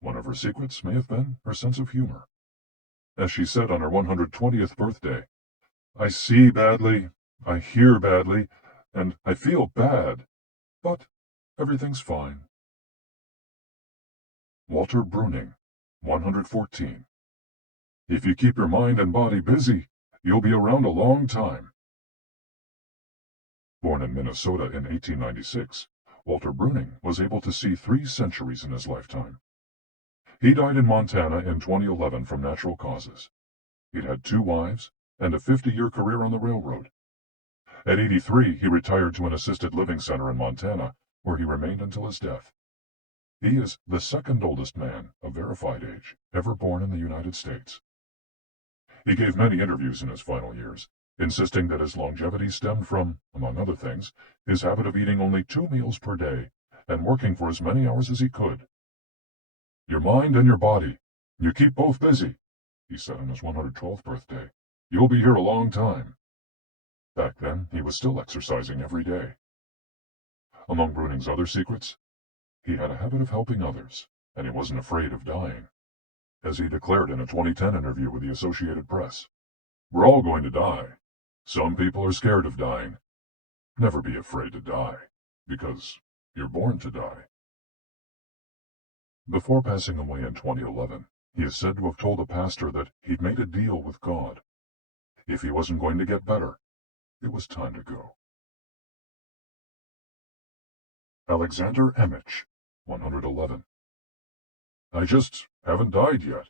One of her secrets may have been her sense of humor. As she said on her 120th birthday, I see badly, I hear badly, and I feel bad, but everything's fine. Walter Bruning, 114. If you keep your mind and body busy, you'll be around a long time. Born in Minnesota in 1896, Walter Bruning was able to see 3 centuries in his lifetime. He died in Montana in 2011 from natural causes. He'd had 2 wives and a 50-year career on the railroad. At 83, he retired to an assisted living center in Montana, where he remained until his death. He is the 2nd oldest man of verified age ever born in the United States. He gave many interviews in his final years, insisting that his longevity stemmed from, among other things, his habit of eating only 2 meals per day and working for as many hours as he could. "Your mind and your body, you keep both busy," he said on his 112th birthday. "You'll be here a long time." Back then, he was still exercising every day. Among Bruning's other secrets, he had a habit of helping others, and he wasn't afraid of dying. As he declared in a 2010 interview with the Associated Press, "We're all going to die. Some people are scared of dying. Never be afraid to die, because you're born to die." Before passing away in 2011, he is said to have told a pastor that he'd made a deal with God. If he wasn't going to get better, it was time to go. Alexander Emich, 111. "I just haven't died yet."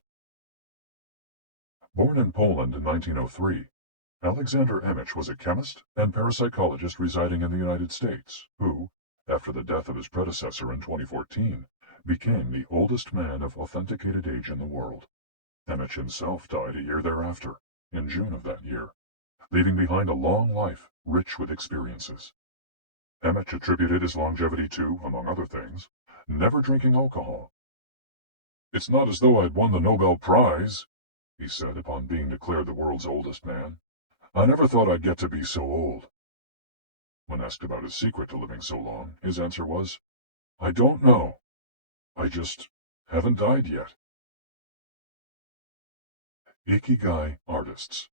Born in Poland in 1903, Alexander Emich was a chemist and parapsychologist residing in the United States, who, after the death of his predecessor in 2014, became the oldest man of authenticated age in the world. Emich himself died a year thereafter, in June of that year, leaving behind a long life rich with experiences. Emich attributed his longevity to, among other things, never drinking alcohol. "It's not as though I'd won the Nobel Prize," he said upon being declared the world's oldest man. "I never thought I'd get to be so old." When asked about his secret to living so long, his answer was, "I don't know. I just haven't died yet." Ikigai artists.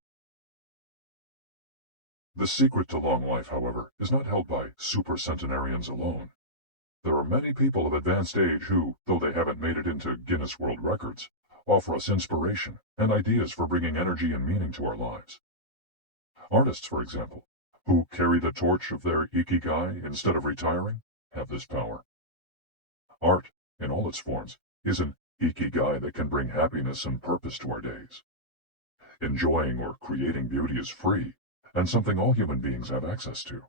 The secret to long life, however, is not held by supercentenarians alone. There are many people of advanced age who, though they haven't made it into Guinness World Records, offer us inspiration and ideas for bringing energy and meaning to our lives. Artists, for example, who carry the torch of their Ikigai instead of retiring, have this power. Art, in all its forms, is an Ikigai that can bring happiness and purpose to our days. Enjoying or creating beauty is free, and something all human beings have access to.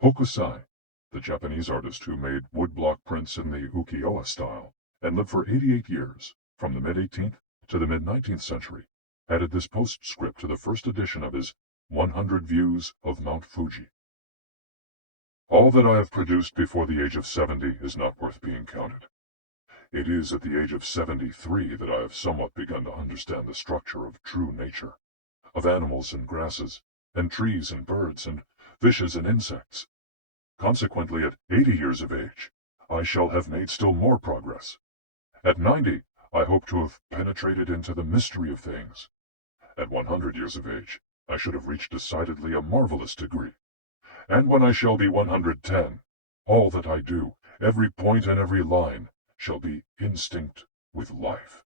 Hokusai, the Japanese artist who made woodblock prints in the ukiyo-e style and lived for 88 years, from the mid-18th to the mid-19th century, added this postscript to the first edition of his 100 Views of Mount Fuji. "All that I have produced before the age of 70 is not worth being counted. It is at the age of 73 that I have somewhat begun to understand the structure of true nature, of animals and grasses, and trees and birds, and fishes and insects. Consequently, at 80 years of age, I shall have made still more progress. At 90, I hope to have penetrated into the mystery of things. At 100 years of age, I should have reached decidedly a marvelous degree. And when I shall be 110, all that I do, every point and every line, shall be instinct with life."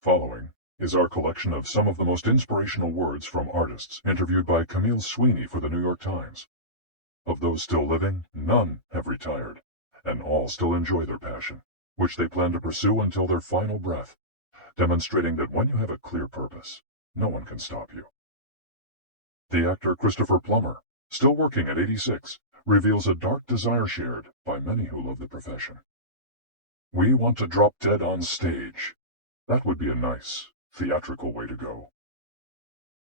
Following is our collection of some of the most inspirational words from artists interviewed by Camille Sweeney for the New York Times. Of those still living, none have retired, and all still enjoy their passion, which they plan to pursue until their final breath, demonstrating that when you have a clear purpose, no one can stop you. The actor Christopher Plummer, still working at 86, reveals a dark desire shared by many who love the profession. "We want to drop dead on stage. That would be a nice, theatrical way to go."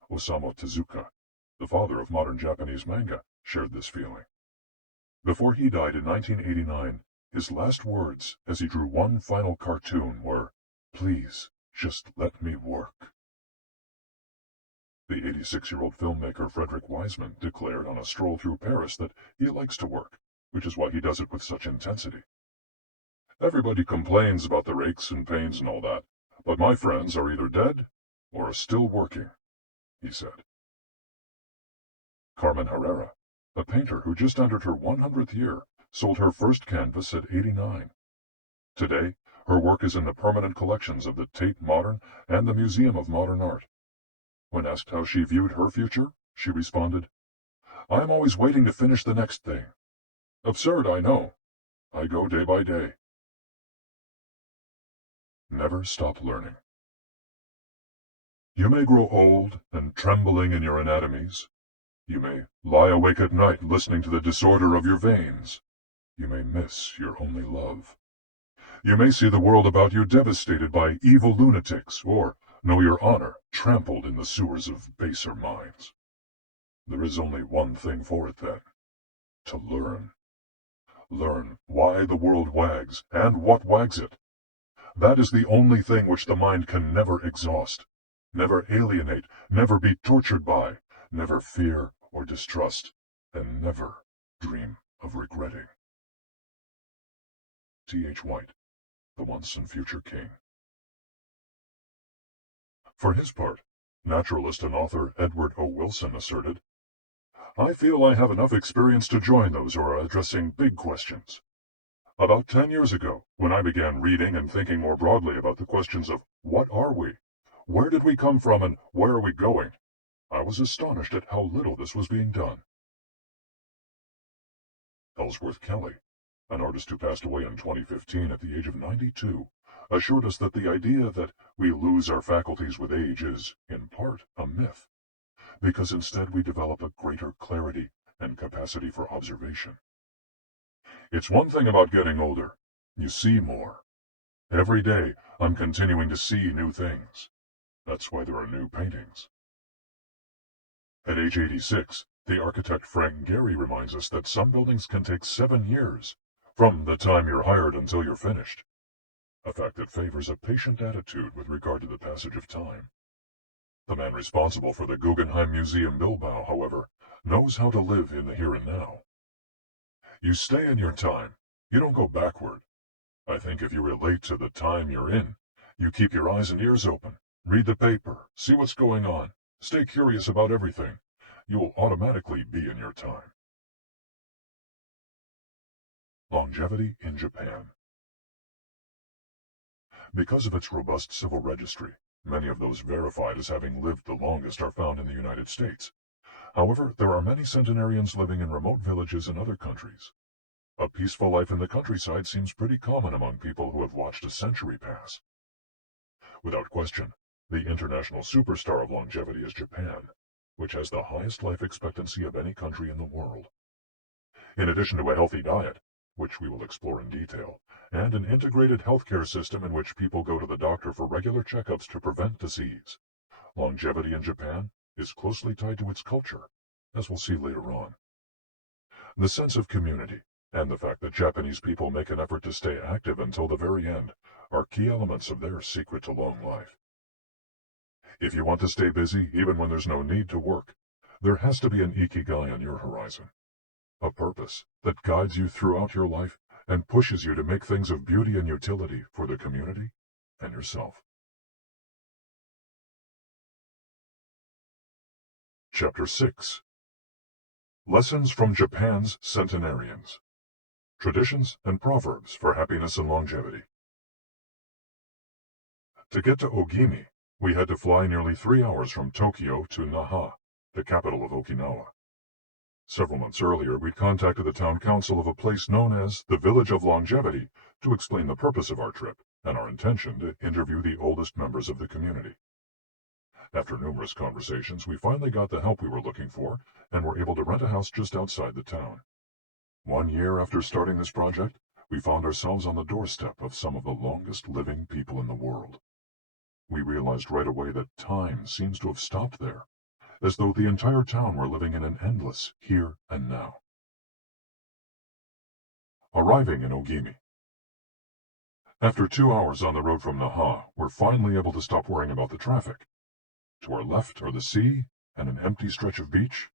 Osamu Tezuka, the father of modern Japanese manga, shared this feeling. Before he died in 1989, his last words as he drew one final cartoon were, "Please, just let me work." The 86-year-old filmmaker Frederick Wiseman declared on a stroll through Paris that he likes to work, which is why he does it with such intensity. "Everybody complains about their aches and pains and all that, but my friends are either dead or are still working," he said. Carmen Herrera, a painter who just entered her 100th year, sold her first canvas at 89. Today, her work is in the permanent collections of the Tate Modern and the Museum of Modern Art. When asked how she viewed her future, she responded, "I'm always waiting to finish the next thing. Absurd, I know. I go day by day." Never stop learning. You may grow old and trembling in your anatomies. You may lie awake at night listening to the disorder of your veins. You may miss your only love. You may see the world about you devastated by evil lunatics or Know your honor trampled in the sewers of baser minds. There is only one thing for it then, to learn. Learn why the world wags and what wags it. That is the only thing which the mind can never exhaust, never alienate, never be tortured by, never fear or distrust, and never dream of regretting. T.H. White, the once and future king. For his part, naturalist and author Edward O. Wilson asserted, "I feel I have enough experience to join those who are addressing big questions. About 10 years ago, when I began reading and thinking more broadly about the questions of what are we, where did we come from, and where are we going, I was astonished at how little this was being done." Ellsworth Kelly, an artist who passed away in 2015 at the age of 92, assured us that the idea that we lose our faculties with age is, in part, a myth, because instead we develop a greater clarity and capacity for observation. It's one thing about getting older. You see more. Every day, I'm continuing to see new things. That's why there are new paintings. At age 86, the architect Frank Gehry reminds us that some buildings can take 7 years, from the time you're hired until you're finished. A fact that favors a patient attitude with regard to the passage of time. The man responsible for the Guggenheim Museum Bilbao, however, knows how to live in the here and now. You stay in your time. You don't go backward. I think if you relate to the time you're in, you keep your eyes and ears open, read the paper, see what's going on, stay curious about everything, you will automatically be in your time. Longevity in Japan. Because of its robust civil registry, many of those verified as having lived the longest are found in the United States. However, there are many centenarians living in remote villages in other countries. A peaceful life in the countryside seems pretty common among people who have watched a century pass. Without question, the international superstar of longevity is Japan, which has the highest life expectancy of any country in the world. In addition to a healthy diet, which we will explore in detail, and an integrated healthcare system in which people go to the doctor for regular checkups to prevent disease, longevity in Japan is closely tied to its culture, as we'll see later on. The sense of community, and the fact that Japanese people make an effort to stay active until the very end, are key elements of their secret to long life. If you want to stay busy even when there's no need to work, there has to be an IKIGAI on your horizon. A purpose that guides you throughout your life and pushes you to make things of beauty and utility for the community and yourself. Chapter 6. Lessons from Japan's Centenarians. Traditions and Proverbs for Happiness and Longevity. To get to Ogimi, we had to fly nearly 3 hours from Tokyo to Naha, the capital of Okinawa. Several months earlier, we'd contacted the town council of a place known as the Village of Longevity to explain the purpose of our trip and our intention to interview the oldest members of the community. After numerous conversations, we finally got the help we were looking for and were able to rent a house just outside the town. 1 year after starting this project, we found ourselves on the doorstep of some of the longest living people in the world. We realized right away that time seems to have stopped there, as though the entire town were living in an endless here and now. Arriving in Ogimi. After 2 hours on the road from Naha, we're finally able to stop worrying about the traffic. To our left are the sea and an empty stretch of beach.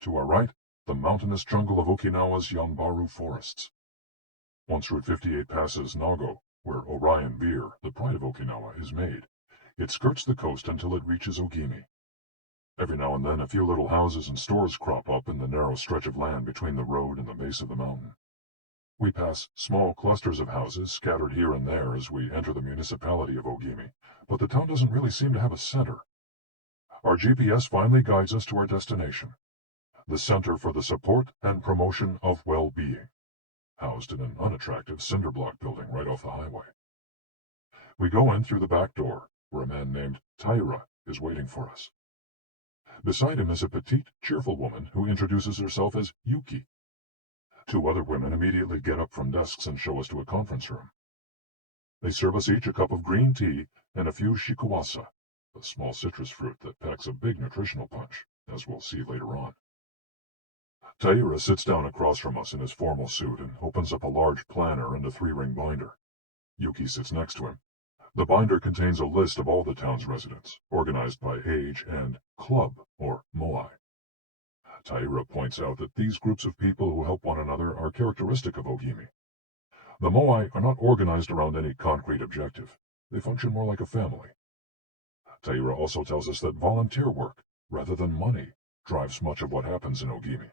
To our right, the mountainous jungle of Okinawa's Yanbaru forests. Once Route 58 passes Nago, where Orion beer, the pride of Okinawa, is made, it skirts the coast until it reaches Ogimi. Every now and then a few little houses and stores crop up in the narrow stretch of land between the road and the base of the mountain. We pass small clusters of houses scattered here and there as we enter the municipality of Ogimi, but the town doesn't really seem to have a center. Our GPS finally guides us to our destination, the Center for the Support and Promotion of Well-Being, housed in an unattractive cinder block building right off the highway. We go in through the back door, where a man named Taira is waiting for us. Beside him is a petite, cheerful woman who introduces herself as Yuki. 2 other women immediately get up from desks and show us to a conference room. They serve us each a cup of green tea and a few shikuwasa, a small citrus fruit that packs a big nutritional punch, as we'll see later on. Taira sits down across from us in his formal suit and opens up a large planner and a 3-ring binder. Yuki sits next to him. The binder contains a list of all the town's residents, organized by age and club, or moai. Taira points out that these groups of people who help one another are characteristic of Ogimi. The moai are not organized around any concrete objective. They function more like a family. Taira also tells us that volunteer work, rather than money, drives much of what happens in Ogimi.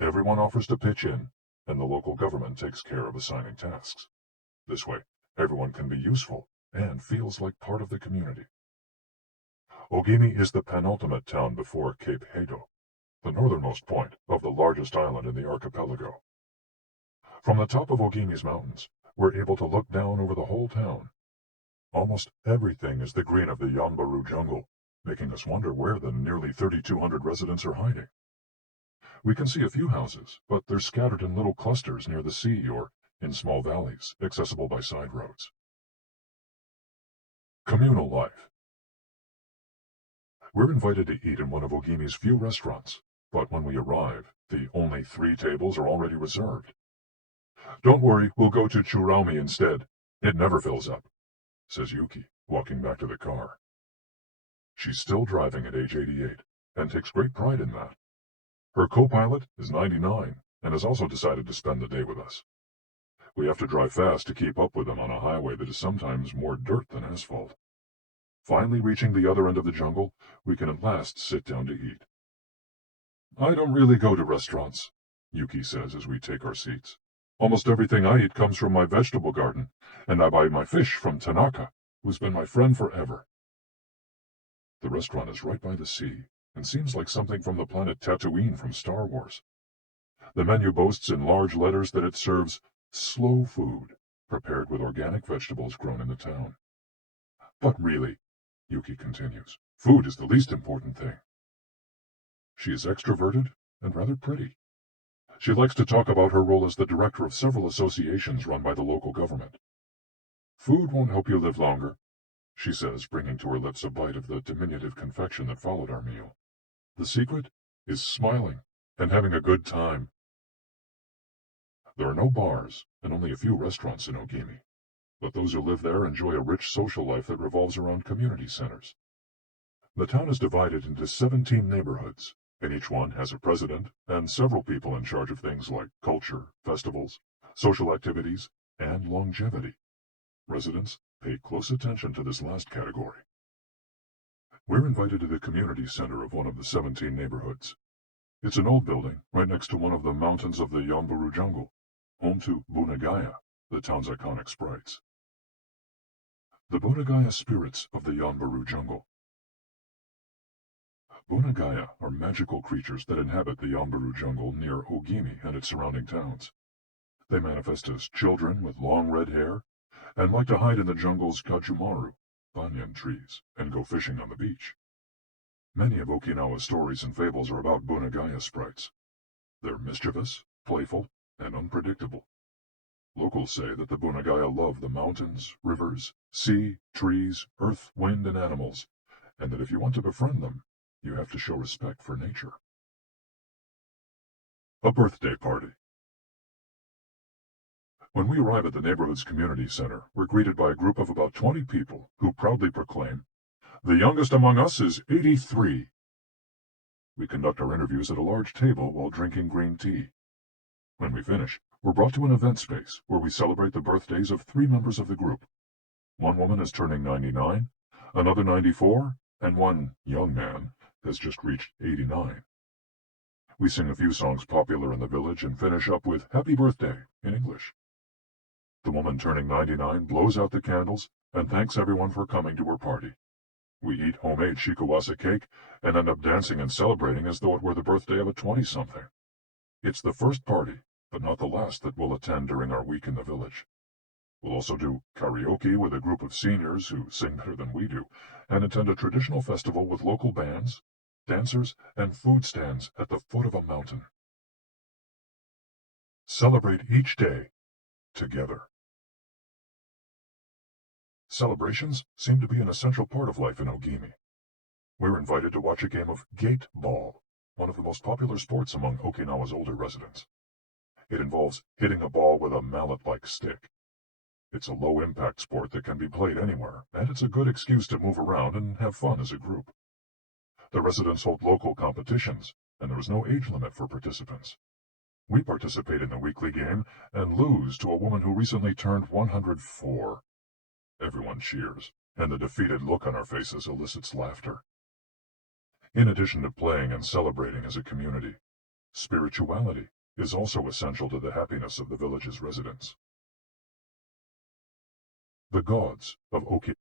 Everyone offers to pitch in, and the local government takes care of assigning tasks. This way, everyone can be useful and feels like part of the community. Ogimi is the penultimate town before Cape Hedo, the northernmost point of the largest island in the archipelago. From the top of Ogimi's mountains, we're able to look down over the whole town. Almost everything is the green of the Yanbaru jungle, making us wonder where the nearly 3,200 residents are hiding. We can see a few houses, but they're scattered in little clusters near the sea or in small valleys, accessible by side roads. Communal life. We're invited to eat in one of Ogimi's few restaurants, but when we arrive, the only 3 tables are already reserved. "Don't worry, we'll go to Churaumi instead. It never fills up," says Yuki, walking back to the car. She's still driving at age 88, and takes great pride in that. Her co-pilot is 99, and has also decided to spend the day with us. We have to drive fast to keep up with them on a highway that is sometimes more dirt than asphalt. Finally reaching the other end of the jungle, we can at last sit down to eat. "I don't really go to restaurants," Yuki says as we take our seats. "Almost everything I eat comes from my vegetable garden, and I buy my fish from Tanaka, who's been my friend forever." The restaurant is right by the sea, and seems like something from the planet Tatooine from Star Wars. The menu boasts in large letters that it serves slow food, prepared with organic vegetables grown in the town. "But really," Yuki continues, "food is the least important thing." She is extroverted and rather pretty. She likes to talk about her role as the director of several associations run by the local government. "Food won't help you live longer," she says, bringing to her lips a bite of the diminutive confection that followed our meal. "The secret is smiling and having a good time." There are no bars and only a few restaurants in Ogimi, but those who live there enjoy a rich social life that revolves around community centers. The town is divided into 17 neighborhoods, and each one has a president and several people in charge of things like culture, festivals, social activities, and longevity. Residents pay close attention to this last category. We're invited to the community center of one of the 17 neighborhoods. It's an old building right next to one of the mountains of the Yanbaru jungle, home to Bunagaya, the town's iconic sprites. The Bunagaya spirits of the Yanbaru jungle. Bunagaya are magical creatures that inhabit the Yanbaru jungle near Ogimi and its surrounding towns. They manifest as children with long red hair, and like to hide in the jungle's kajumaru, banyan trees, and go fishing on the beach. Many of Okinawa's stories and fables are about Bunagaya sprites. They're mischievous, playful, and unpredictable. Locals say that the Bunagaya love the mountains, rivers, sea, trees, earth, wind, and animals, and that if you want to befriend them, you have to show respect for nature. A birthday party. When we arrive at the neighborhood's community center, we're greeted by a group of about 20 people who proudly proclaim, "The youngest among us is 83. We conduct our interviews at a large table while drinking green tea. When we finish, we're brought to an event space where we celebrate the birthdays of 3 members of the group. One woman is turning 99, another 94, and one young man has just reached 89. We sing a few songs popular in the village and finish up with "Happy Birthday" in English. The woman turning 99 blows out the candles and thanks everyone for coming to her party. We eat homemade shikuwase cake and end up dancing and celebrating as though it were the birthday of a 20-something. It's the first party, but not the last, that we'll attend during our week in the village. We'll also do karaoke with a group of seniors who sing better than we do, and attend a traditional festival with local bands, dancers, and food stands at the foot of a mountain. Celebrate each day together. Celebrations seem to be an essential part of life in Ogimi. We're invited to watch a game of gate ball, one of the most popular sports among Okinawa's older residents. It involves hitting a ball with a mallet-like stick. It's a low-impact sport that can be played anywhere, and it's a good excuse to move around and have fun as a group. The residents hold local competitions, and there is no age limit for participants. We participate in the weekly game and lose to a woman who recently turned 104. Everyone cheers, and the defeated look on our faces elicits laughter. In addition to playing and celebrating as a community, spirituality is also essential to the happiness of the village's residents. The gods of Okinawa.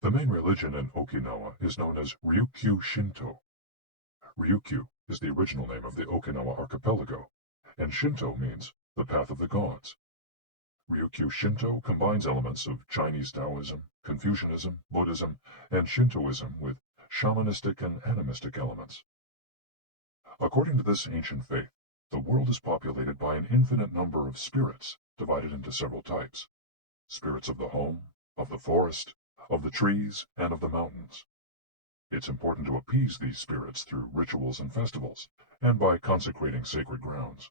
The main religion in Okinawa is known as Ryukyu Shinto. Ryukyu is the original name of the Okinawa archipelago, and Shinto means the path of the gods. Ryukyu Shinto combines elements of Chinese Taoism, Confucianism, Buddhism, and Shintoism with shamanistic and animistic elements. According to this ancient faith, the world is populated by an infinite number of spirits, divided into several types. Spirits of the home, of the forest, of the trees, and of the mountains. It's important to appease these spirits through rituals and festivals, and by consecrating sacred grounds.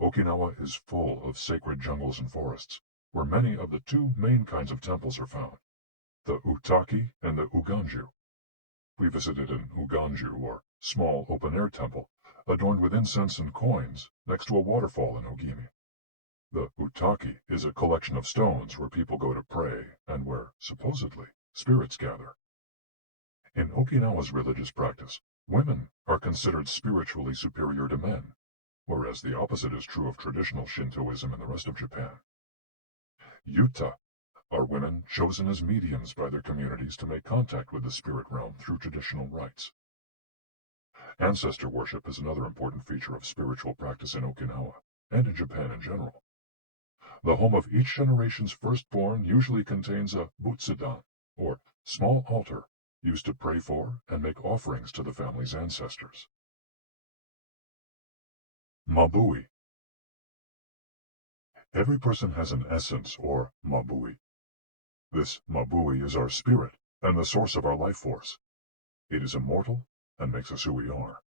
Okinawa is full of sacred jungles and forests, where many of the two main kinds of temples are found, the Utaki and the Uganju. We visited an Uganju, or small open-air temple, adorned with incense and coins, next to a waterfall in Ogimi. The Utaki is a collection of stones where people go to pray and where, supposedly, spirits gather. In Okinawa's religious practice, women are considered spiritually superior to men, whereas the opposite is true of traditional Shintoism in the rest of Japan. Yuta are women chosen as mediums by their communities to make contact with the spirit realm through traditional rites. Ancestor worship is another important feature of spiritual practice in Okinawa, and in Japan in general. The home of each generation's firstborn usually contains a butsudan, or small altar, used to pray for and make offerings to the family's ancestors. Mabui. Every person has an essence, or mabui. This mabui is our spirit and the source of our life force. It is immortal and makes us who we are.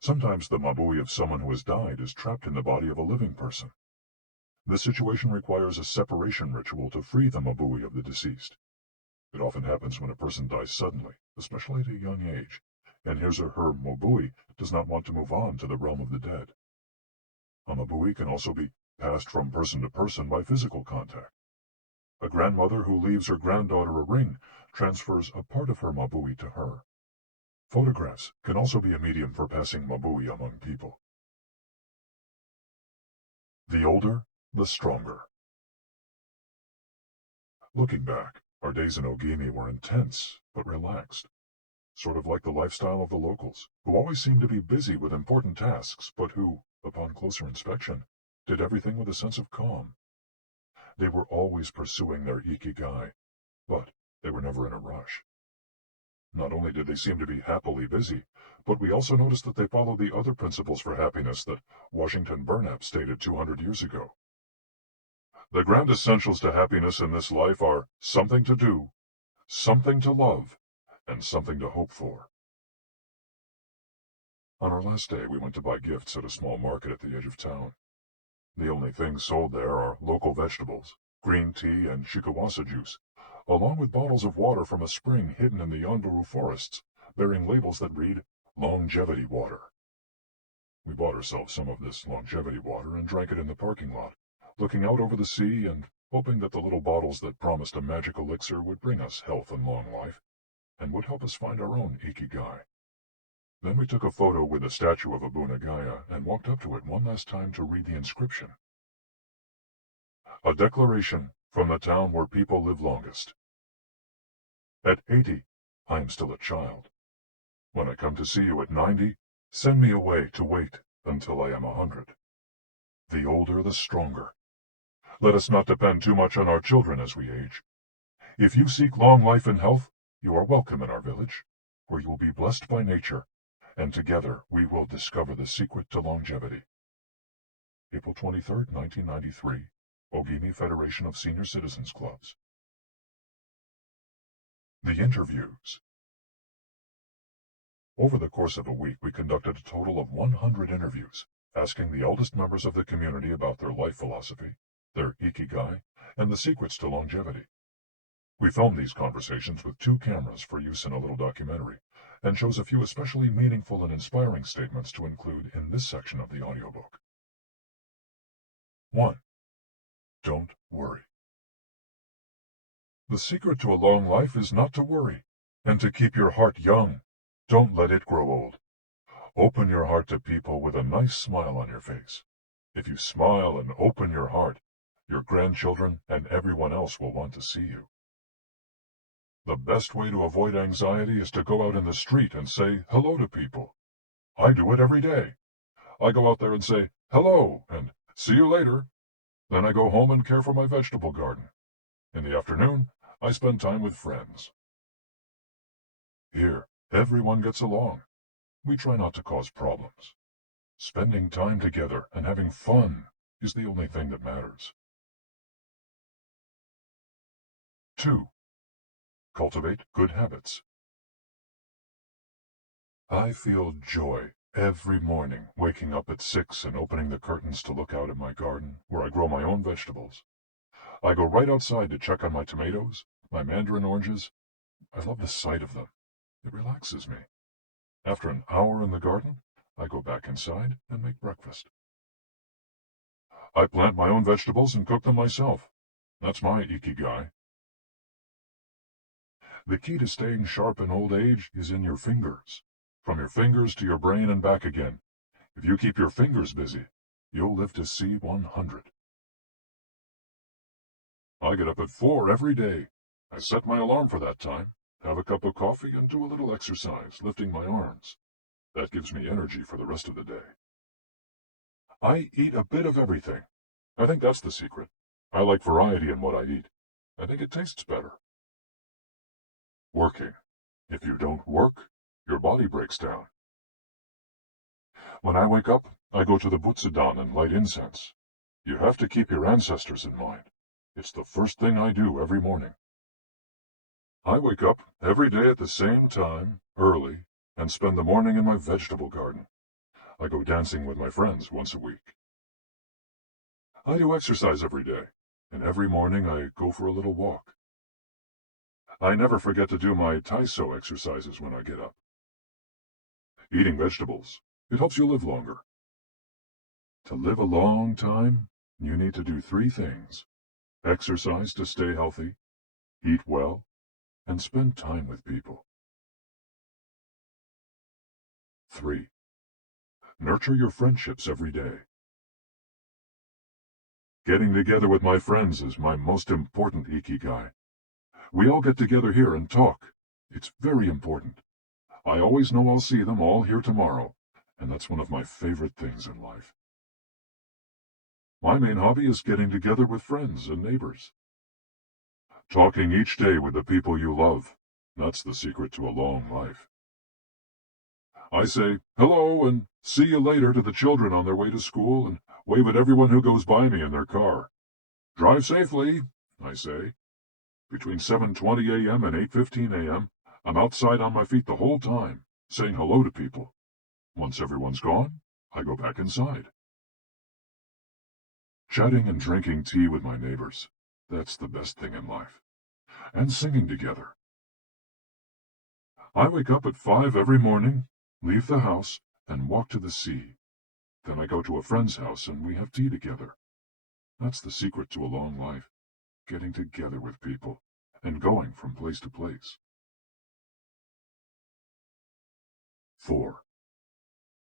Sometimes the mabui of someone who has died is trapped in the body of a living person. This situation requires a separation ritual to free the mabui of the deceased. It often happens when a person dies suddenly, especially at a young age, and his or her mabui does not want to move on to the realm of the dead. A mabui can also be passed from person to person by physical contact. A grandmother who leaves her granddaughter a ring transfers a part of her mabui to her. Photographs can also be a medium for passing mabui among people. The older, the stronger. Looking back, our days in Ogimi were intense, but relaxed. Sort of like the lifestyle of the locals, who always seemed to be busy with important tasks, but who, upon closer inspection, did everything with a sense of calm. They were always pursuing their IKIGAI, but they were never in a rush. Not only did they seem to be happily busy, but we also noticed that they followed the other principles for happiness that Washington Burnap stated 200 years ago. The grand essentials to happiness in this life are something to do, something to love, and something to hope for. On our last day, we went to buy gifts at a small market at the edge of town. The only things sold there are local vegetables, green tea, and shikawasa juice, along with bottles of water from a spring hidden in the Yonburu forests, bearing labels that read, longevity water. We bought ourselves some of this longevity water and drank it in the parking lot, looking out over the sea and hoping that the little bottles that promised a magic elixir would bring us health and long life, and would help us find our own Ikigai. Then we took a photo with a statue of Abuna Gaya and walked up to it one last time to read the inscription. A declaration from the town where people live longest. At 80, I am still a child. When I come to see you at 90, send me away to wait until I am 100. The older, the stronger. Let us not depend too much on our children as we age. If you seek long life and health, you are welcome in our village, where you will be blessed by nature, and together we will discover the secret to longevity. April 23, 1993, Ogimi Federation of Senior Citizens Clubs. The interviews. Over the course of a week, we conducted a total of 100 interviews, asking the eldest members of the community about their life philosophy, their IKIGAI, and the secrets to longevity. We filmed these conversations with 2 cameras for use in a little documentary, and chose a few especially meaningful and inspiring statements to include in this section of the audiobook. 1. Don't worry. The secret to a long life is not to worry, and to keep your heart young. Don't let it grow old. Open your heart to people with a nice smile on your face. If you smile and open your heart, your grandchildren and everyone else will want to see you. The best way to avoid anxiety is to go out in the street and say hello to people. I do it every day. I go out there and say hello and see you later. Then I go home and care for my vegetable garden. In the afternoon, I spend time with friends. Here, everyone gets along. We try not to cause problems. Spending time together and having fun is the only thing that matters. 2. Cultivate good habits. I feel joy every morning waking up at 6 and opening the curtains to look out at my garden where I grow my own vegetables. I go right outside to check on my tomatoes, my mandarin oranges. I love the sight of them. It relaxes me. After an hour in the garden, I go back inside and make breakfast. I plant my own vegetables and cook them myself. That's my ikigai. The key to staying sharp in old age is in your fingers. From your fingers to your brain and back again. If you keep your fingers busy, you'll live to see 100. I get up at 4 every day. I set my alarm for that time, have a cup of coffee, and do a little exercise, lifting my arms. That gives me energy for the rest of the day. I eat a bit of everything. I think that's the secret. I like variety in what I eat. I think it tastes better. Working. If you don't work, your body breaks down. When I wake up, I go to the Butsudan and light incense. You have to keep your ancestors in mind. It's the first thing I do every morning. I wake up every day at the same time, early, and spend the morning in my vegetable garden. I go dancing with my friends once a week. I do exercise every day, and every morning I go for a little walk. I never forget to do my Taiso exercises when I get up. Eating vegetables, it helps you live longer. To live a long time, you need to do 3 things. Exercise to stay healthy, eat well, and spend time with people. 3. Nurture your friendships every day. Getting together with my friends is my most important ikigai. We all get together here and talk. It's very important. I always know I'll see them all here tomorrow, and that's one of my favorite things in life. My main hobby is getting together with friends and neighbors. Talking each day with the people you love. That's the secret to a long life. I say hello and see you later to the children on their way to school and wave at everyone who goes by me in their car. Drive safely, I say. Between 7:20 a.m. and 8:15 a.m., I'm outside on my feet the whole time, saying hello to people. Once everyone's gone, I go back inside. Chatting and drinking tea with my neighbors. That's the best thing in life. And singing together. I wake up at 5 every morning, leave the house, and walk to the sea. Then I go to a friend's house and we have tea together. That's the secret to a long life. Getting together with people and going from place to place. 4.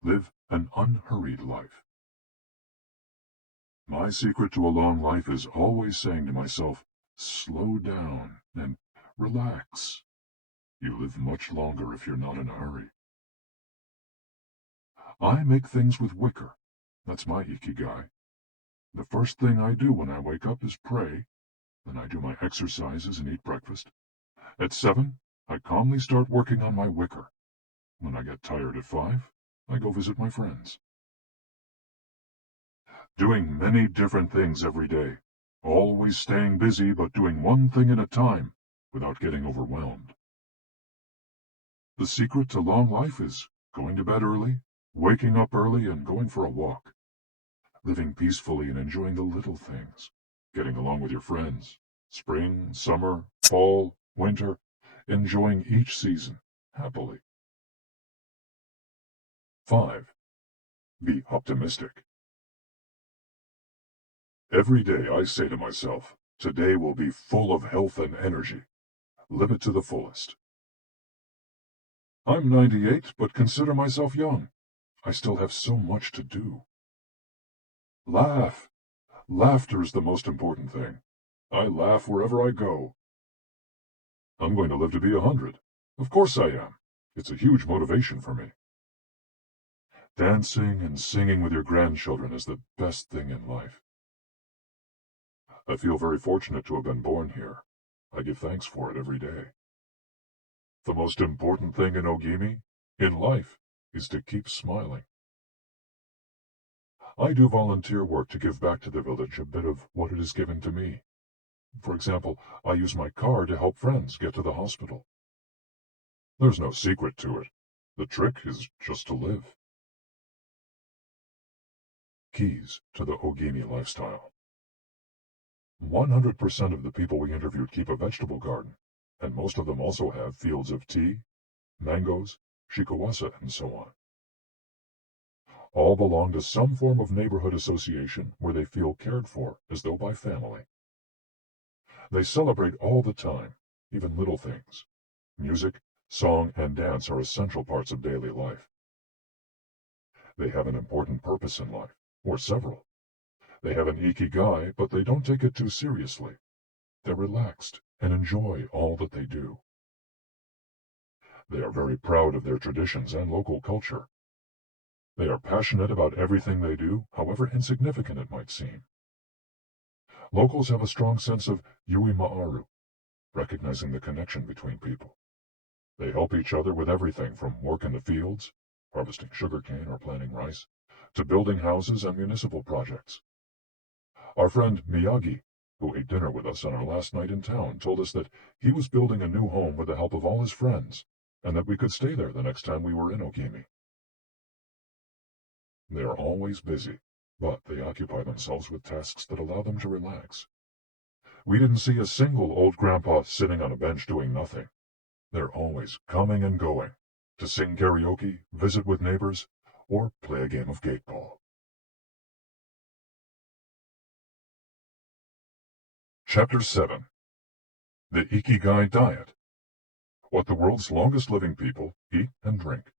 Live an unhurried life. My secret to a long life is always saying to myself, slow down and relax. You live much longer if you're not in a hurry. I make things with wicker. That's my ikigai. The first thing I do when I wake up is pray, then I do my exercises and eat breakfast. At 7, I calmly start working on my wicker. When I get tired at 5, I go visit my friends. Doing many different things every day. Always staying busy, but doing one thing at a time without getting overwhelmed. The secret to long life is going to bed early, waking up early, and going for a walk. Living peacefully and enjoying the little things. Getting along with your friends. Spring, summer, fall, winter. Enjoying each season happily. 5. Be optimistic. Every day I say to myself, today will be full of health and energy. Live it to the fullest. I'm 98, but consider myself young. I still have so much to do. Laugh. Laughter is the most important thing. I laugh wherever I go. I'm going to live to be 100. Of course I am. It's a huge motivation for me. Dancing and singing with your grandchildren is the best thing in life. I feel very fortunate to have been born here. I give thanks for it every day. The most important thing in Ogimi, in life, is to keep smiling. I do volunteer work to give back to the village a bit of what it has given to me. For example, I use my car to help friends get to the hospital. There's no secret to it. The trick is just to live. Keys to the Ogimi lifestyle. 100% of the people we interviewed keep a vegetable garden, and most of them also have fields of tea, mangoes, shikawasa, and so on. All belong to some form of neighborhood association where they feel cared for as though by family. They celebrate all the time, even little things. Music, song, and dance are essential parts of daily life. They have an important purpose in life, or several. They have an ikigai, but they don't take it too seriously. They're relaxed and enjoy all that they do. They are very proud of their traditions and local culture. They are passionate about everything they do, however insignificant it might seem. Locals have a strong sense of yui ma'aru, recognizing the connection between people. They help each other with everything from work in the fields, harvesting sugarcane or planting rice, to building houses and municipal projects. Our friend Miyagi, who ate dinner with us on our last night in town, told us that he was building a new home with the help of all his friends, and that we could stay there the next time we were in Ogimi. They are always busy, but they occupy themselves with tasks that allow them to relax. We didn't see a single old grandpa sitting on a bench doing nothing. They're always coming and going, to sing karaoke, visit with neighbors, or play a game of gateball. Chapter 7. The Ikigai Diet. What the world's longest living people eat and drink.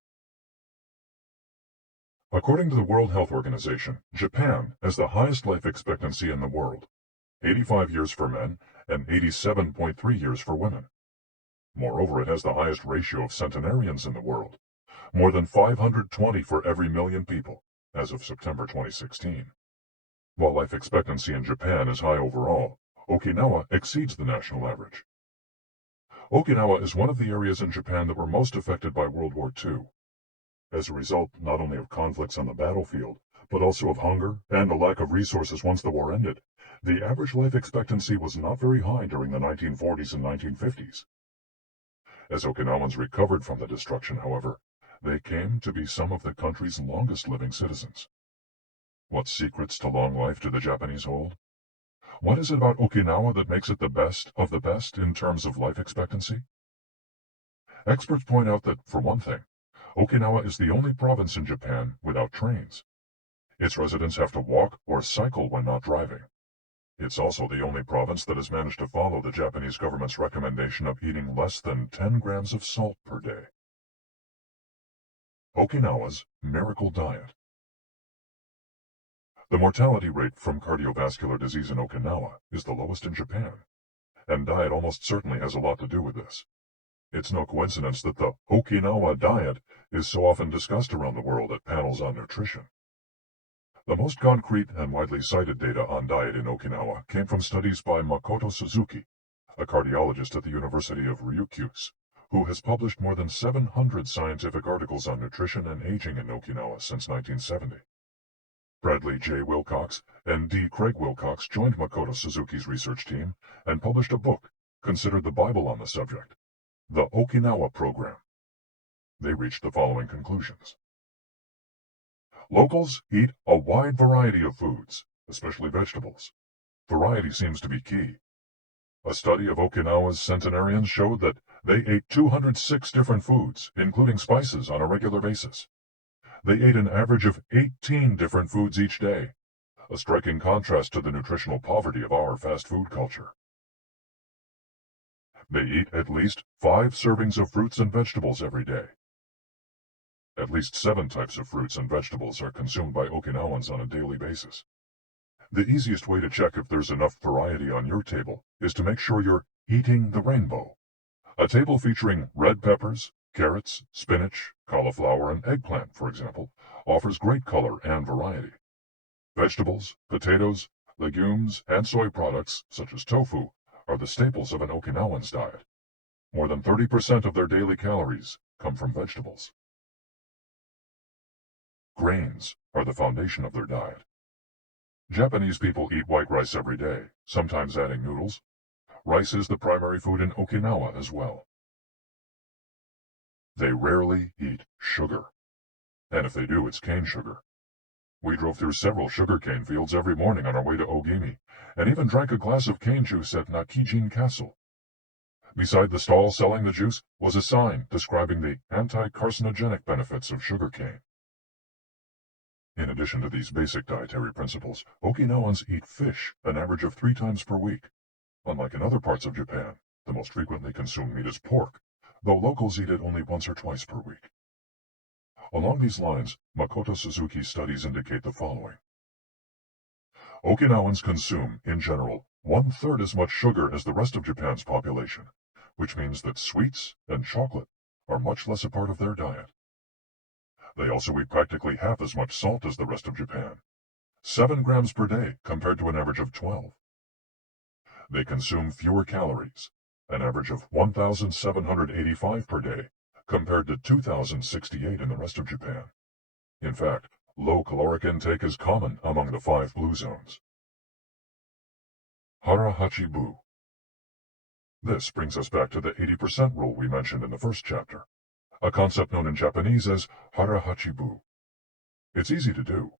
According to the World Health Organization, Japan has the highest life expectancy in the world, 85 years for men and 87.3 years for women. Moreover, it has the highest ratio of centenarians in the world, more than 520 for every million people, as of September 2016. While life expectancy in Japan is high overall, Okinawa exceeds the national average. Okinawa is one of the areas in Japan that were most affected by World War II. As a result not only of conflicts on the battlefield, but also of hunger and a lack of resources once the war ended, the average life expectancy was not very high during the 1940s and 1950s. As Okinawans recovered from the destruction, however, they came to be some of the country's longest living citizens. What secrets to long life do the Japanese hold? What is it about Okinawa that makes it the best of the best in terms of life expectancy? Experts point out that, for one thing, Okinawa is the only province in Japan without trains. Its residents have to walk or cycle when not driving. It's also the only province that has managed to follow the Japanese government's recommendation of eating less than 10 grams of salt per day. Okinawa's Miracle Diet. The mortality rate from cardiovascular disease in Okinawa is the lowest in Japan, and diet almost certainly has a lot to do with this. It's no coincidence that the Okinawa diet is so often discussed around the world at panels on nutrition. The most concrete and widely cited data on diet in Okinawa came from studies by Makoto Suzuki, a cardiologist at the University of Ryukyus, who has published more than 700 scientific articles on nutrition and aging in Okinawa since 1970. Bradley J. Wilcox and D. Craig Wilcox joined Makoto Suzuki's research team and published a book considered the Bible on the subject, The Okinawa Program. They reached the following conclusions. Locals eat a wide variety of foods, especially vegetables. Variety seems to be key. A study of Okinawa's centenarians showed that they ate 206 different foods, including spices, on a regular basis. They ate an average of 18 different foods each day, a striking contrast to the nutritional poverty of our fast food culture. They eat at least 5 servings of fruits and vegetables every day. At least 7 types of fruits and vegetables are consumed by Okinawans on a daily basis. The easiest way to check if there's enough variety on your table is to make sure you're eating the rainbow. A table featuring red peppers, carrots, spinach, cauliflower, and eggplant, for example, offers great color and variety. Vegetables, potatoes, legumes, and soy products, such as tofu, are the staples of an Okinawan's diet. More than 30% of their daily calories come from vegetables. Grains are the foundation of their diet. Japanese people eat white rice every day, sometimes adding noodles. Rice is the primary food in Okinawa as well. They rarely eat sugar, and if they do, it's cane sugar. We drove through several sugarcane fields every morning on our way to Ogimi, and even drank a glass of cane juice at Nakijin Castle. Beside the stall selling the juice was a sign describing the anti-carcinogenic benefits of sugarcane. In addition to these basic dietary principles, Okinawans eat fish an average of 3 times per week. Unlike in other parts of Japan, the most frequently consumed meat is pork, though locals eat it only once or twice per week. Along these lines, Makoto Suzuki's studies indicate the following. Okinawans consume, in general, 1/3 as much sugar as the rest of Japan's population, which means that sweets and chocolate are much less a part of their diet. They also eat practically half as much salt as the rest of Japan, 7 grams per day compared to an average of 12. They consume fewer calories, an average of 1,785 per day, compared to 2,068 in the rest of Japan. In fact, low caloric intake is common among the 5 blue zones. Hara-Hachi-Bu. This brings us back to the 80% rule we mentioned in the first chapter, a concept known in Japanese as Hara-Hachi-Bu. It's easy to do.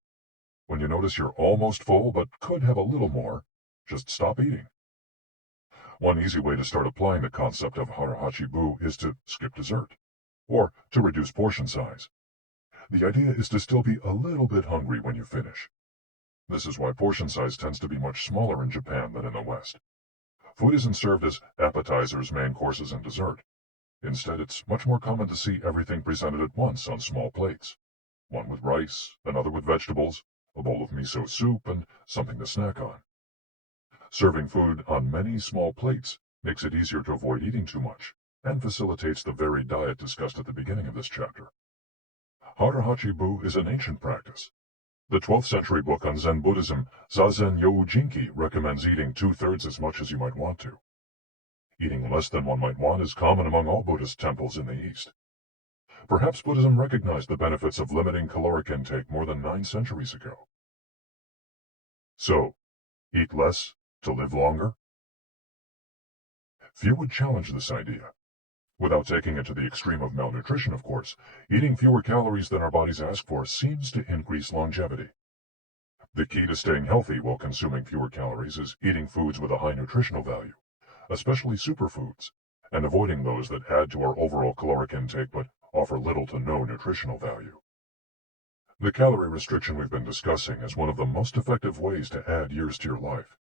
When you notice you're almost full but could have a little more, just stop eating. One easy way to start applying the concept of Hara-Hachi-Bu is to skip dessert, or to reduce portion size. The idea is to still be a little bit hungry when you finish. This is why portion size tends to be much smaller in Japan than in the West. Food isn't served as appetizers, main courses, and dessert. Instead, it's much more common to see everything presented at once on small plates. One with rice, another with vegetables, a bowl of miso soup, and something to snack on. Serving food on many small plates makes it easier to avoid eating too much, and facilitates the varied diet discussed at the beginning of this chapter. Hara-Hachi-Bu is an ancient practice. The 12th century book on Zen Buddhism, Zazen Youjinki, recommends eating 2/3 as much as you might want to. Eating less than one might want is common among all Buddhist temples in the East. Perhaps Buddhism recognized the benefits of limiting caloric intake more than 9 centuries ago. So, eat less to live longer? Few would challenge this idea. Without taking it to the extreme of malnutrition, of course, eating fewer calories than our bodies ask for seems to increase longevity. The key to staying healthy while consuming fewer calories is eating foods with a high nutritional value, especially superfoods, and avoiding those that add to our overall caloric intake but offer little to no nutritional value. The calorie restriction we've been discussing is one of the most effective ways to add years to your life.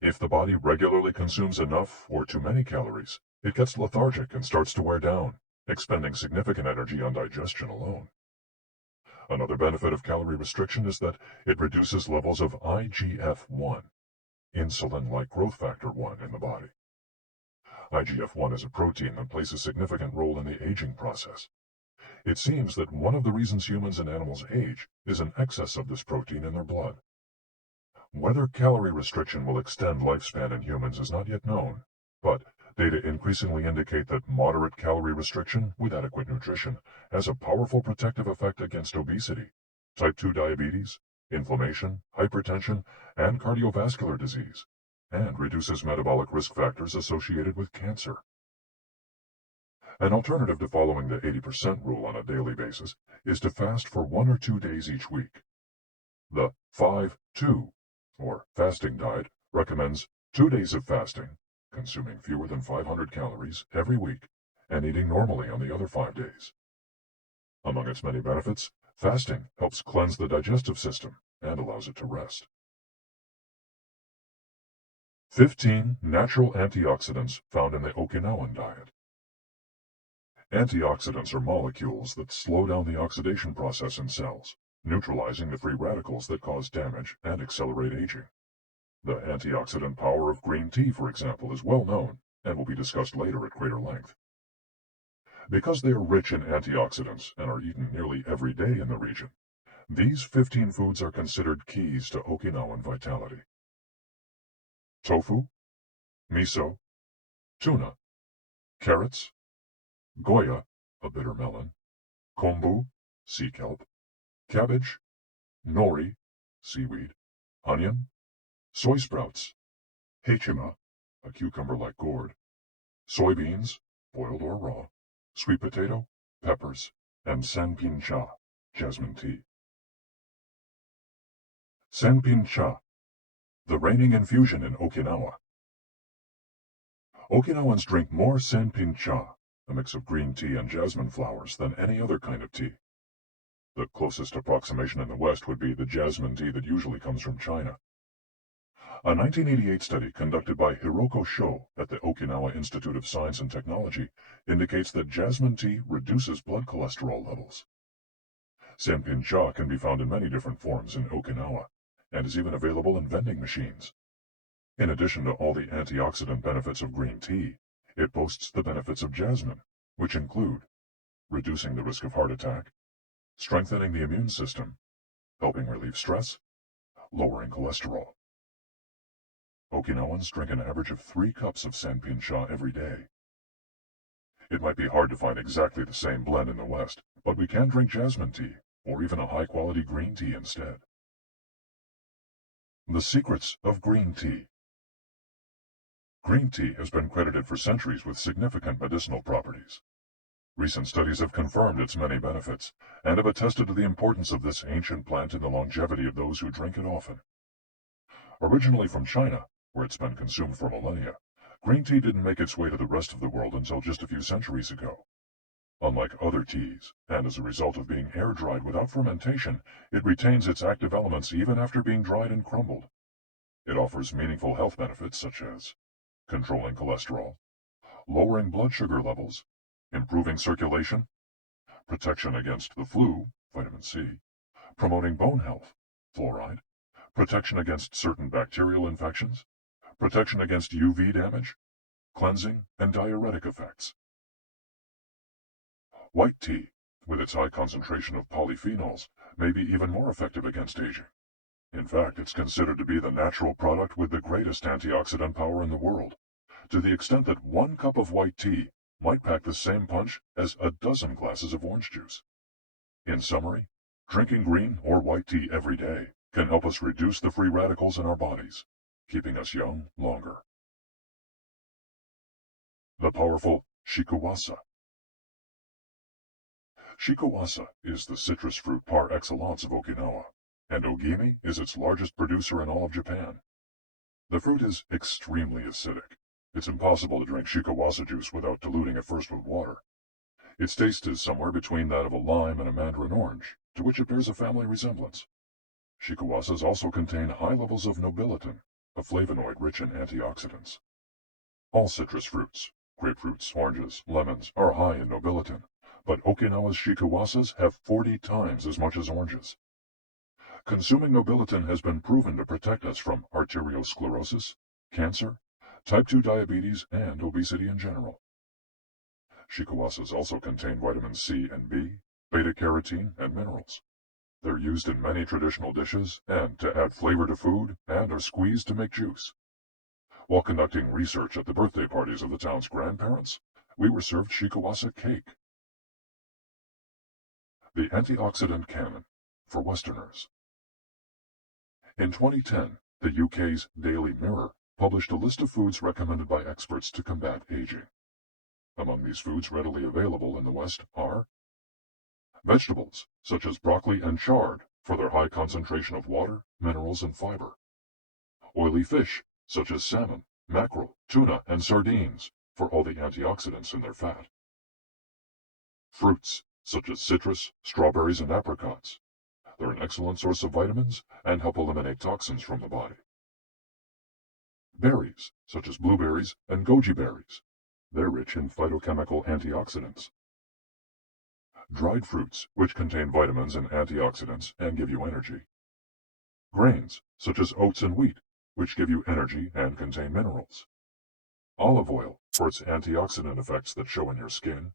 If the body regularly consumes enough or too many calories, it gets lethargic and starts to wear down, expending significant energy on digestion alone. Another benefit of calorie restriction is that it reduces levels of IGF-1, insulin-like growth factor 1, in the body. IGF-1 is a protein that plays a significant role in the aging process. It seems that one of the reasons humans and animals age is an excess of this protein in their blood. Whether calorie restriction will extend lifespan in humans is not yet known, but data increasingly indicate that moderate calorie restriction with adequate nutrition has a powerful protective effect against obesity, type 2 diabetes, inflammation, hypertension, and cardiovascular disease, and reduces metabolic risk factors associated with cancer. An alternative to following the 80% rule on a daily basis is to fast for 1 or 2 days each week. The 5-2, or fasting diet, recommends 2 days of fasting, consuming fewer than 500 calories every week, and eating normally on the other 5 days. Among its many benefits, fasting helps cleanse the digestive system and allows it to rest. 15 natural antioxidants found in the Okinawan diet. Antioxidants are molecules that slow down the oxidation process in cells, neutralizing the free radicals that cause damage and accelerate aging. The antioxidant power of green tea, for example, is well known and will be discussed later at greater length. Because they are rich in antioxidants and are eaten nearly every day in the region, these 15 foods are considered keys to Okinawan vitality. Tofu, miso, tuna, carrots, goya, a bitter melon, kombu, sea kelp, cabbage, nori, seaweed, onion, soy sprouts, hechima, a cucumber-like gourd, soybeans, boiled or raw, sweet potato, peppers, and sanpin cha, jasmine tea. Sanpin cha, the reigning infusion in Okinawa. Okinawans drink more sanpin cha, a mix of green tea and jasmine flowers, than any other kind of tea. The closest approximation in the West would be the jasmine tea that usually comes from China. A 1988 study conducted by Hiroko Sho at the Okinawa Institute of Science and Technology indicates that jasmine tea reduces blood cholesterol levels. Sanpin cha can be found in many different forms in Okinawa, and is even available in vending machines. In addition to all the antioxidant benefits of green tea, it boasts the benefits of jasmine, which include reducing the risk of heart attack, strengthening the immune system, helping relieve stress, lowering cholesterol. Okinawans drink an average of 3 cups of sanpin cha every day. It might be hard to find exactly the same blend in the West, but we can drink jasmine tea, or even a high-quality green tea instead. The secrets of green tea. Green tea has been credited for centuries with significant medicinal properties. Recent studies have confirmed its many benefits, and have attested to the importance of this ancient plant in the longevity of those who drink it often. Originally from China, where it's been consumed for millennia, green tea didn't make its way to the rest of the world until just a few centuries ago. Unlike other teas, and as a result of being air-dried without fermentation, it retains its active elements even after being dried and crumbled. It offers meaningful health benefits such as controlling cholesterol, lowering blood sugar levels, improving circulation, protection against the flu, vitamin C, promoting bone health, fluoride, protection against certain bacterial infections, protection against UV damage, cleansing and diuretic effects. White tea, with its high concentration of polyphenols, may be even more effective against aging. In fact, it's considered to be the natural product with the greatest antioxidant power in the world, to the extent that 1 cup of white tea might pack the same punch as a dozen glasses of orange juice. In summary, drinking green or white tea every day can help us reduce the free radicals in our bodies, keeping us young longer. The powerful shikuwasa. Shikuwasa is the citrus fruit par excellence of Okinawa, and Ogimi is its largest producer in all of Japan. The fruit is extremely acidic. It's impossible to drink shikuwasa juice without diluting it first with water. Its taste is somewhere between that of a lime and a mandarin orange, to which it bears a family resemblance. Shikuwasas also contain high levels of nobiletin, a flavonoid rich in antioxidants. All citrus fruits, grapefruits, oranges, lemons, are high in nobiletin, but Okinawa's shikuwasas have 40 times as much as oranges. Consuming nobiletin has been proven to protect us from arteriosclerosis, cancer, type 2 diabetes, and obesity in general. Shikuwasas also contain vitamins C and B, beta-carotene, and minerals. They're used in many traditional dishes and to add flavor to food and are squeezed to make juice. While conducting research at the birthday parties of the town's grandparents, we were served shikuwasa cake. The antioxidant canon for Westerners. In 2010, the UK's Daily Mirror published a list of foods recommended by experts to combat aging. Among these foods readily available in the West are vegetables, such as broccoli and chard, for their high concentration of water, minerals, and fiber. Oily fish, such as salmon, mackerel, tuna, and sardines, for all the antioxidants in their fat. Fruits, such as citrus, strawberries, and apricots. They're an excellent source of vitamins and help eliminate toxins from the body. Berries, such as blueberries and goji berries. They're rich in phytochemical antioxidants. Dried fruits, which contain vitamins and antioxidants and give you energy. Grains, such as oats and wheat, which give you energy and contain minerals. Olive oil, for its antioxidant effects that show in your skin.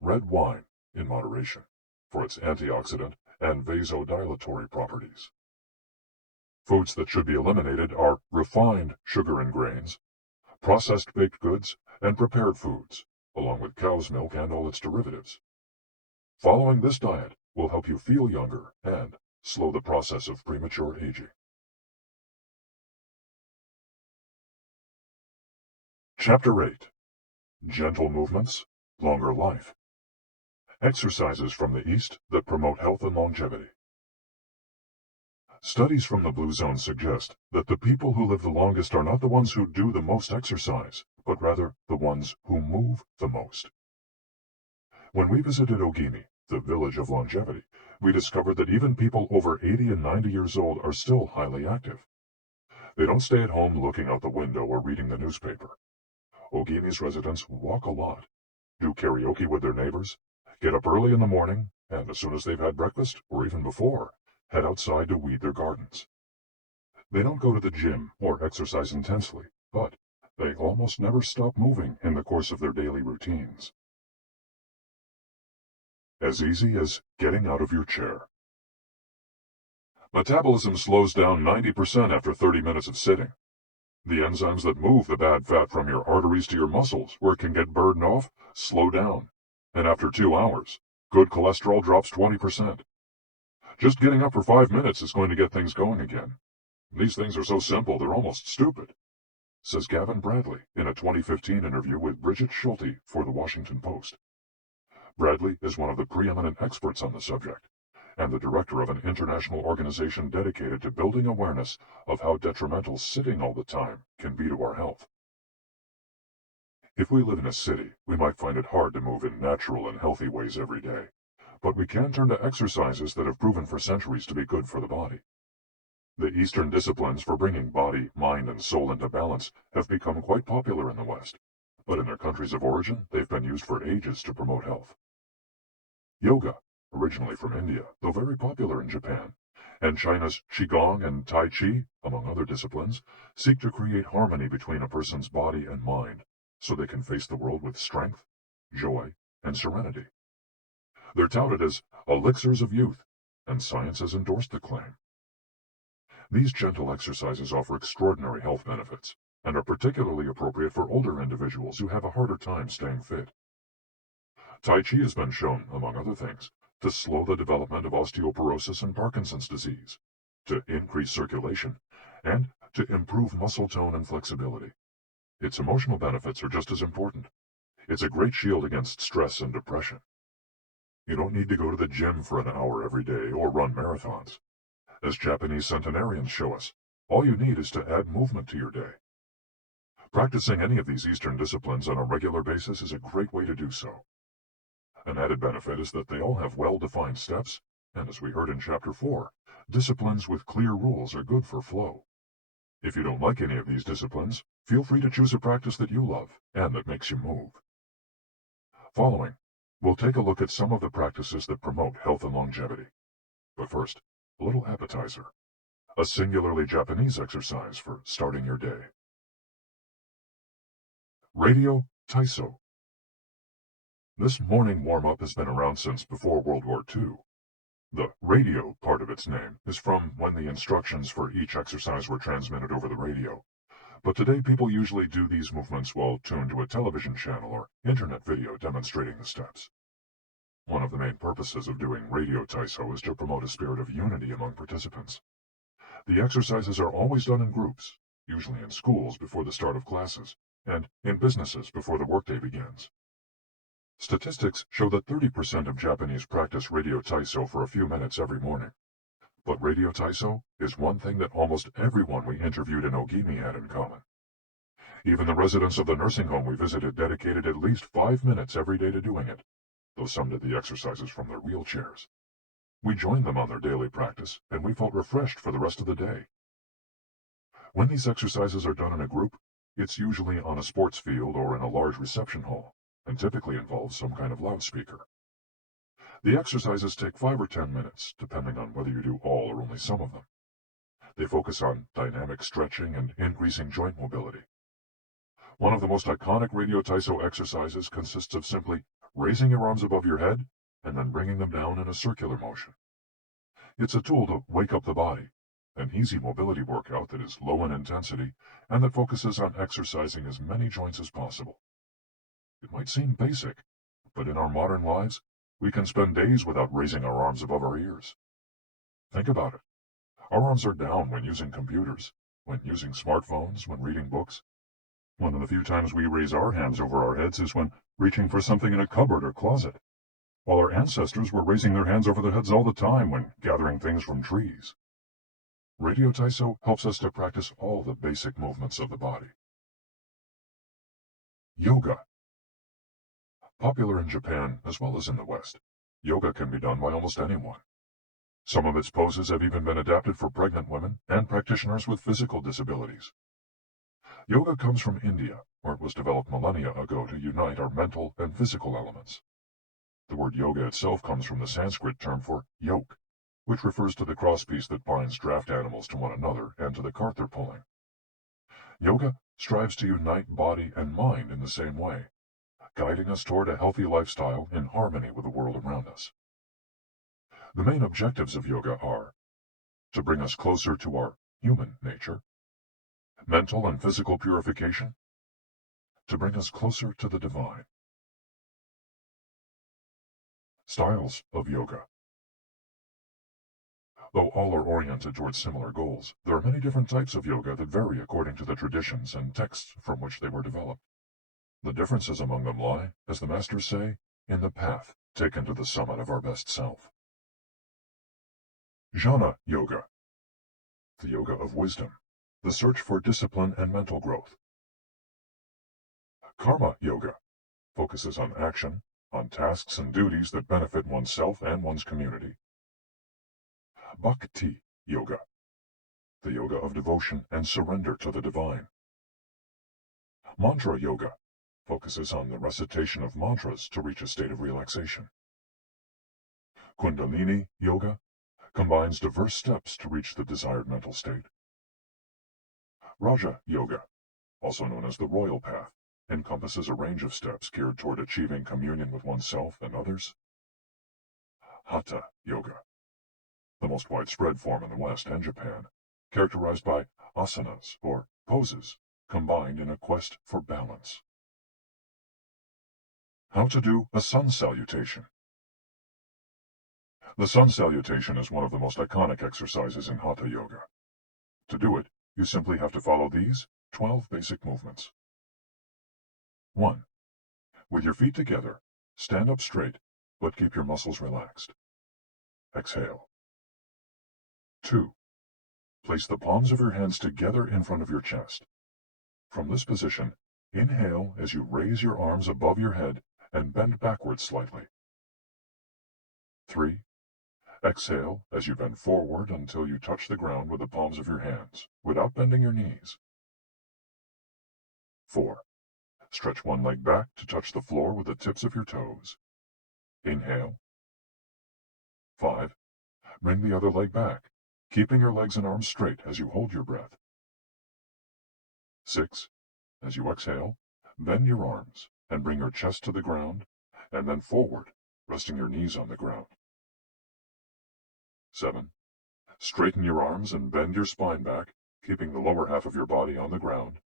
Red wine, in moderation, for its antioxidant and vasodilatory properties. Foods that should be eliminated are refined sugar and grains, processed baked goods, and prepared foods, along with cow's milk and all its derivatives. Following this diet will help you feel younger and slow the process of premature aging. Chapter 8. Gentle Movements, Longer Life. Exercises from the East that promote health and longevity. Studies from the Blue Zone suggest that the people who live the longest are not the ones who do the most exercise, but rather the ones who move the most. When we visited Ogimi, the village of longevity, we discovered that even people over 80 and 90 years old are still highly active. They don't stay at home looking out the window or reading the newspaper. Ogimi's residents walk a lot, do karaoke with their neighbors, get up early in the morning, and as soon as they've had breakfast, or even before, head outside to weed their gardens. They don't go to the gym or exercise intensely, but they almost never stop moving in the course of their daily routines. As easy as getting out of your chair. Metabolism slows down 90% after 30 minutes of sitting. The enzymes that move the bad fat from your arteries to your muscles, where it can get burned off, slow down. And after 2 hours, good cholesterol drops 20%. Just getting up for 5 minutes is going to get things going again. These things are so simple they're almost stupid, says Gavin Bradley in a 2015 interview with Bridget Schulte for the Washington Post. Bradley is one of the preeminent experts on the subject, and the director of an international organization dedicated to building awareness of how detrimental sitting all the time can be to our health. If we live in a city, we might find it hard to move in natural and healthy ways every day, but we can turn to exercises that have proven for centuries to be good for the body. The Eastern disciplines for bringing body, mind, and soul into balance have become quite popular in the West, but in their countries of origin, they've been used for ages to promote health. Yoga, originally from India, though very popular in Japan, and China's Qigong and Tai Chi, among other disciplines, seek to create harmony between a person's body and mind, so they can face the world with strength, joy, and serenity. They're touted as elixirs of youth, and science has endorsed the claim. These gentle exercises offer extraordinary health benefits, and are particularly appropriate for older individuals who have a harder time staying fit. Tai Chi has been shown, among other things, to slow the development of osteoporosis and Parkinson's disease, to increase circulation, and to improve muscle tone and flexibility. Its emotional benefits are just as important. It's a great shield against stress and depression. You don't need to go to the gym for an hour every day or run marathons. As Japanese centenarians show us, all you need is to add movement to your day. Practicing any of these Eastern disciplines on a regular basis is a great way to do so. An added benefit is that they all have well-defined steps, and as we heard in Chapter 4, disciplines with clear rules are good for flow. If you don't like any of these disciplines, feel free to choose a practice that you love and that makes you move. Following, We'll take a look at some of the practices that promote health and longevity. But first, a little appetizer. A singularly Japanese exercise for starting your day. Radio Taiso. This morning warm-up has been around since before World War II. The radio part of its name is from when the instructions for each exercise were transmitted over the radio. But today people usually do these movements while tuned to a television channel or internet video demonstrating the steps. One of the main purposes of doing radio Taiso is to promote a spirit of unity among participants. The exercises are always done in groups, usually in schools before the start of classes, and in businesses before the workday begins. Statistics show that 30% of Japanese practice radio Taiso for a few minutes every morning. But radio Taiso is one thing that almost everyone we interviewed in Ogimi had in common. Even the residents of the nursing home we visited dedicated at least 5 minutes every day to doing it, though some did the exercises from their wheelchairs. We joined them on their daily practice, and we felt refreshed for the rest of the day. When these exercises are done in a group, it's usually on a sports field or in a large reception hall, and typically involves some kind of loudspeaker. The exercises take 5 or 10 minutes, depending on whether you do all or only some of them. They focus on dynamic stretching and increasing joint mobility. One of the most iconic radio Taiso exercises consists of simply raising your arms above your head and then bringing them down in a circular motion. It's a tool to wake up the body, an easy mobility workout that is low in intensity and that focuses on exercising as many joints as possible. It might seem basic, but in our modern lives, we can spend days without raising our arms above our ears. Think about it. Our arms are down when using computers, when using smartphones, when reading books. One of the few times we raise our hands over our heads is when reaching for something in a cupboard or closet, while our ancestors were raising their hands over their heads all the time when gathering things from trees. Radio Taiso helps us to practice all the basic movements of the body. Yoga. Popular in Japan as well as in the West, yoga can be done by almost anyone. Some of its poses have even been adapted for pregnant women and practitioners with physical disabilities. Yoga comes from India, where it was developed millennia ago to unite our mental and physical elements. The word yoga itself comes from the Sanskrit term for yoke, which refers to the crosspiece that binds draft animals to one another and to the cart they're pulling. Yoga strives to unite body and mind in the same way, guiding us toward a healthy lifestyle in harmony with the world around us. The main objectives of yoga are to bring us closer to our human nature, mental and physical purification, to bring us closer to the divine. Styles of yoga. Though all are oriented towards similar goals, there are many different types of yoga that vary according to the traditions and texts from which they were developed. The differences among them lie, as the masters say, in the path taken to the summit of our best self. Jnana Yoga. The yoga of wisdom, the search for discipline and mental growth. Karma Yoga focuses on action, on tasks and duties that benefit oneself and one's community. Bhakti Yoga, the yoga of devotion and surrender to the divine. Mantra Yoga focuses on the recitation of mantras to reach a state of relaxation. Kundalini Yoga combines diverse steps to reach the desired mental state. Raja Yoga, also known as the royal path, encompasses a range of steps geared toward achieving communion with oneself and others. Hatha Yoga, the most widespread form in the West and Japan, characterized by asanas, or poses, combined in a quest for balance. How to do a sun salutation. The sun salutation is one of the most iconic exercises in Hatha Yoga. To do it, you simply have to follow these 12 basic movements. 1. With your feet together, stand up straight, but keep your muscles relaxed. Exhale. 2. Place the palms of your hands together in front of your chest. From this position, inhale as you raise your arms above your head and bend backwards slightly. 3. Exhale as you bend forward until you touch the ground with the palms of your hands, without bending your knees. 4. Stretch one leg back to touch the floor with the tips of your toes. Inhale. 5. Bring the other leg back, keeping your legs and arms straight as you hold your breath. 6. As you exhale, bend your arms and bring your chest to the ground, and then forward, resting your knees on the ground. 7. Straighten your arms and bend your spine back, keeping the lower half of your body on the ground.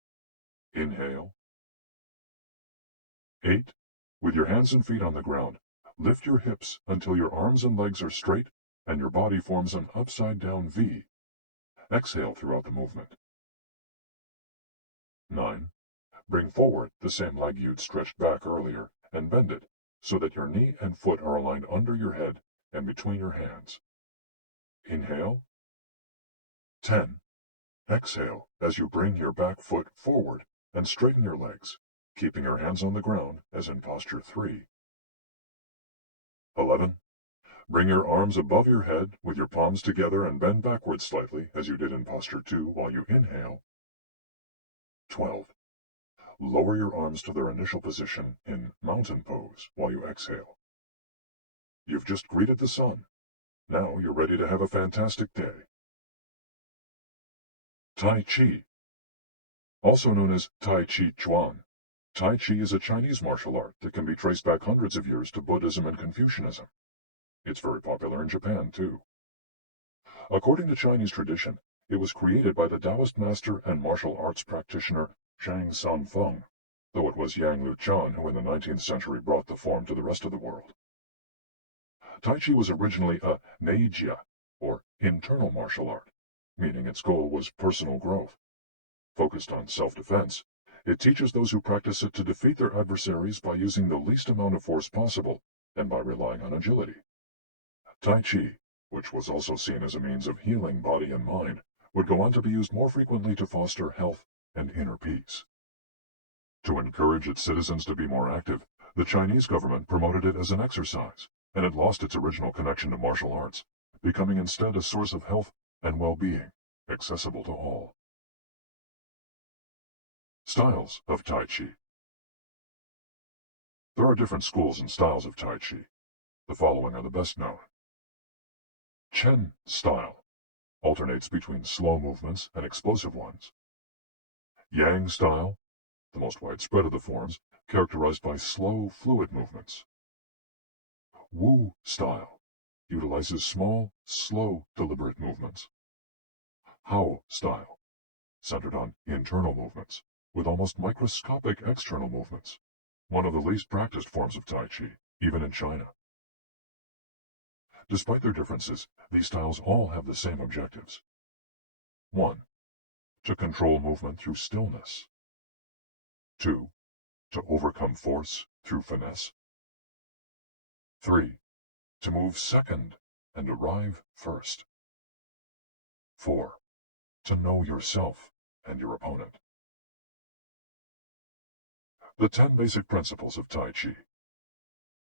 Inhale. 8. With your hands and feet on the ground, lift your hips until your arms and legs are straight and your body forms an upside-down V. Exhale throughout the movement. 9. Bring forward the same leg you'd stretched back earlier and bend it so that your knee and foot are aligned under your head and between your hands. Inhale. 10. Exhale as you bring your back foot forward and straighten your legs, keeping your hands on the ground as in posture 3. 11. Bring your arms above your head with your palms together and bend backwards slightly as you did in posture 2 while you inhale. 12. Lower your arms to their initial position in mountain pose while you exhale. You've just greeted the sun. Now you're ready to have a fantastic day. Tai Chi. Also known as Tai Chi Chuan, Tai Chi is a Chinese martial art that can be traced back hundreds of years to Buddhism and Confucianism. It's very popular in Japan, too. According to Chinese tradition, it was created by the Taoist master and martial arts practitioner Zhang Sanfeng, though it was Yang Luchan who in the 19th century brought the form to the rest of the world. Tai Chi was originally a neijia, or internal martial art, meaning its goal was personal growth. Focused on self-defense, it teaches those who practice it to defeat their adversaries by using the least amount of force possible and by relying on agility. Tai Chi, which was also seen as a means of healing body and mind, would go on to be used more frequently to foster health and inner peace. To encourage its citizens to be more active, the Chinese government promoted it as an exercise, and it lost its original connection to martial arts, becoming instead a source of health and well-being, accessible to all. Styles of Tai Chi. There are different schools and styles of Tai Chi. The following are the best known. Chen style alternates between slow movements and explosive ones. Yang style, the most widespread of the forms, characterized by slow, fluid movements. Wu style utilizes small, slow, deliberate movements. Hao style, centered on internal movements, with almost microscopic external movements, one of the least practiced forms of Tai Chi, even in China. Despite their differences, these styles all have the same objectives. 1. To control movement through stillness. 2. To overcome force through finesse. 3. To move second and arrive first. 4. To know yourself and your opponent. The 10 basic principles of Tai Chi.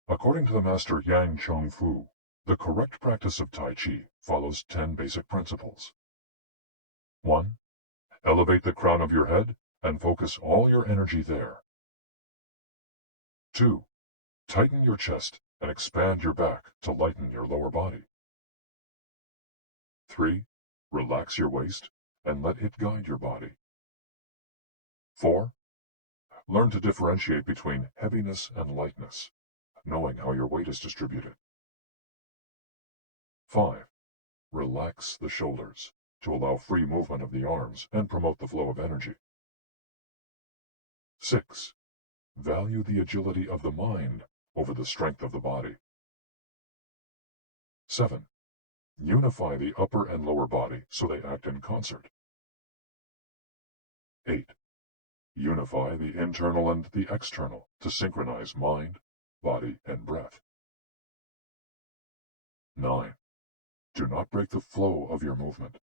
According to the master Yang Cheng Fu, the correct practice of Tai Chi follows 10 basic principles. 1. Elevate the crown of your head and focus all your energy there. 2. Tighten your chest and expand your back to lighten your lower body. 3. Relax your waist and let it guide your body. 4. Learn to differentiate between heaviness and lightness, knowing how your weight is distributed. 5. Relax the shoulders to allow free movement of the arms and promote the flow of energy. 6. Value the agility of the mind over the strength of the body. 7. Unify the upper and lower body so they act in concert. 8. Unify the internal and the external to synchronize mind, body, and breath. 9. Do not break the flow of your movement.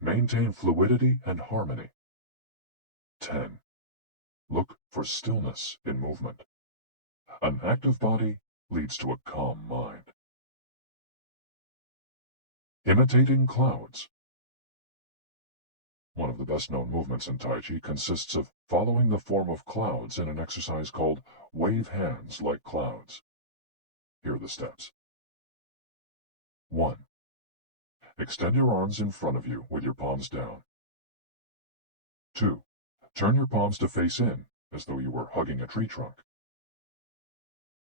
Maintain fluidity and harmony. 10. Look for stillness in movement. An active body leads to a calm mind. Imitating clouds. One of the best-known movements in Tai Chi consists of following the form of clouds in an exercise called wave hands like clouds. Here are the steps. 1. Extend your arms in front of you with your palms down. 2. Turn your palms to face in, as though you were hugging a tree trunk.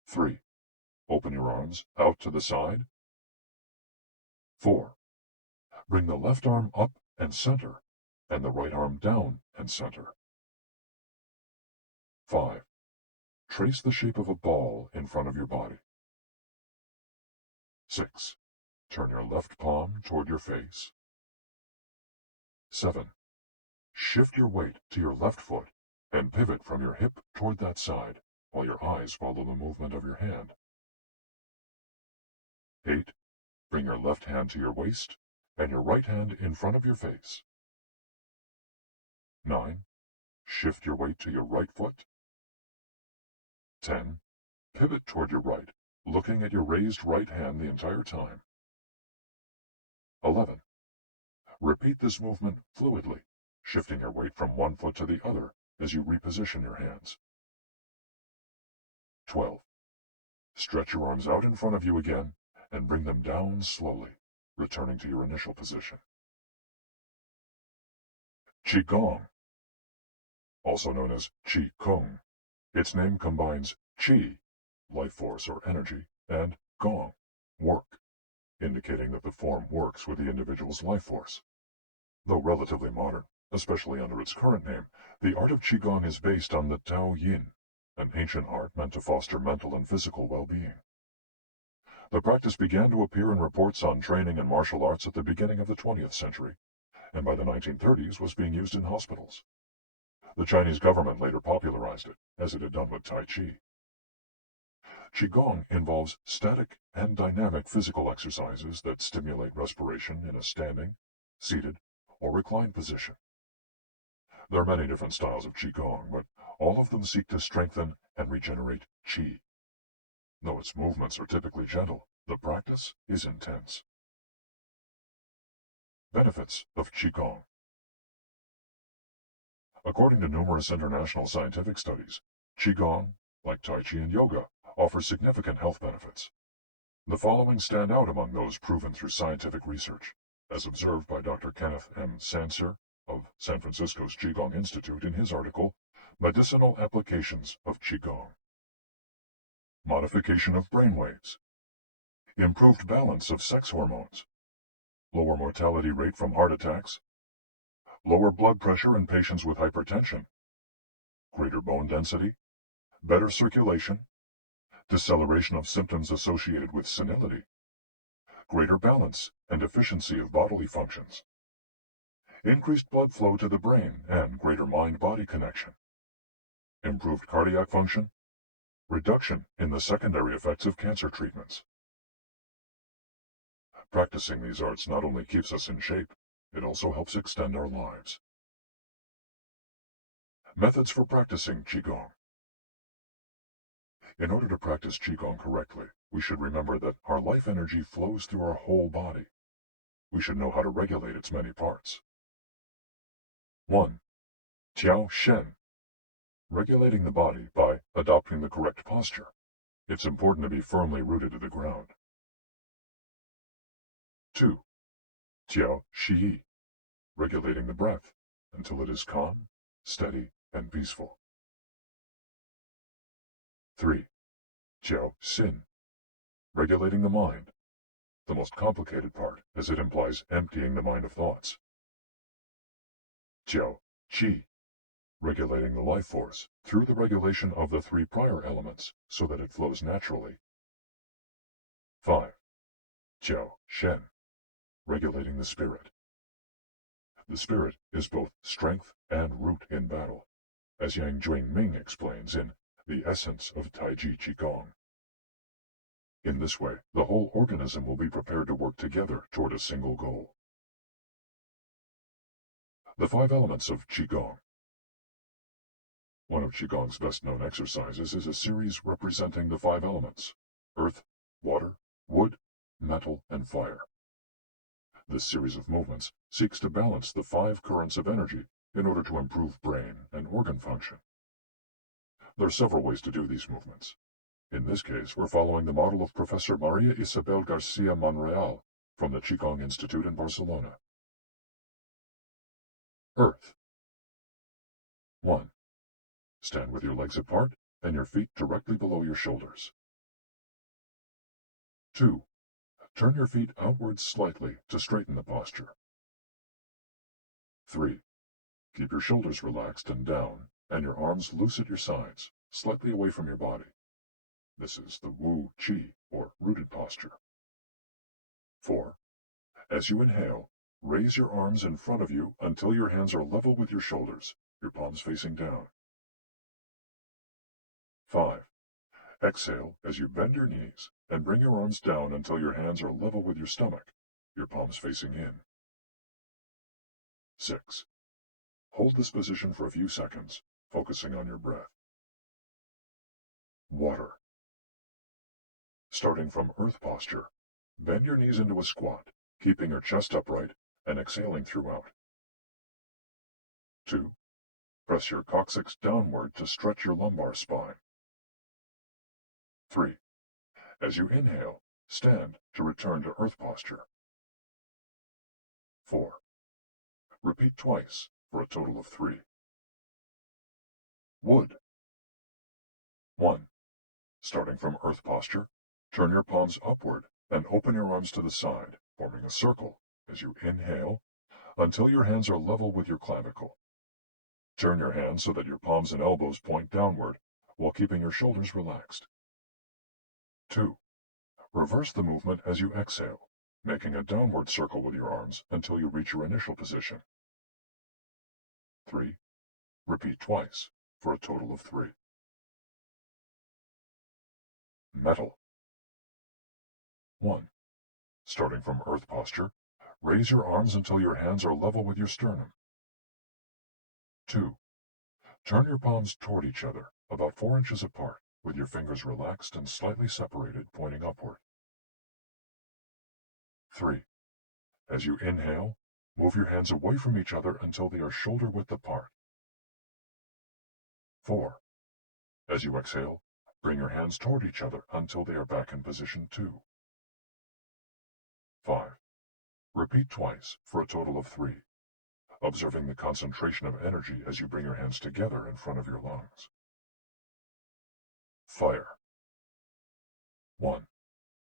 3. Open your arms out to the side. 4. Bring the left arm up and center, and the right arm down and center. 5. Trace the shape of a ball in front of your body. 6. Turn your left palm toward your face. 7. Shift your weight to your left foot and pivot from your hip toward that side while your eyes follow the movement of your hand. 8. Bring your left hand to your waist and your right hand in front of your face. 9. Shift your weight to your right foot. 10. Pivot toward your right, looking at your raised right hand the entire time. 11. Repeat this movement fluidly, shifting your weight from one foot to the other as you reposition your hands. 12. Stretch your arms out in front of you again and bring them down slowly, returning to your initial position. Qigong, also known as Qi Kung. Its name combines Qi, life force or energy, and Gong, work, indicating that the form works with the individual's life force. Though relatively modern, especially under its current name, the art of Qigong is based on the Tao Yin, an ancient art meant to foster mental and physical well-being. The practice began to appear in reports on training in martial arts at the beginning of the 20th century, and by the 1930s was being used in hospitals. The Chinese government later popularized it, as it had done with Tai Chi. Qigong involves static and dynamic physical exercises that stimulate respiration in a standing, seated, or reclined position. There are many different styles of Qigong, but all of them seek to strengthen and regenerate Qi. Though its movements are typically gentle, the practice is intense. Benefits of Qigong. According to numerous international scientific studies, Qigong, like Tai Chi and yoga, offers significant health benefits. The following stand out among those proven through scientific research, as observed by Dr. Kenneth M. Sanser of San Francisco's Qigong Institute in his article, Medicinal Applications of Qigong. Modification of brainwaves. Improved balance of sex hormones. Lower mortality rate from heart attacks. Lower blood pressure in patients with hypertension. Greater bone density. Better circulation. Deceleration of symptoms associated with senility. Greater balance and efficiency of bodily functions. Increased blood flow to the brain and greater mind-body connection. Improved cardiac function. Reduction in the secondary effects of cancer treatments. Practicing these arts not only keeps us in shape, it also helps extend our lives. Methods for practicing Qigong. In order to practice Qigong correctly, we should remember that our life energy flows through our whole body. We should know how to regulate its many parts. 1. Tiao Shen. Regulating the body by adopting the correct posture. It's important to be firmly rooted to the ground. 2. Tiao Shi. Regulating the breath until it is calm, steady, and peaceful. 3. Jiao Xin. Regulating the mind. The most complicated part, as it implies emptying the mind of thoughts. Jiao Qi. Regulating the life force through the regulation of the 3 prior elements so that it flows naturally. 5. Jiao Shen. Regulating the spirit. The spirit is both strength and root in battle, as Yang Ming explains in The Essence of Taiji Qigong. In this way, the whole organism will be prepared to work together toward a single goal. The 5 elements of Qigong. One of Qigong's best-known exercises is a series representing the 5 elements: earth, water, wood, metal, and fire. This series of movements seeks to balance the 5 currents of energy in order to improve brain and organ function. There are several ways to do these movements. In this case, we're following the model of Professor Maria Isabel Garcia Monreal from the Qigong Institute in Barcelona. Earth. 1. Stand with your legs apart and your feet directly below your shoulders. 2. Turn your feet outwards slightly to straighten the posture. 3. Keep your shoulders relaxed and down, and your arms loose at your sides, slightly away from your body. This is the Wu Qi, or rooted posture. 4. As you inhale, raise your arms in front of you until your hands are level with your shoulders, your palms facing down. 5. Exhale as you bend your knees and bring your arms down until your hands are level with your stomach, your palms facing in. 6. Hold this position for a few seconds, focusing on your breath. Water. Starting from earth posture, bend your knees into a squat, keeping your chest upright and exhaling throughout. 2. Press your coccyx downward to stretch your lumbar spine. 3. As you inhale, stand to return to earth posture. 4. Repeat twice for a total of 3. Wood. 1. Starting from earth posture, turn your palms upward and open your arms to the side, forming a circle as you inhale until your hands are level with your clavicle. Turn your hands so that your palms and elbows point downward while keeping your shoulders relaxed. 2. Reverse the movement as you exhale, making a downward circle with your arms until you reach your initial position. 3. Repeat twice for a total of 3. Metal. 1. Starting from earth posture, raise your arms until your hands are level with your sternum. 2. Turn your palms toward each other, about 4 inches apart, with your fingers relaxed and slightly separated, pointing upward. 3. As you inhale, move your hands away from each other until they are shoulder width apart. 4. As you exhale, bring your hands toward each other until they are back in position 2. 5. Repeat twice for a total of 3, observing the concentration of energy as you bring your hands together in front of your lungs. Fire. 1.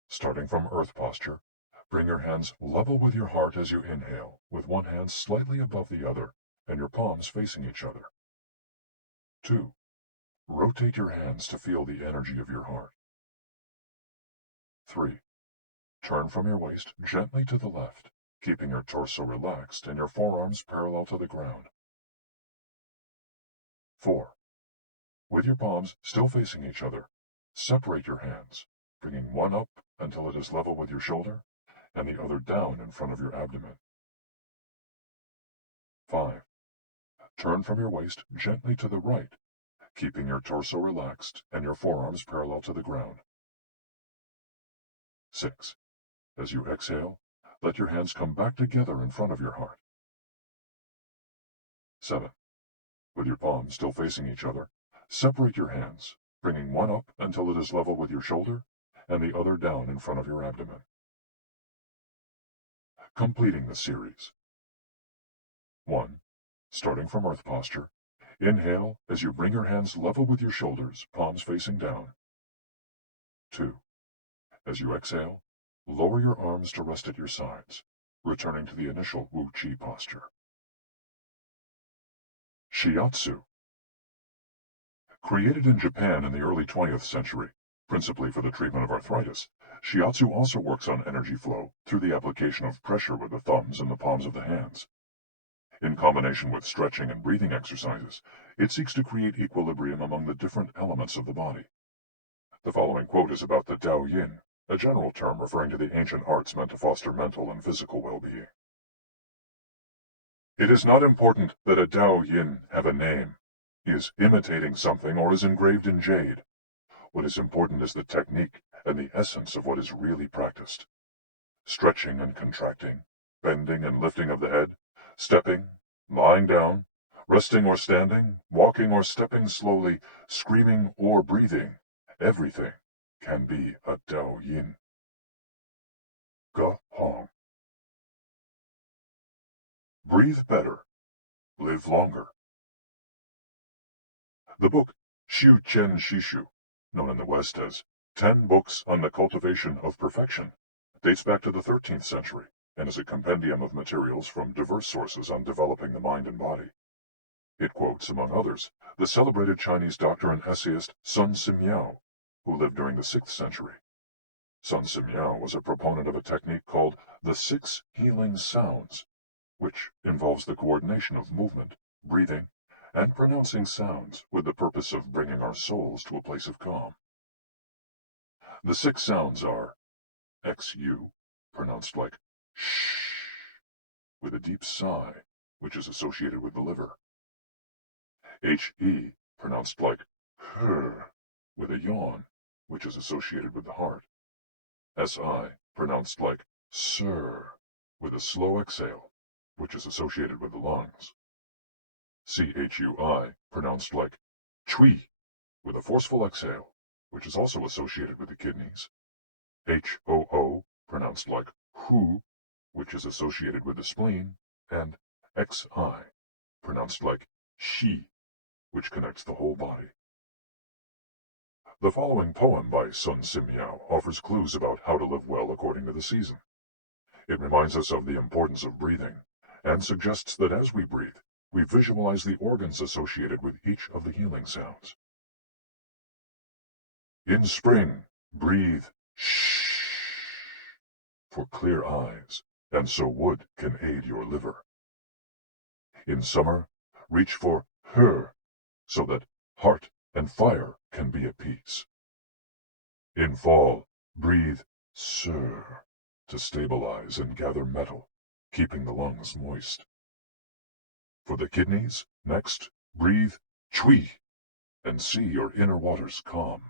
Starting from earth posture, bring your hands level with your heart as you inhale, with one hand slightly above the other and your palms facing each other. 2. Rotate your hands to feel the energy of your heart. 3. Turn from your waist gently to the left, keeping your torso relaxed and your forearms parallel to the ground. 4. With your palms still facing each other, separate your hands, bringing one up until it is level with your shoulder and the other down in front of your abdomen. 5. Turn from your waist gently to the right, keeping your torso relaxed and your forearms parallel to the ground. 6. As you exhale, let your hands come back together in front of your heart. 7. With your palms still facing each other, separate your hands, bringing one up until it is level with your shoulder and the other down in front of your abdomen. Completing the series. 1. Starting from earth posture, inhale as you bring your hands level with your shoulders, palms facing down. 2. As you exhale, lower your arms to rest at your sides, returning to the initial Wu Qi posture. Shiatsu. Created in Japan in the early 20th century, principally for the treatment of arthritis, Shiatsu also works on energy flow through the application of pressure with the thumbs and the palms of the hands. In combination with stretching and breathing exercises, it seeks to create equilibrium among the different elements of the body. The following quote is about the Tao Yin, a general term referring to the ancient arts meant to foster mental and physical well-being. It is not important that a Tao Yin have a name, is imitating something, or is engraved in jade. What is important is the technique and the essence of what is really practiced. Stretching and contracting, bending and lifting of the head, stepping, lying down, resting or standing, walking or stepping slowly, screaming or breathing, everything can be a Dao Yin. Ge Hong. Breathe better. Live longer. The book Shu Qian Shishu, known in the West as 10 Books on the Cultivation of Perfection, dates back to the 13th century and is a compendium of materials from diverse sources on developing the mind and body. It quotes, among others, the celebrated Chinese doctor and essayist Sun Simiao, who lived during the 6th century. Sun Simiao was a proponent of a technique called the 6 healing sounds, which involves the coordination of movement, breathing, and pronouncing sounds with the purpose of bringing our souls to a place of calm. The 6 sounds are XU, pronounced like shh, with a deep sigh, which is associated with the liver. HE, pronounced like her, with a yawn, which is associated with the heart. SI, pronounced like sir, with a slow exhale, which is associated with the lungs. CHUI, pronounced like chui, with a forceful exhale, which is also associated with the kidneys. HOO, pronounced like hu, which is associated with the spleen, and XI, pronounced like shi, which connects the whole body. The following poem by Sun Simiao offers clues about how to live well according to the season. It reminds us of the importance of breathing, and suggests that as we breathe, we visualize the organs associated with each of the healing sounds. In spring, breathe shh for clear eyes, and so wood can aid your liver. In summer, reach for her, so that heart and fire can be at peace. In fall, breathe sir to stabilize and gather metal, keeping the lungs moist. For the kidneys, next, breathe chui and see your inner waters calm.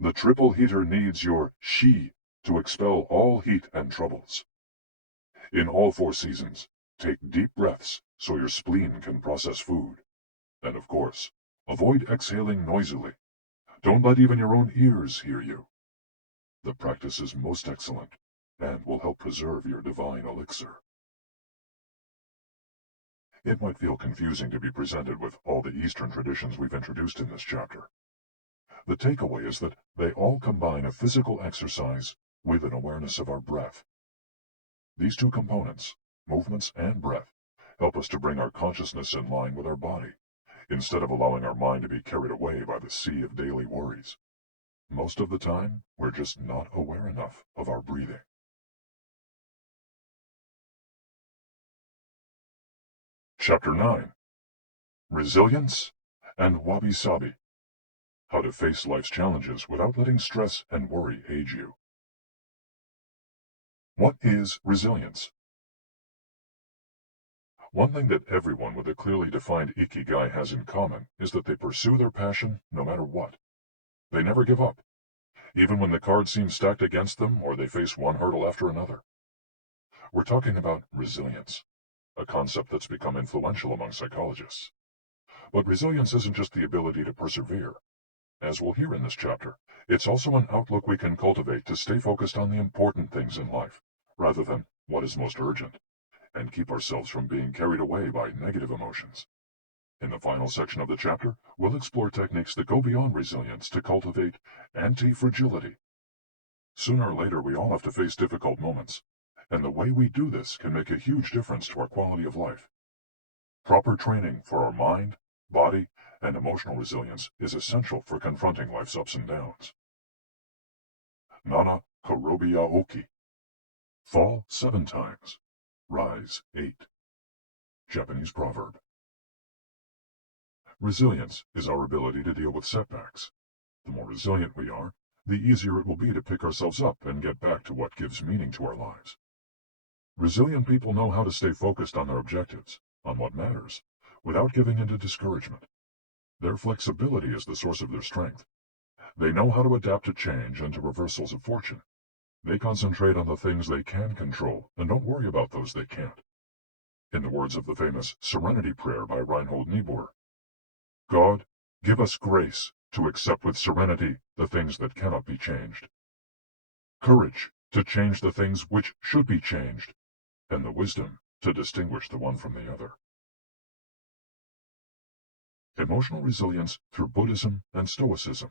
The triple heater needs your shi to expel all heat and troubles. In all 4 seasons, take deep breaths so your spleen can process food. And of course, avoid exhaling noisily. Don't let even your own ears hear you. The practice is most excellent and will help preserve your divine elixir. It might feel confusing to be presented with all the Eastern traditions we've introduced in this chapter. The takeaway is that they all combine a physical exercise with an awareness of our breath. These 2 components, movements and breath, help us to bring our consciousness in line with our body, instead of allowing our mind to be carried away by the sea of daily worries. Most of the time, we're just not aware enough of our breathing. Chapter 9. Resilience and Wabi-sabi. How to face life's challenges without letting stress and worry age you. What is resilience? One thing that everyone with a clearly defined IKIGAI has in common is that they pursue their passion no matter what. They never give up, even when the cards seem stacked against them or they face one hurdle after another. We're talking about resilience, a concept that's become influential among psychologists. But resilience isn't just the ability to persevere. As we'll hear in this chapter, it's also an outlook we can cultivate to stay focused on the important things in life, rather than what is most urgent, and keep ourselves from being carried away by negative emotions. In the final section of the chapter, we'll explore techniques that go beyond resilience to cultivate anti-fragility. Sooner or later, we all have to face difficult moments, and the way we do this can make a huge difference to our quality of life. Proper training for our mind, body, and emotional resilience is essential for confronting life's ups and downs. Nana Korobia Oki. Fall 7 times, rise 8. Japanese proverb. Resilience is our ability to deal with setbacks. The more resilient we are, the easier it will be to pick ourselves up and get back to what gives meaning to our lives. Resilient people know how to stay focused on their objectives, on what matters, without giving in to discouragement. Their flexibility is the source of their strength. They know how to adapt to change and to reversals of fortune. They concentrate on the things they can control and don't worry about those they can't. In the words of the famous Serenity Prayer by Reinhold Niebuhr, God, give us grace to accept with serenity the things that cannot be changed. Courage to change the things which should be changed, and the wisdom to distinguish the one from the other. Emotional resilience through Buddhism and Stoicism.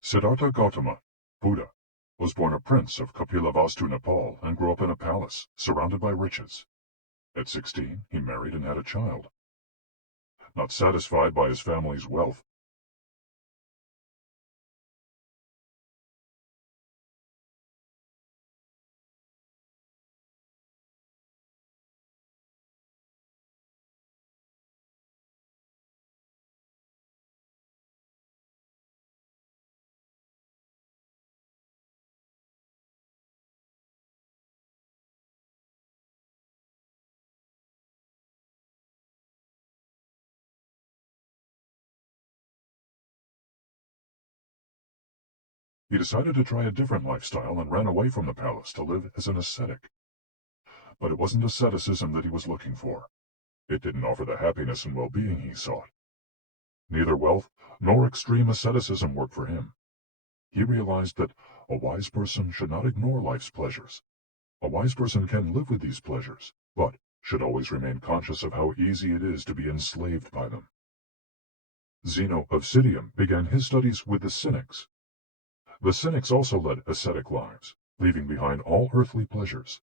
Siddhartha Gautama, Buddha, was born a prince of Kapilavastu, Nepal, and grew up in a palace, surrounded by riches. At 16, he married and had a child. Not satisfied by his family's wealth, he decided to try a different lifestyle and ran away from the palace to live as an ascetic. But it wasn't asceticism that he was looking for. It didn't offer the happiness and well-being he sought. Neither wealth nor extreme asceticism worked for him. He realized that a wise person should not ignore life's pleasures. A wise person can live with these pleasures, but should always remain conscious of how easy it is to be enslaved by them. Zeno of Citium began his studies with the Cynics. The Cynics also led ascetic lives, leaving behind all earthly pleasures.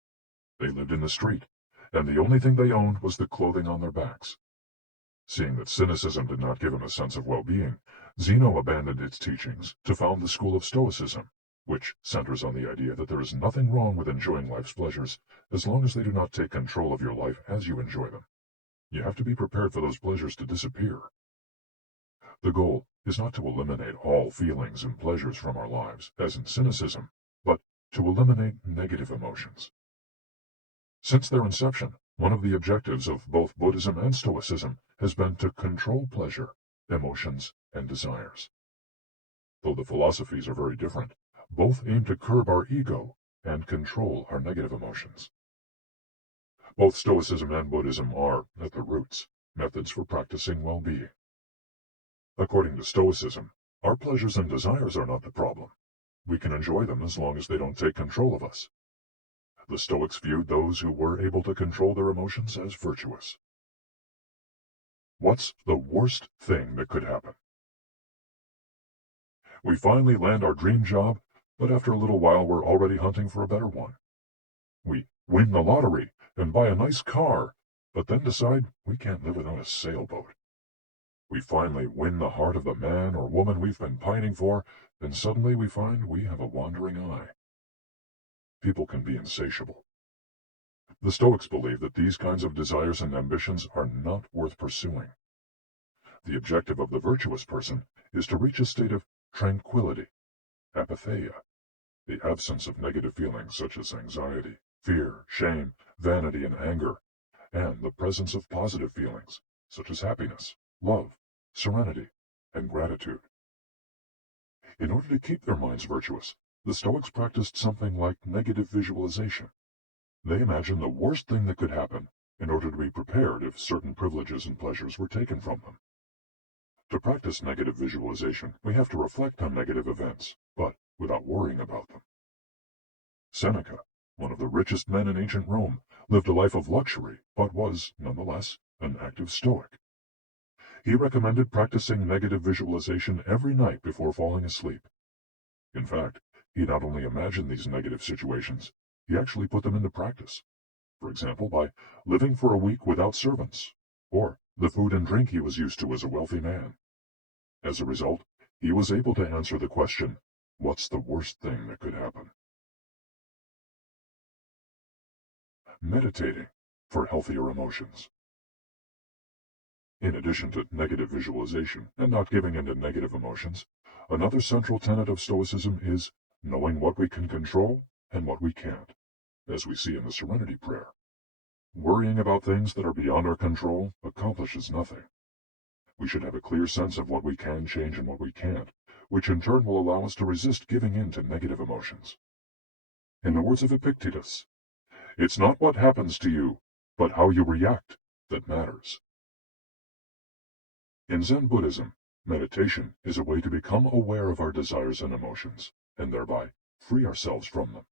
They lived in the street, and the only thing they owned was the clothing on their backs. Seeing that cynicism did not give him a sense of well-being, Zeno abandoned its teachings to found the school of Stoicism, which centers on the idea that there is nothing wrong with enjoying life's pleasures as long as they do not take control of your life as you enjoy them. You have to be prepared for those pleasures to disappear. The goal is not to eliminate all feelings and pleasures from our lives, as in cynicism, but to eliminate negative emotions. Since their inception, one of the objectives of both Buddhism and Stoicism has been to control pleasure, emotions, and desires. Though the philosophies are very different, both aim to curb our ego and control our negative emotions. Both Stoicism and Buddhism are, at their roots, methods for practicing well-being. According to Stoicism, our pleasures and desires are not the problem. We can enjoy them as long as they don't take control of us. The Stoics viewed those who were able to control their emotions as virtuous. What's the worst thing that could happen? We finally land our dream job, but after a little while we're already hunting for a better one. We win the lottery and buy a nice car, but then decide we can't live without a sailboat. We finally win the heart of the man or woman we've been pining for, and suddenly we find we have a wandering eye. People can be insatiable. The Stoics believe that these kinds of desires and ambitions are not worth pursuing. The objective of the virtuous person is to reach a state of tranquility, apatheia, the absence of negative feelings such as anxiety, fear, shame, vanity, and anger, and the presence of positive feelings such as happiness, love, serenity, and gratitude. In order to keep their minds virtuous, the Stoics practiced something like negative visualization. They imagined the worst thing that could happen in order to be prepared if certain privileges and pleasures were taken from them. To practice negative visualization, we have to reflect on negative events, but without worrying about them. Seneca, one of the richest men in ancient Rome, lived a life of luxury, but was, nonetheless, an active Stoic. He recommended practicing negative visualization every night before falling asleep. In fact, he not only imagined these negative situations, he actually put them into practice. For example, by living for a week without servants, or the food and drink he was used to as a wealthy man. As a result, he was able to answer the question, what's the worst thing that could happen? Meditating for healthier emotions. In addition to negative visualization and not giving in to negative emotions, another central tenet of Stoicism is knowing what we can control and what we can't, as we see in the Serenity Prayer. Worrying about things that are beyond our control accomplishes nothing. We should have a clear sense of what we can change and what we can't, which in turn will allow us to resist giving in to negative emotions. In the words of Epictetus, it's not what happens to you, but how you react that matters. In Zen Buddhism, Meditation is a way to become aware of our desires and emotions, and thereby free ourselves from them.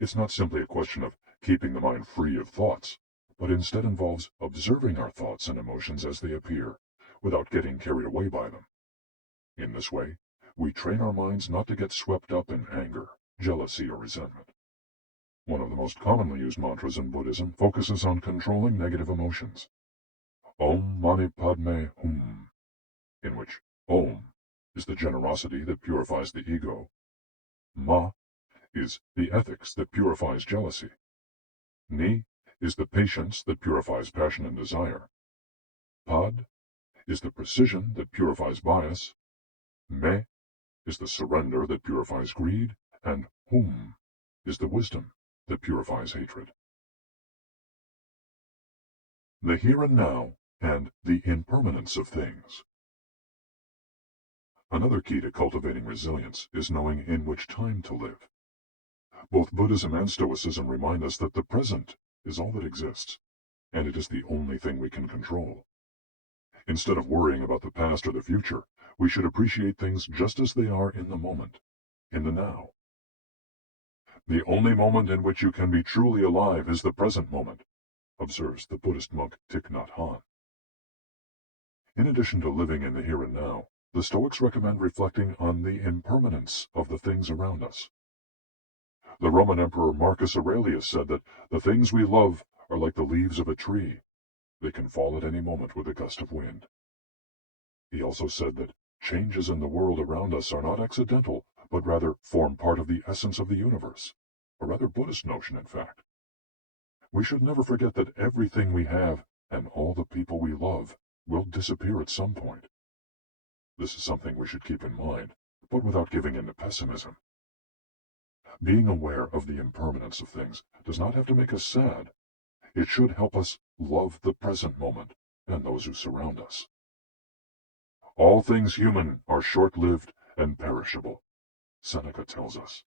It's not simply a question of keeping the mind free of thoughts, but instead involves observing our thoughts and emotions as they appear, without getting carried away by them. In this way, we train our minds not to get swept up in anger, jealousy, or resentment. One of the most commonly used mantras in Buddhism focuses on controlling negative emotions. Om Mani Padme Hum, in which Om is the generosity that purifies the ego, Ma is the ethics that purifies jealousy, Ni is the patience that purifies passion and desire, Pad is the precision that purifies bias, Me is the surrender that purifies greed, and Hum is the wisdom that purifies hatred. The here and now and the impermanence of things. Another key to cultivating resilience is knowing in which time to live. Both Buddhism and Stoicism remind us that the present is all that exists, and it is the only thing we can control. Instead of worrying about the past or the future, we should appreciate things just as they are in the moment, in the now. The only moment in which you can be truly alive is the present moment, observes the Buddhist monk Thich Nhat Hanh. In addition to living in the here and now, the Stoics recommend reflecting on the impermanence of the things around us. The Roman Emperor Marcus Aurelius said that the things we love are like the leaves of a tree. They can fall at any moment with a gust of wind. He also said that changes in the world around us are not accidental, but rather form part of the essence of the universe, a rather Buddhist notion, in fact. We should never forget that everything we have and all the people we love will disappear at some point. This is something we should keep in mind, but without giving in to pessimism. Being aware of the impermanence of things does not have to make us sad. It should help us love the present moment and those who surround us. All things human are short-lived and perishable, Seneca tells us.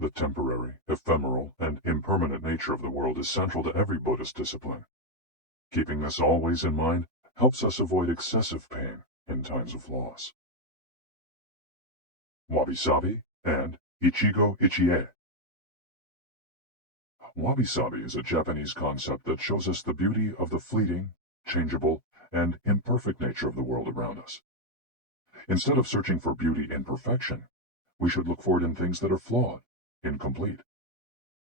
The temporary, ephemeral, and impermanent nature of the world is central to every Buddhist discipline. Keeping this always in mind helps us avoid excessive pain in times of loss. Wabi-sabi and IKIGAI. Wabi-sabi is a Japanese concept that shows us the beauty of the fleeting, changeable, and imperfect nature of the world around us. Instead of searching for beauty in perfection, we should look for it in things that are flawed, incomplete.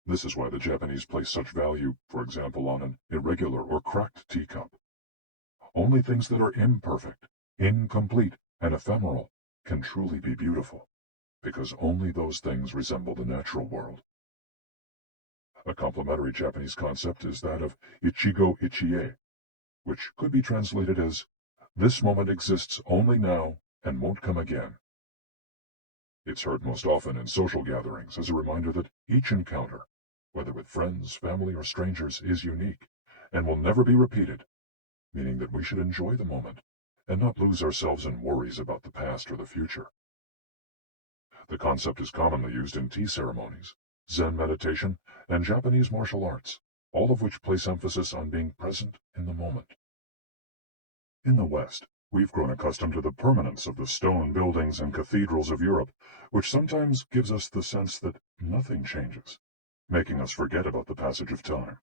This is why the Japanese place such value, for example, on an irregular or cracked teacup. Only things that are imperfect, incomplete, and ephemeral can truly be beautiful, because only those things resemble the natural world. A complementary Japanese concept is that of Ichigo-ichie, which could be translated as, "This moment exists only now and won't come again." It's heard most often in social gatherings as a reminder that each encounter, whether with friends, family, or strangers, is unique and will never be repeated, meaning that we should enjoy the moment and not lose ourselves in worries about the past or the future. The concept is commonly used in tea ceremonies, Zen meditation, and Japanese martial arts, all of which place emphasis on being present in the moment. In the West, we've grown accustomed to the permanence of the stone buildings and cathedrals of Europe, which sometimes gives us the sense that nothing changes, making us forget about the passage of time.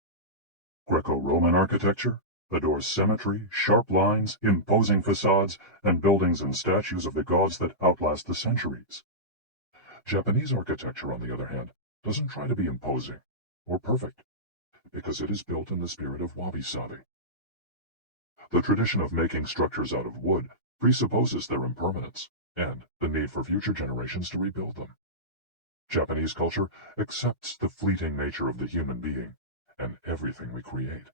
Greco-Roman architecture adores symmetry, sharp lines, imposing facades, and buildings and statues of the gods that outlast the centuries. Japanese architecture, on the other hand, doesn't try to be imposing or perfect, because it is built in the spirit of wabi-sabi. The tradition of making structures out of wood presupposes their impermanence and the need for future generations to rebuild them. Japanese culture accepts the fleeting nature of the human being and everything we create.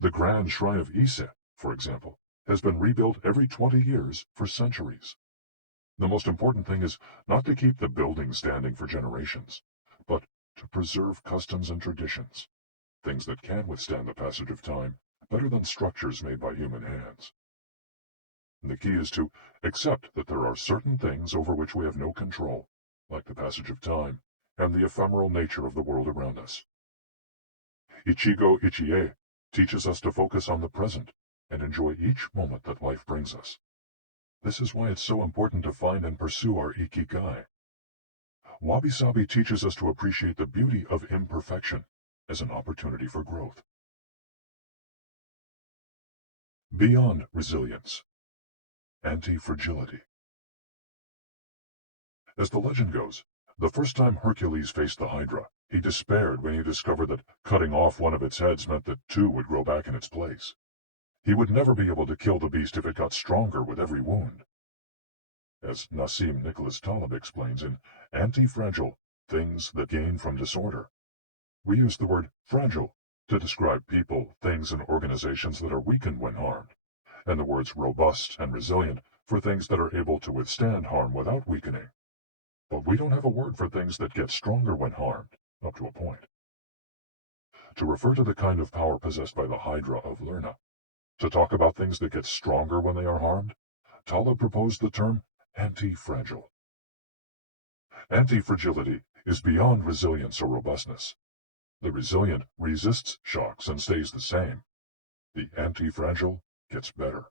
The Grand Shrine of Ise, for example, has been rebuilt every 20 years for centuries. The most important thing is not to keep the building standing for generations, but to preserve customs and traditions, things that can withstand the passage of time better than structures made by human hands. The key is to accept that there are certain things over which we have no control, like the passage of time and the ephemeral nature of the world around us. Ichigo-ichie teaches us to focus on the present and enjoy each moment that life brings us. This is why it's so important to find and pursue our Ikigai. Wabi-sabi teaches us to appreciate the beauty of imperfection as an opportunity for growth. Beyond resilience, anti-fragility. As the legend goes, the first time Hercules faced the Hydra, he despaired when he discovered that cutting off one of its heads meant that two would grow back in its place. He would never be able to kill the beast if it got stronger with every wound. As Nassim Nicholas Taleb explains in Anti-Fragile, Things That Gain from Disorder, we use the word fragile to describe people, things, and organizations that are weakened when harmed, and the words robust and resilient for things that are able to withstand harm without weakening. But we don't have a word for things that get stronger when harmed, up to a point. To refer to the kind of power possessed by the Hydra of Lerna, to talk about things that get stronger when they are harmed, Taleb proposed the term anti-fragile. Anti-fragility is beyond resilience or robustness. The resilient resists shocks and stays the same. The anti-fragile gets better.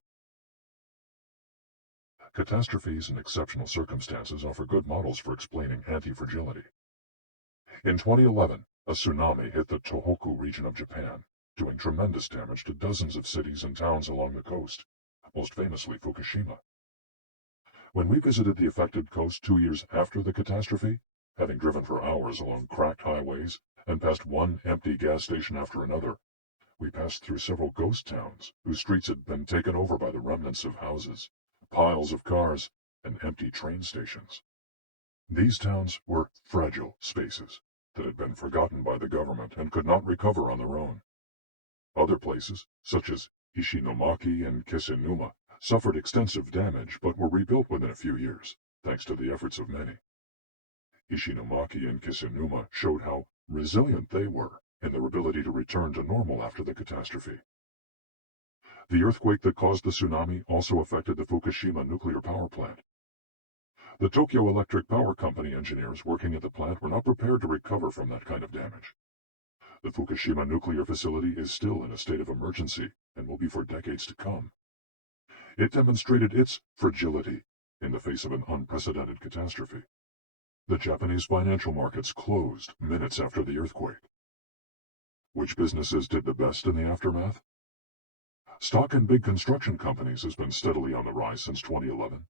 Catastrophes and exceptional circumstances offer good models for explaining anti-fragility. In 2011, a tsunami hit the Tohoku region of Japan, doing tremendous damage to dozens of cities and towns along the coast, most famously Fukushima. When we visited the affected coast 2 years after the catastrophe, having driven for hours along cracked highways and past one empty gas station after another, we passed through several ghost towns whose streets had been taken over by the remnants of houses, piles of cars, and empty train stations. These towns were fragile spaces that had been forgotten by the government and could not recover on their own. Other places, such as Ishinomaki and Kisenuma, suffered extensive damage but were rebuilt within a few years, thanks to the efforts of many. Ishinomaki and Kisenuma showed how resilient they were in their ability to return to normal after the catastrophe. The earthquake that caused the tsunami also affected the Fukushima nuclear power plant. The Tokyo Electric Power Company engineers working at the plant were not prepared to recover from that kind of damage. The Fukushima nuclear facility is still in a state of emergency and will be for decades to come. It demonstrated its fragility in the face of an unprecedented catastrophe. The Japanese financial markets closed minutes after the earthquake. Which businesses did the best in the aftermath? Stock in big construction companies has been steadily on the rise since 2011.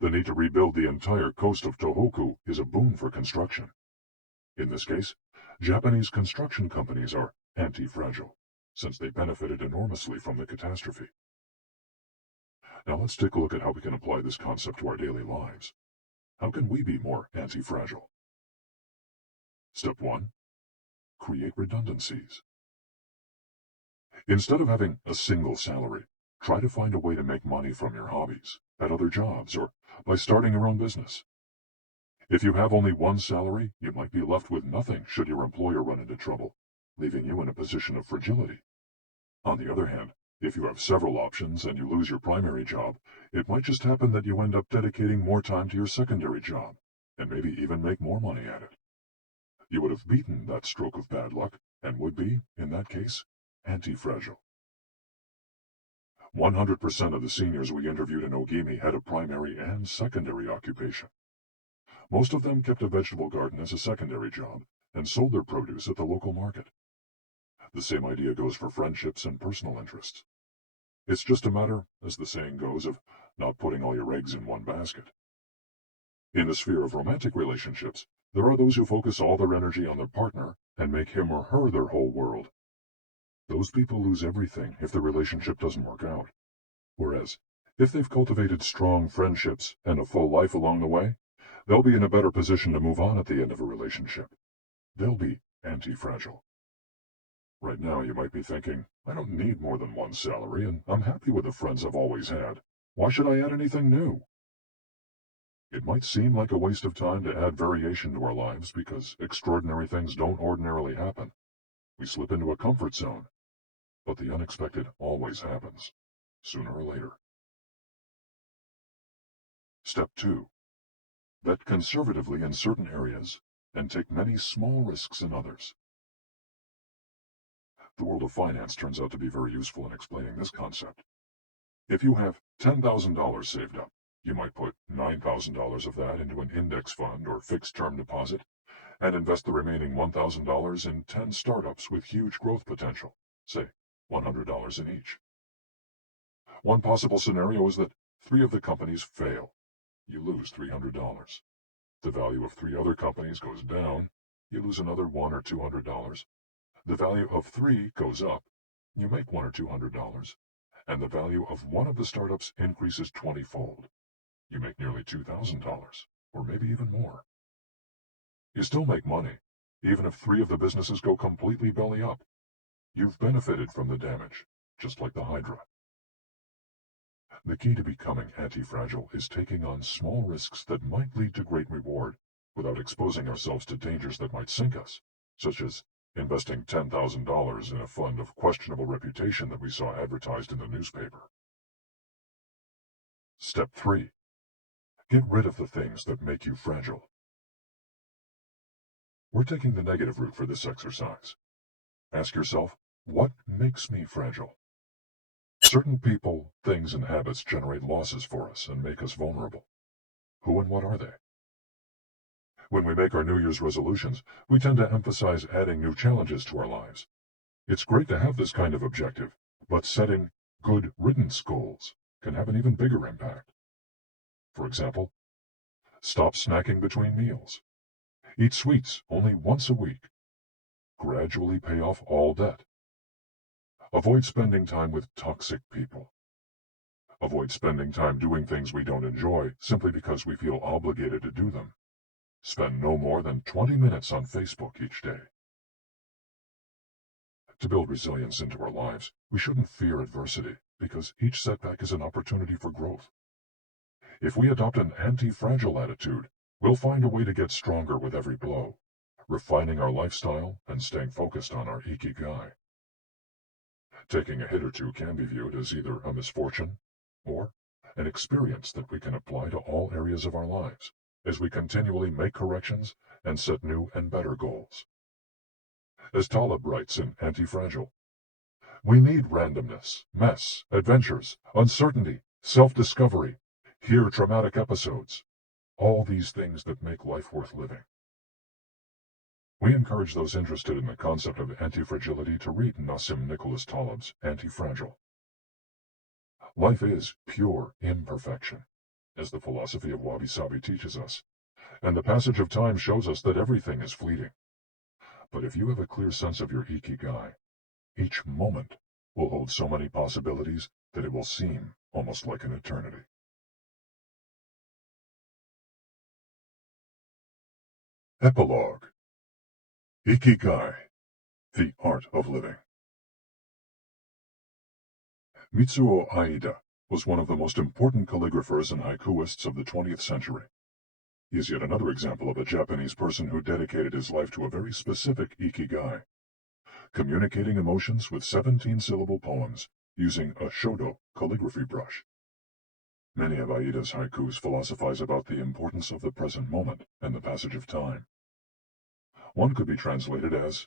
The need to rebuild the entire coast of Tohoku is a boon for construction. In this case, Japanese construction companies are anti-fragile, since they benefited enormously from the catastrophe. Now let's take a look at how we can apply this concept to our daily lives. How can we be more anti-fragile? Step 1. Create redundancies. Instead of having a single salary, try to find a way to make money from your hobbies, at other jobs, or by starting your own business. If you have only one salary, you might be left with nothing should your employer run into trouble, leaving you in a position of fragility. On the other hand, if you have several options and you lose your primary job, it might just happen that you end up dedicating more time to your secondary job, and maybe even make more money at it. You would have beaten that stroke of bad luck, and would be, in that case, anti-fragile. 100% of the seniors we interviewed in Ogimi had a primary and secondary occupation. Most of them kept a vegetable garden as a secondary job and sold their produce at the local market. The same idea goes for friendships and personal interests. It's just a matter, as the saying goes, of not putting all your eggs in one basket. In the sphere of romantic relationships, there are those who focus all their energy on their partner and make him or her their whole world. Those people lose everything if the relationship doesn't work out. Whereas, if they've cultivated strong friendships and a full life along the way, they'll be in a better position to move on at the end of a relationship. They'll be anti-fragile. Right now you might be thinking, I don't need more than one salary and I'm happy with the friends I've always had. Why should I add anything new? It might seem like a waste of time to add variation to our lives because extraordinary things don't ordinarily happen. We slip into a comfort zone. But the unexpected always happens, sooner or later. Step 2. Bet conservatively in certain areas and take many small risks in others. The world of finance turns out to be very useful in explaining this concept. If you have $10,000 saved up, you might put $9,000 of that into an index fund or fixed-term deposit and invest the remaining $1,000 in 10 startups with huge growth potential, say $100 in each. One possible scenario is that 3 of the companies fail. You lose $300. The value of 3 other companies goes down. You lose another $100 or $200. The value of 3 goes up. You make $100 or $200. And the value of one of the startups increases 20-fold. You make nearly $2,000, or maybe even more. You still make money, even if 3 of the businesses go completely belly up. You've benefited from the damage, just like the Hydra. The key to becoming anti-fragile is taking on small risks that might lead to great reward without exposing ourselves to dangers that might sink us, such as investing $10,000 in a fund of questionable reputation that we saw advertised in the newspaper. Step 3. Get rid of the things that make you fragile. We're taking the negative route for this exercise. Ask yourself, what makes me fragile? Certain people, things, and habits generate losses for us and make us vulnerable. Who and what are they? When we make our New Year's resolutions, we tend to emphasize adding new challenges to our lives. It's great to have this kind of objective, but setting good riddance goals can have an even bigger impact. For example, stop snacking between meals. Eat sweets only once a week. Gradually pay off all debt. Avoid spending time with toxic people. Avoid spending time doing things we don't enjoy simply because we feel obligated to do them. Spend no more than 20 minutes on Facebook each day. To build resilience into our lives, we shouldn't fear adversity, because each setback is an opportunity for growth. If we adopt an anti-fragile attitude, we'll find a way to get stronger with every blow, refining our lifestyle and staying focused on our IKIGAI. Taking a hit or two can be viewed as either a misfortune or an experience that we can apply to all areas of our lives as we continually make corrections and set new and better goals. As Taleb writes in Anti-Fragile, we need randomness, mess, adventures, uncertainty, self-discovery, hear traumatic episodes, all these things that make life worth living. We encourage those interested in the concept of anti-fragility to read Nassim Nicholas Taleb's Anti-Fragile. Life is pure imperfection, as the philosophy of wabi-sabi teaches us, and the passage of time shows us that everything is fleeting. But if you have a clear sense of your Ikigai, each moment will hold so many possibilities that it will seem almost like an eternity. Epilogue. Ikigai, the art of living. Mitsuo Aida was one of the most important calligraphers and haikuists of the 20th century. He is yet another example of a Japanese person who dedicated his life to a very specific Ikigai, communicating emotions with 17-syllable poems using a shodo calligraphy brush. Many of Aida's haikus philosophize about the importance of the present moment and the passage of time. One could be translated as,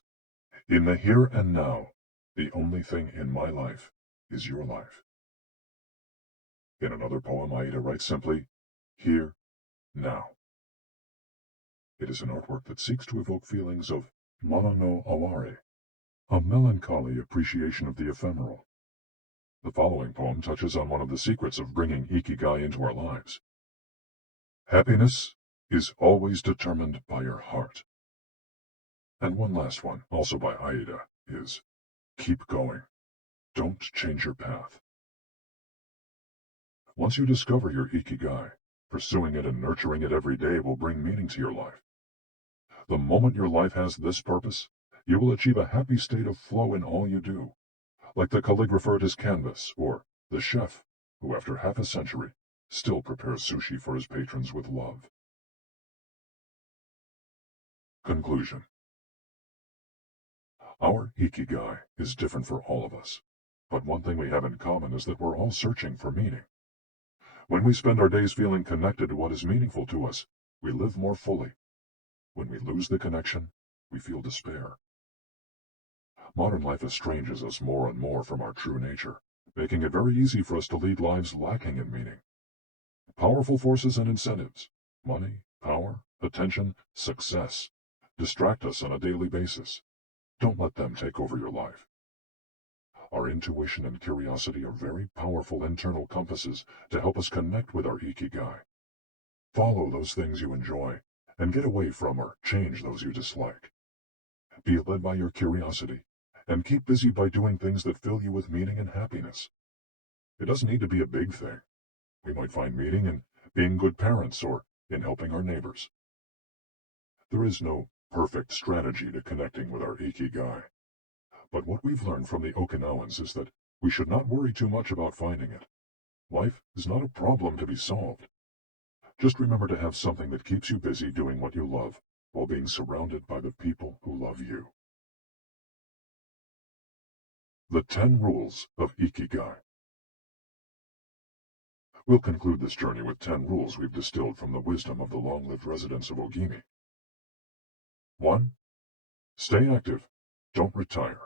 in the here and now, the only thing in my life is your life. In another poem, Aida writes simply, here, now. It is an artwork that seeks to evoke feelings of mono no aware, a melancholy appreciation of the ephemeral. The following poem touches on one of the secrets of bringing Ikigai into our lives. Happiness is always determined by your heart. And one last one, also by Aida, is keep going. Don't change your path. Once you discover your Ikigai, pursuing it and nurturing it every day will bring meaning to your life. The moment your life has this purpose, you will achieve a happy state of flow in all you do, like the calligrapher at his canvas, or the chef who, after half a century, still prepares sushi for his patrons with love. Conclusion. Our Ikigai is different for all of us, but one thing we have in common is that we're all searching for meaning. When we spend our days feeling connected to what is meaningful to us, we live more fully. When we lose the connection, we feel despair. Modern life estranges us more and more from our true nature, making it very easy for us to lead lives lacking in meaning. Powerful forces and incentives, money, power, attention, success, distract us on a daily basis. Don't let them take over your life. Our intuition and curiosity are very powerful internal compasses to help us connect with our Ikigai. Follow those things you enjoy, and get away from or change those you dislike. Be led by your curiosity, and keep busy by doing things that fill you with meaning and happiness. It doesn't need to be a big thing. We might find meaning in being good parents or in helping our neighbors. There is no perfect strategy to connecting with our Ikigai. But what we've learned from the Okinawans is that we should not worry too much about finding it. Life is not a problem to be solved. Just remember to have something that keeps you busy doing what you love while being surrounded by the people who love you. The 10 Rules of Ikigai. We'll conclude this journey with 10 rules we've distilled from the wisdom of the long-lived residents of Ogimi. 1. Stay active. Don't retire.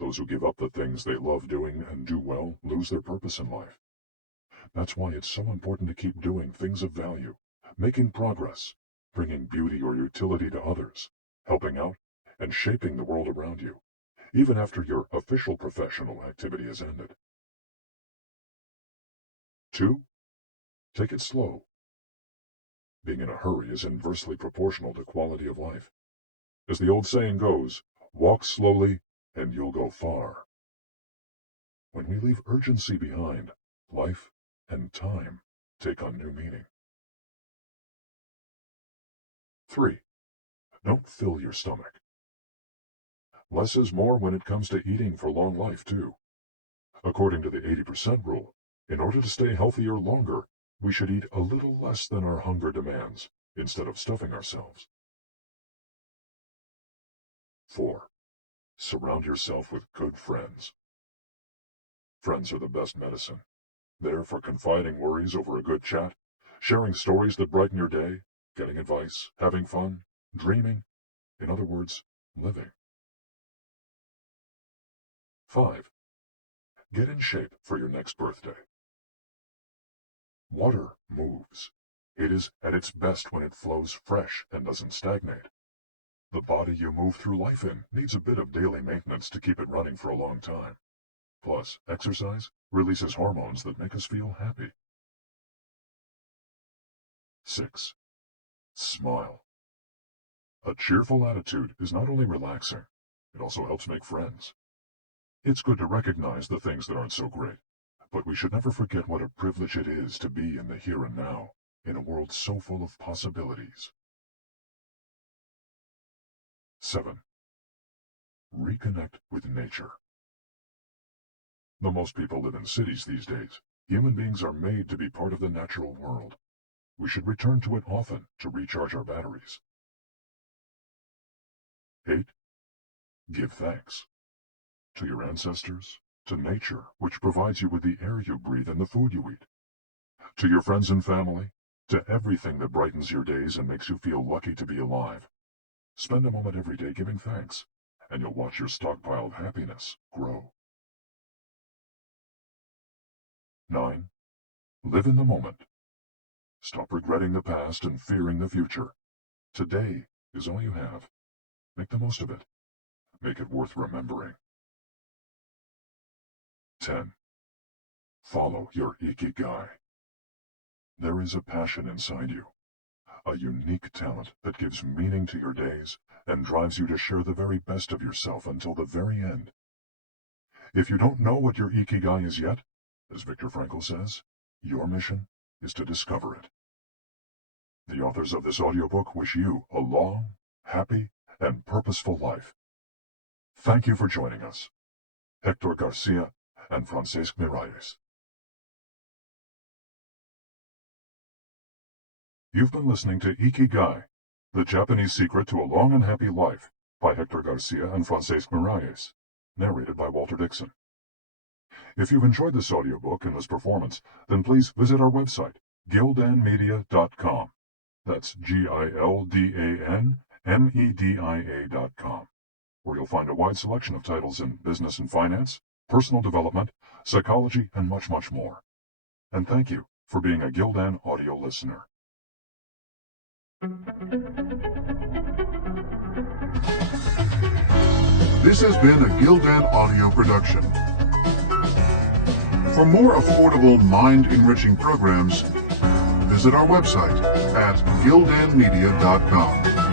Those who give up the things they love doing and do well lose their purpose in life. That's why it's so important to keep doing things of value, making progress, bringing beauty or utility to others, helping out, and shaping the world around you, even after your official professional activity has ended. 2. Take it slow. Being in a hurry is inversely proportional to quality of life. As the old saying goes, walk slowly and you'll go far. When we leave urgency behind, life and time take on new meaning. 3. Don't fill your stomach. Less is more when it comes to eating for long life, too. According to the 80% rule, in order to stay healthier longer, we should eat a little less than our hunger demands, instead of stuffing ourselves. 4. Surround yourself with good friends. Friends are the best medicine. There for confiding worries over a good chat, sharing stories that brighten your day, getting advice, having fun, dreaming, in other words, living. 5. Get in shape for your next birthday. Water moves. It is at its best when it flows fresh and doesn't stagnate. The body you move through life in needs a bit of daily maintenance to keep it running for a long time. Plus, exercise releases hormones that make us feel happy. 6. Smile. A cheerful attitude is not only relaxing, it also helps make friends. It's good to recognize the things that aren't so great, but we should never forget what a privilege it is to be in the here and now, in a world so full of possibilities. 7. Reconnect with nature. Though most people live in cities these days, human beings are made to be part of the natural world. We should return to it often to recharge our batteries. 8. Give thanks. To your ancestors, to nature, which provides you with the air you breathe and the food you eat. To your friends and family, to everything that brightens your days and makes you feel lucky to be alive. Spend a moment every day giving thanks, and you'll watch your stockpile of happiness grow. 9. Live in the moment. Stop regretting the past and fearing the future. Today is all you have. Make the most of it. Make it worth remembering. 10. Follow your Ikigai. There is a passion inside you, a unique talent that gives meaning to your days and drives you to share the very best of yourself until the very end. If you don't know what your Ikigai is yet, as Viktor Frankl says, your mission is to discover it. The authors of this audiobook wish you a long, happy, and purposeful life. Thank you for joining us. Hector Garcia and Francesc Miralles. You've been listening to Ikigai, The Japanese Secret to a Long and Happy Life by Hector Garcia and Francesc Miralles, narrated by Walter Dixon. If you've enjoyed this audiobook and this performance, then please visit our website, gildanmedia.com. That's GILDANMEDIA.com. where you'll find a wide selection of titles in business and finance, personal development, psychology, and much, much more. And thank you for being a Gildan audio listener. This has been a Gildan audio production. For more affordable, mind-enriching programs, visit our website at gildanmedia.com.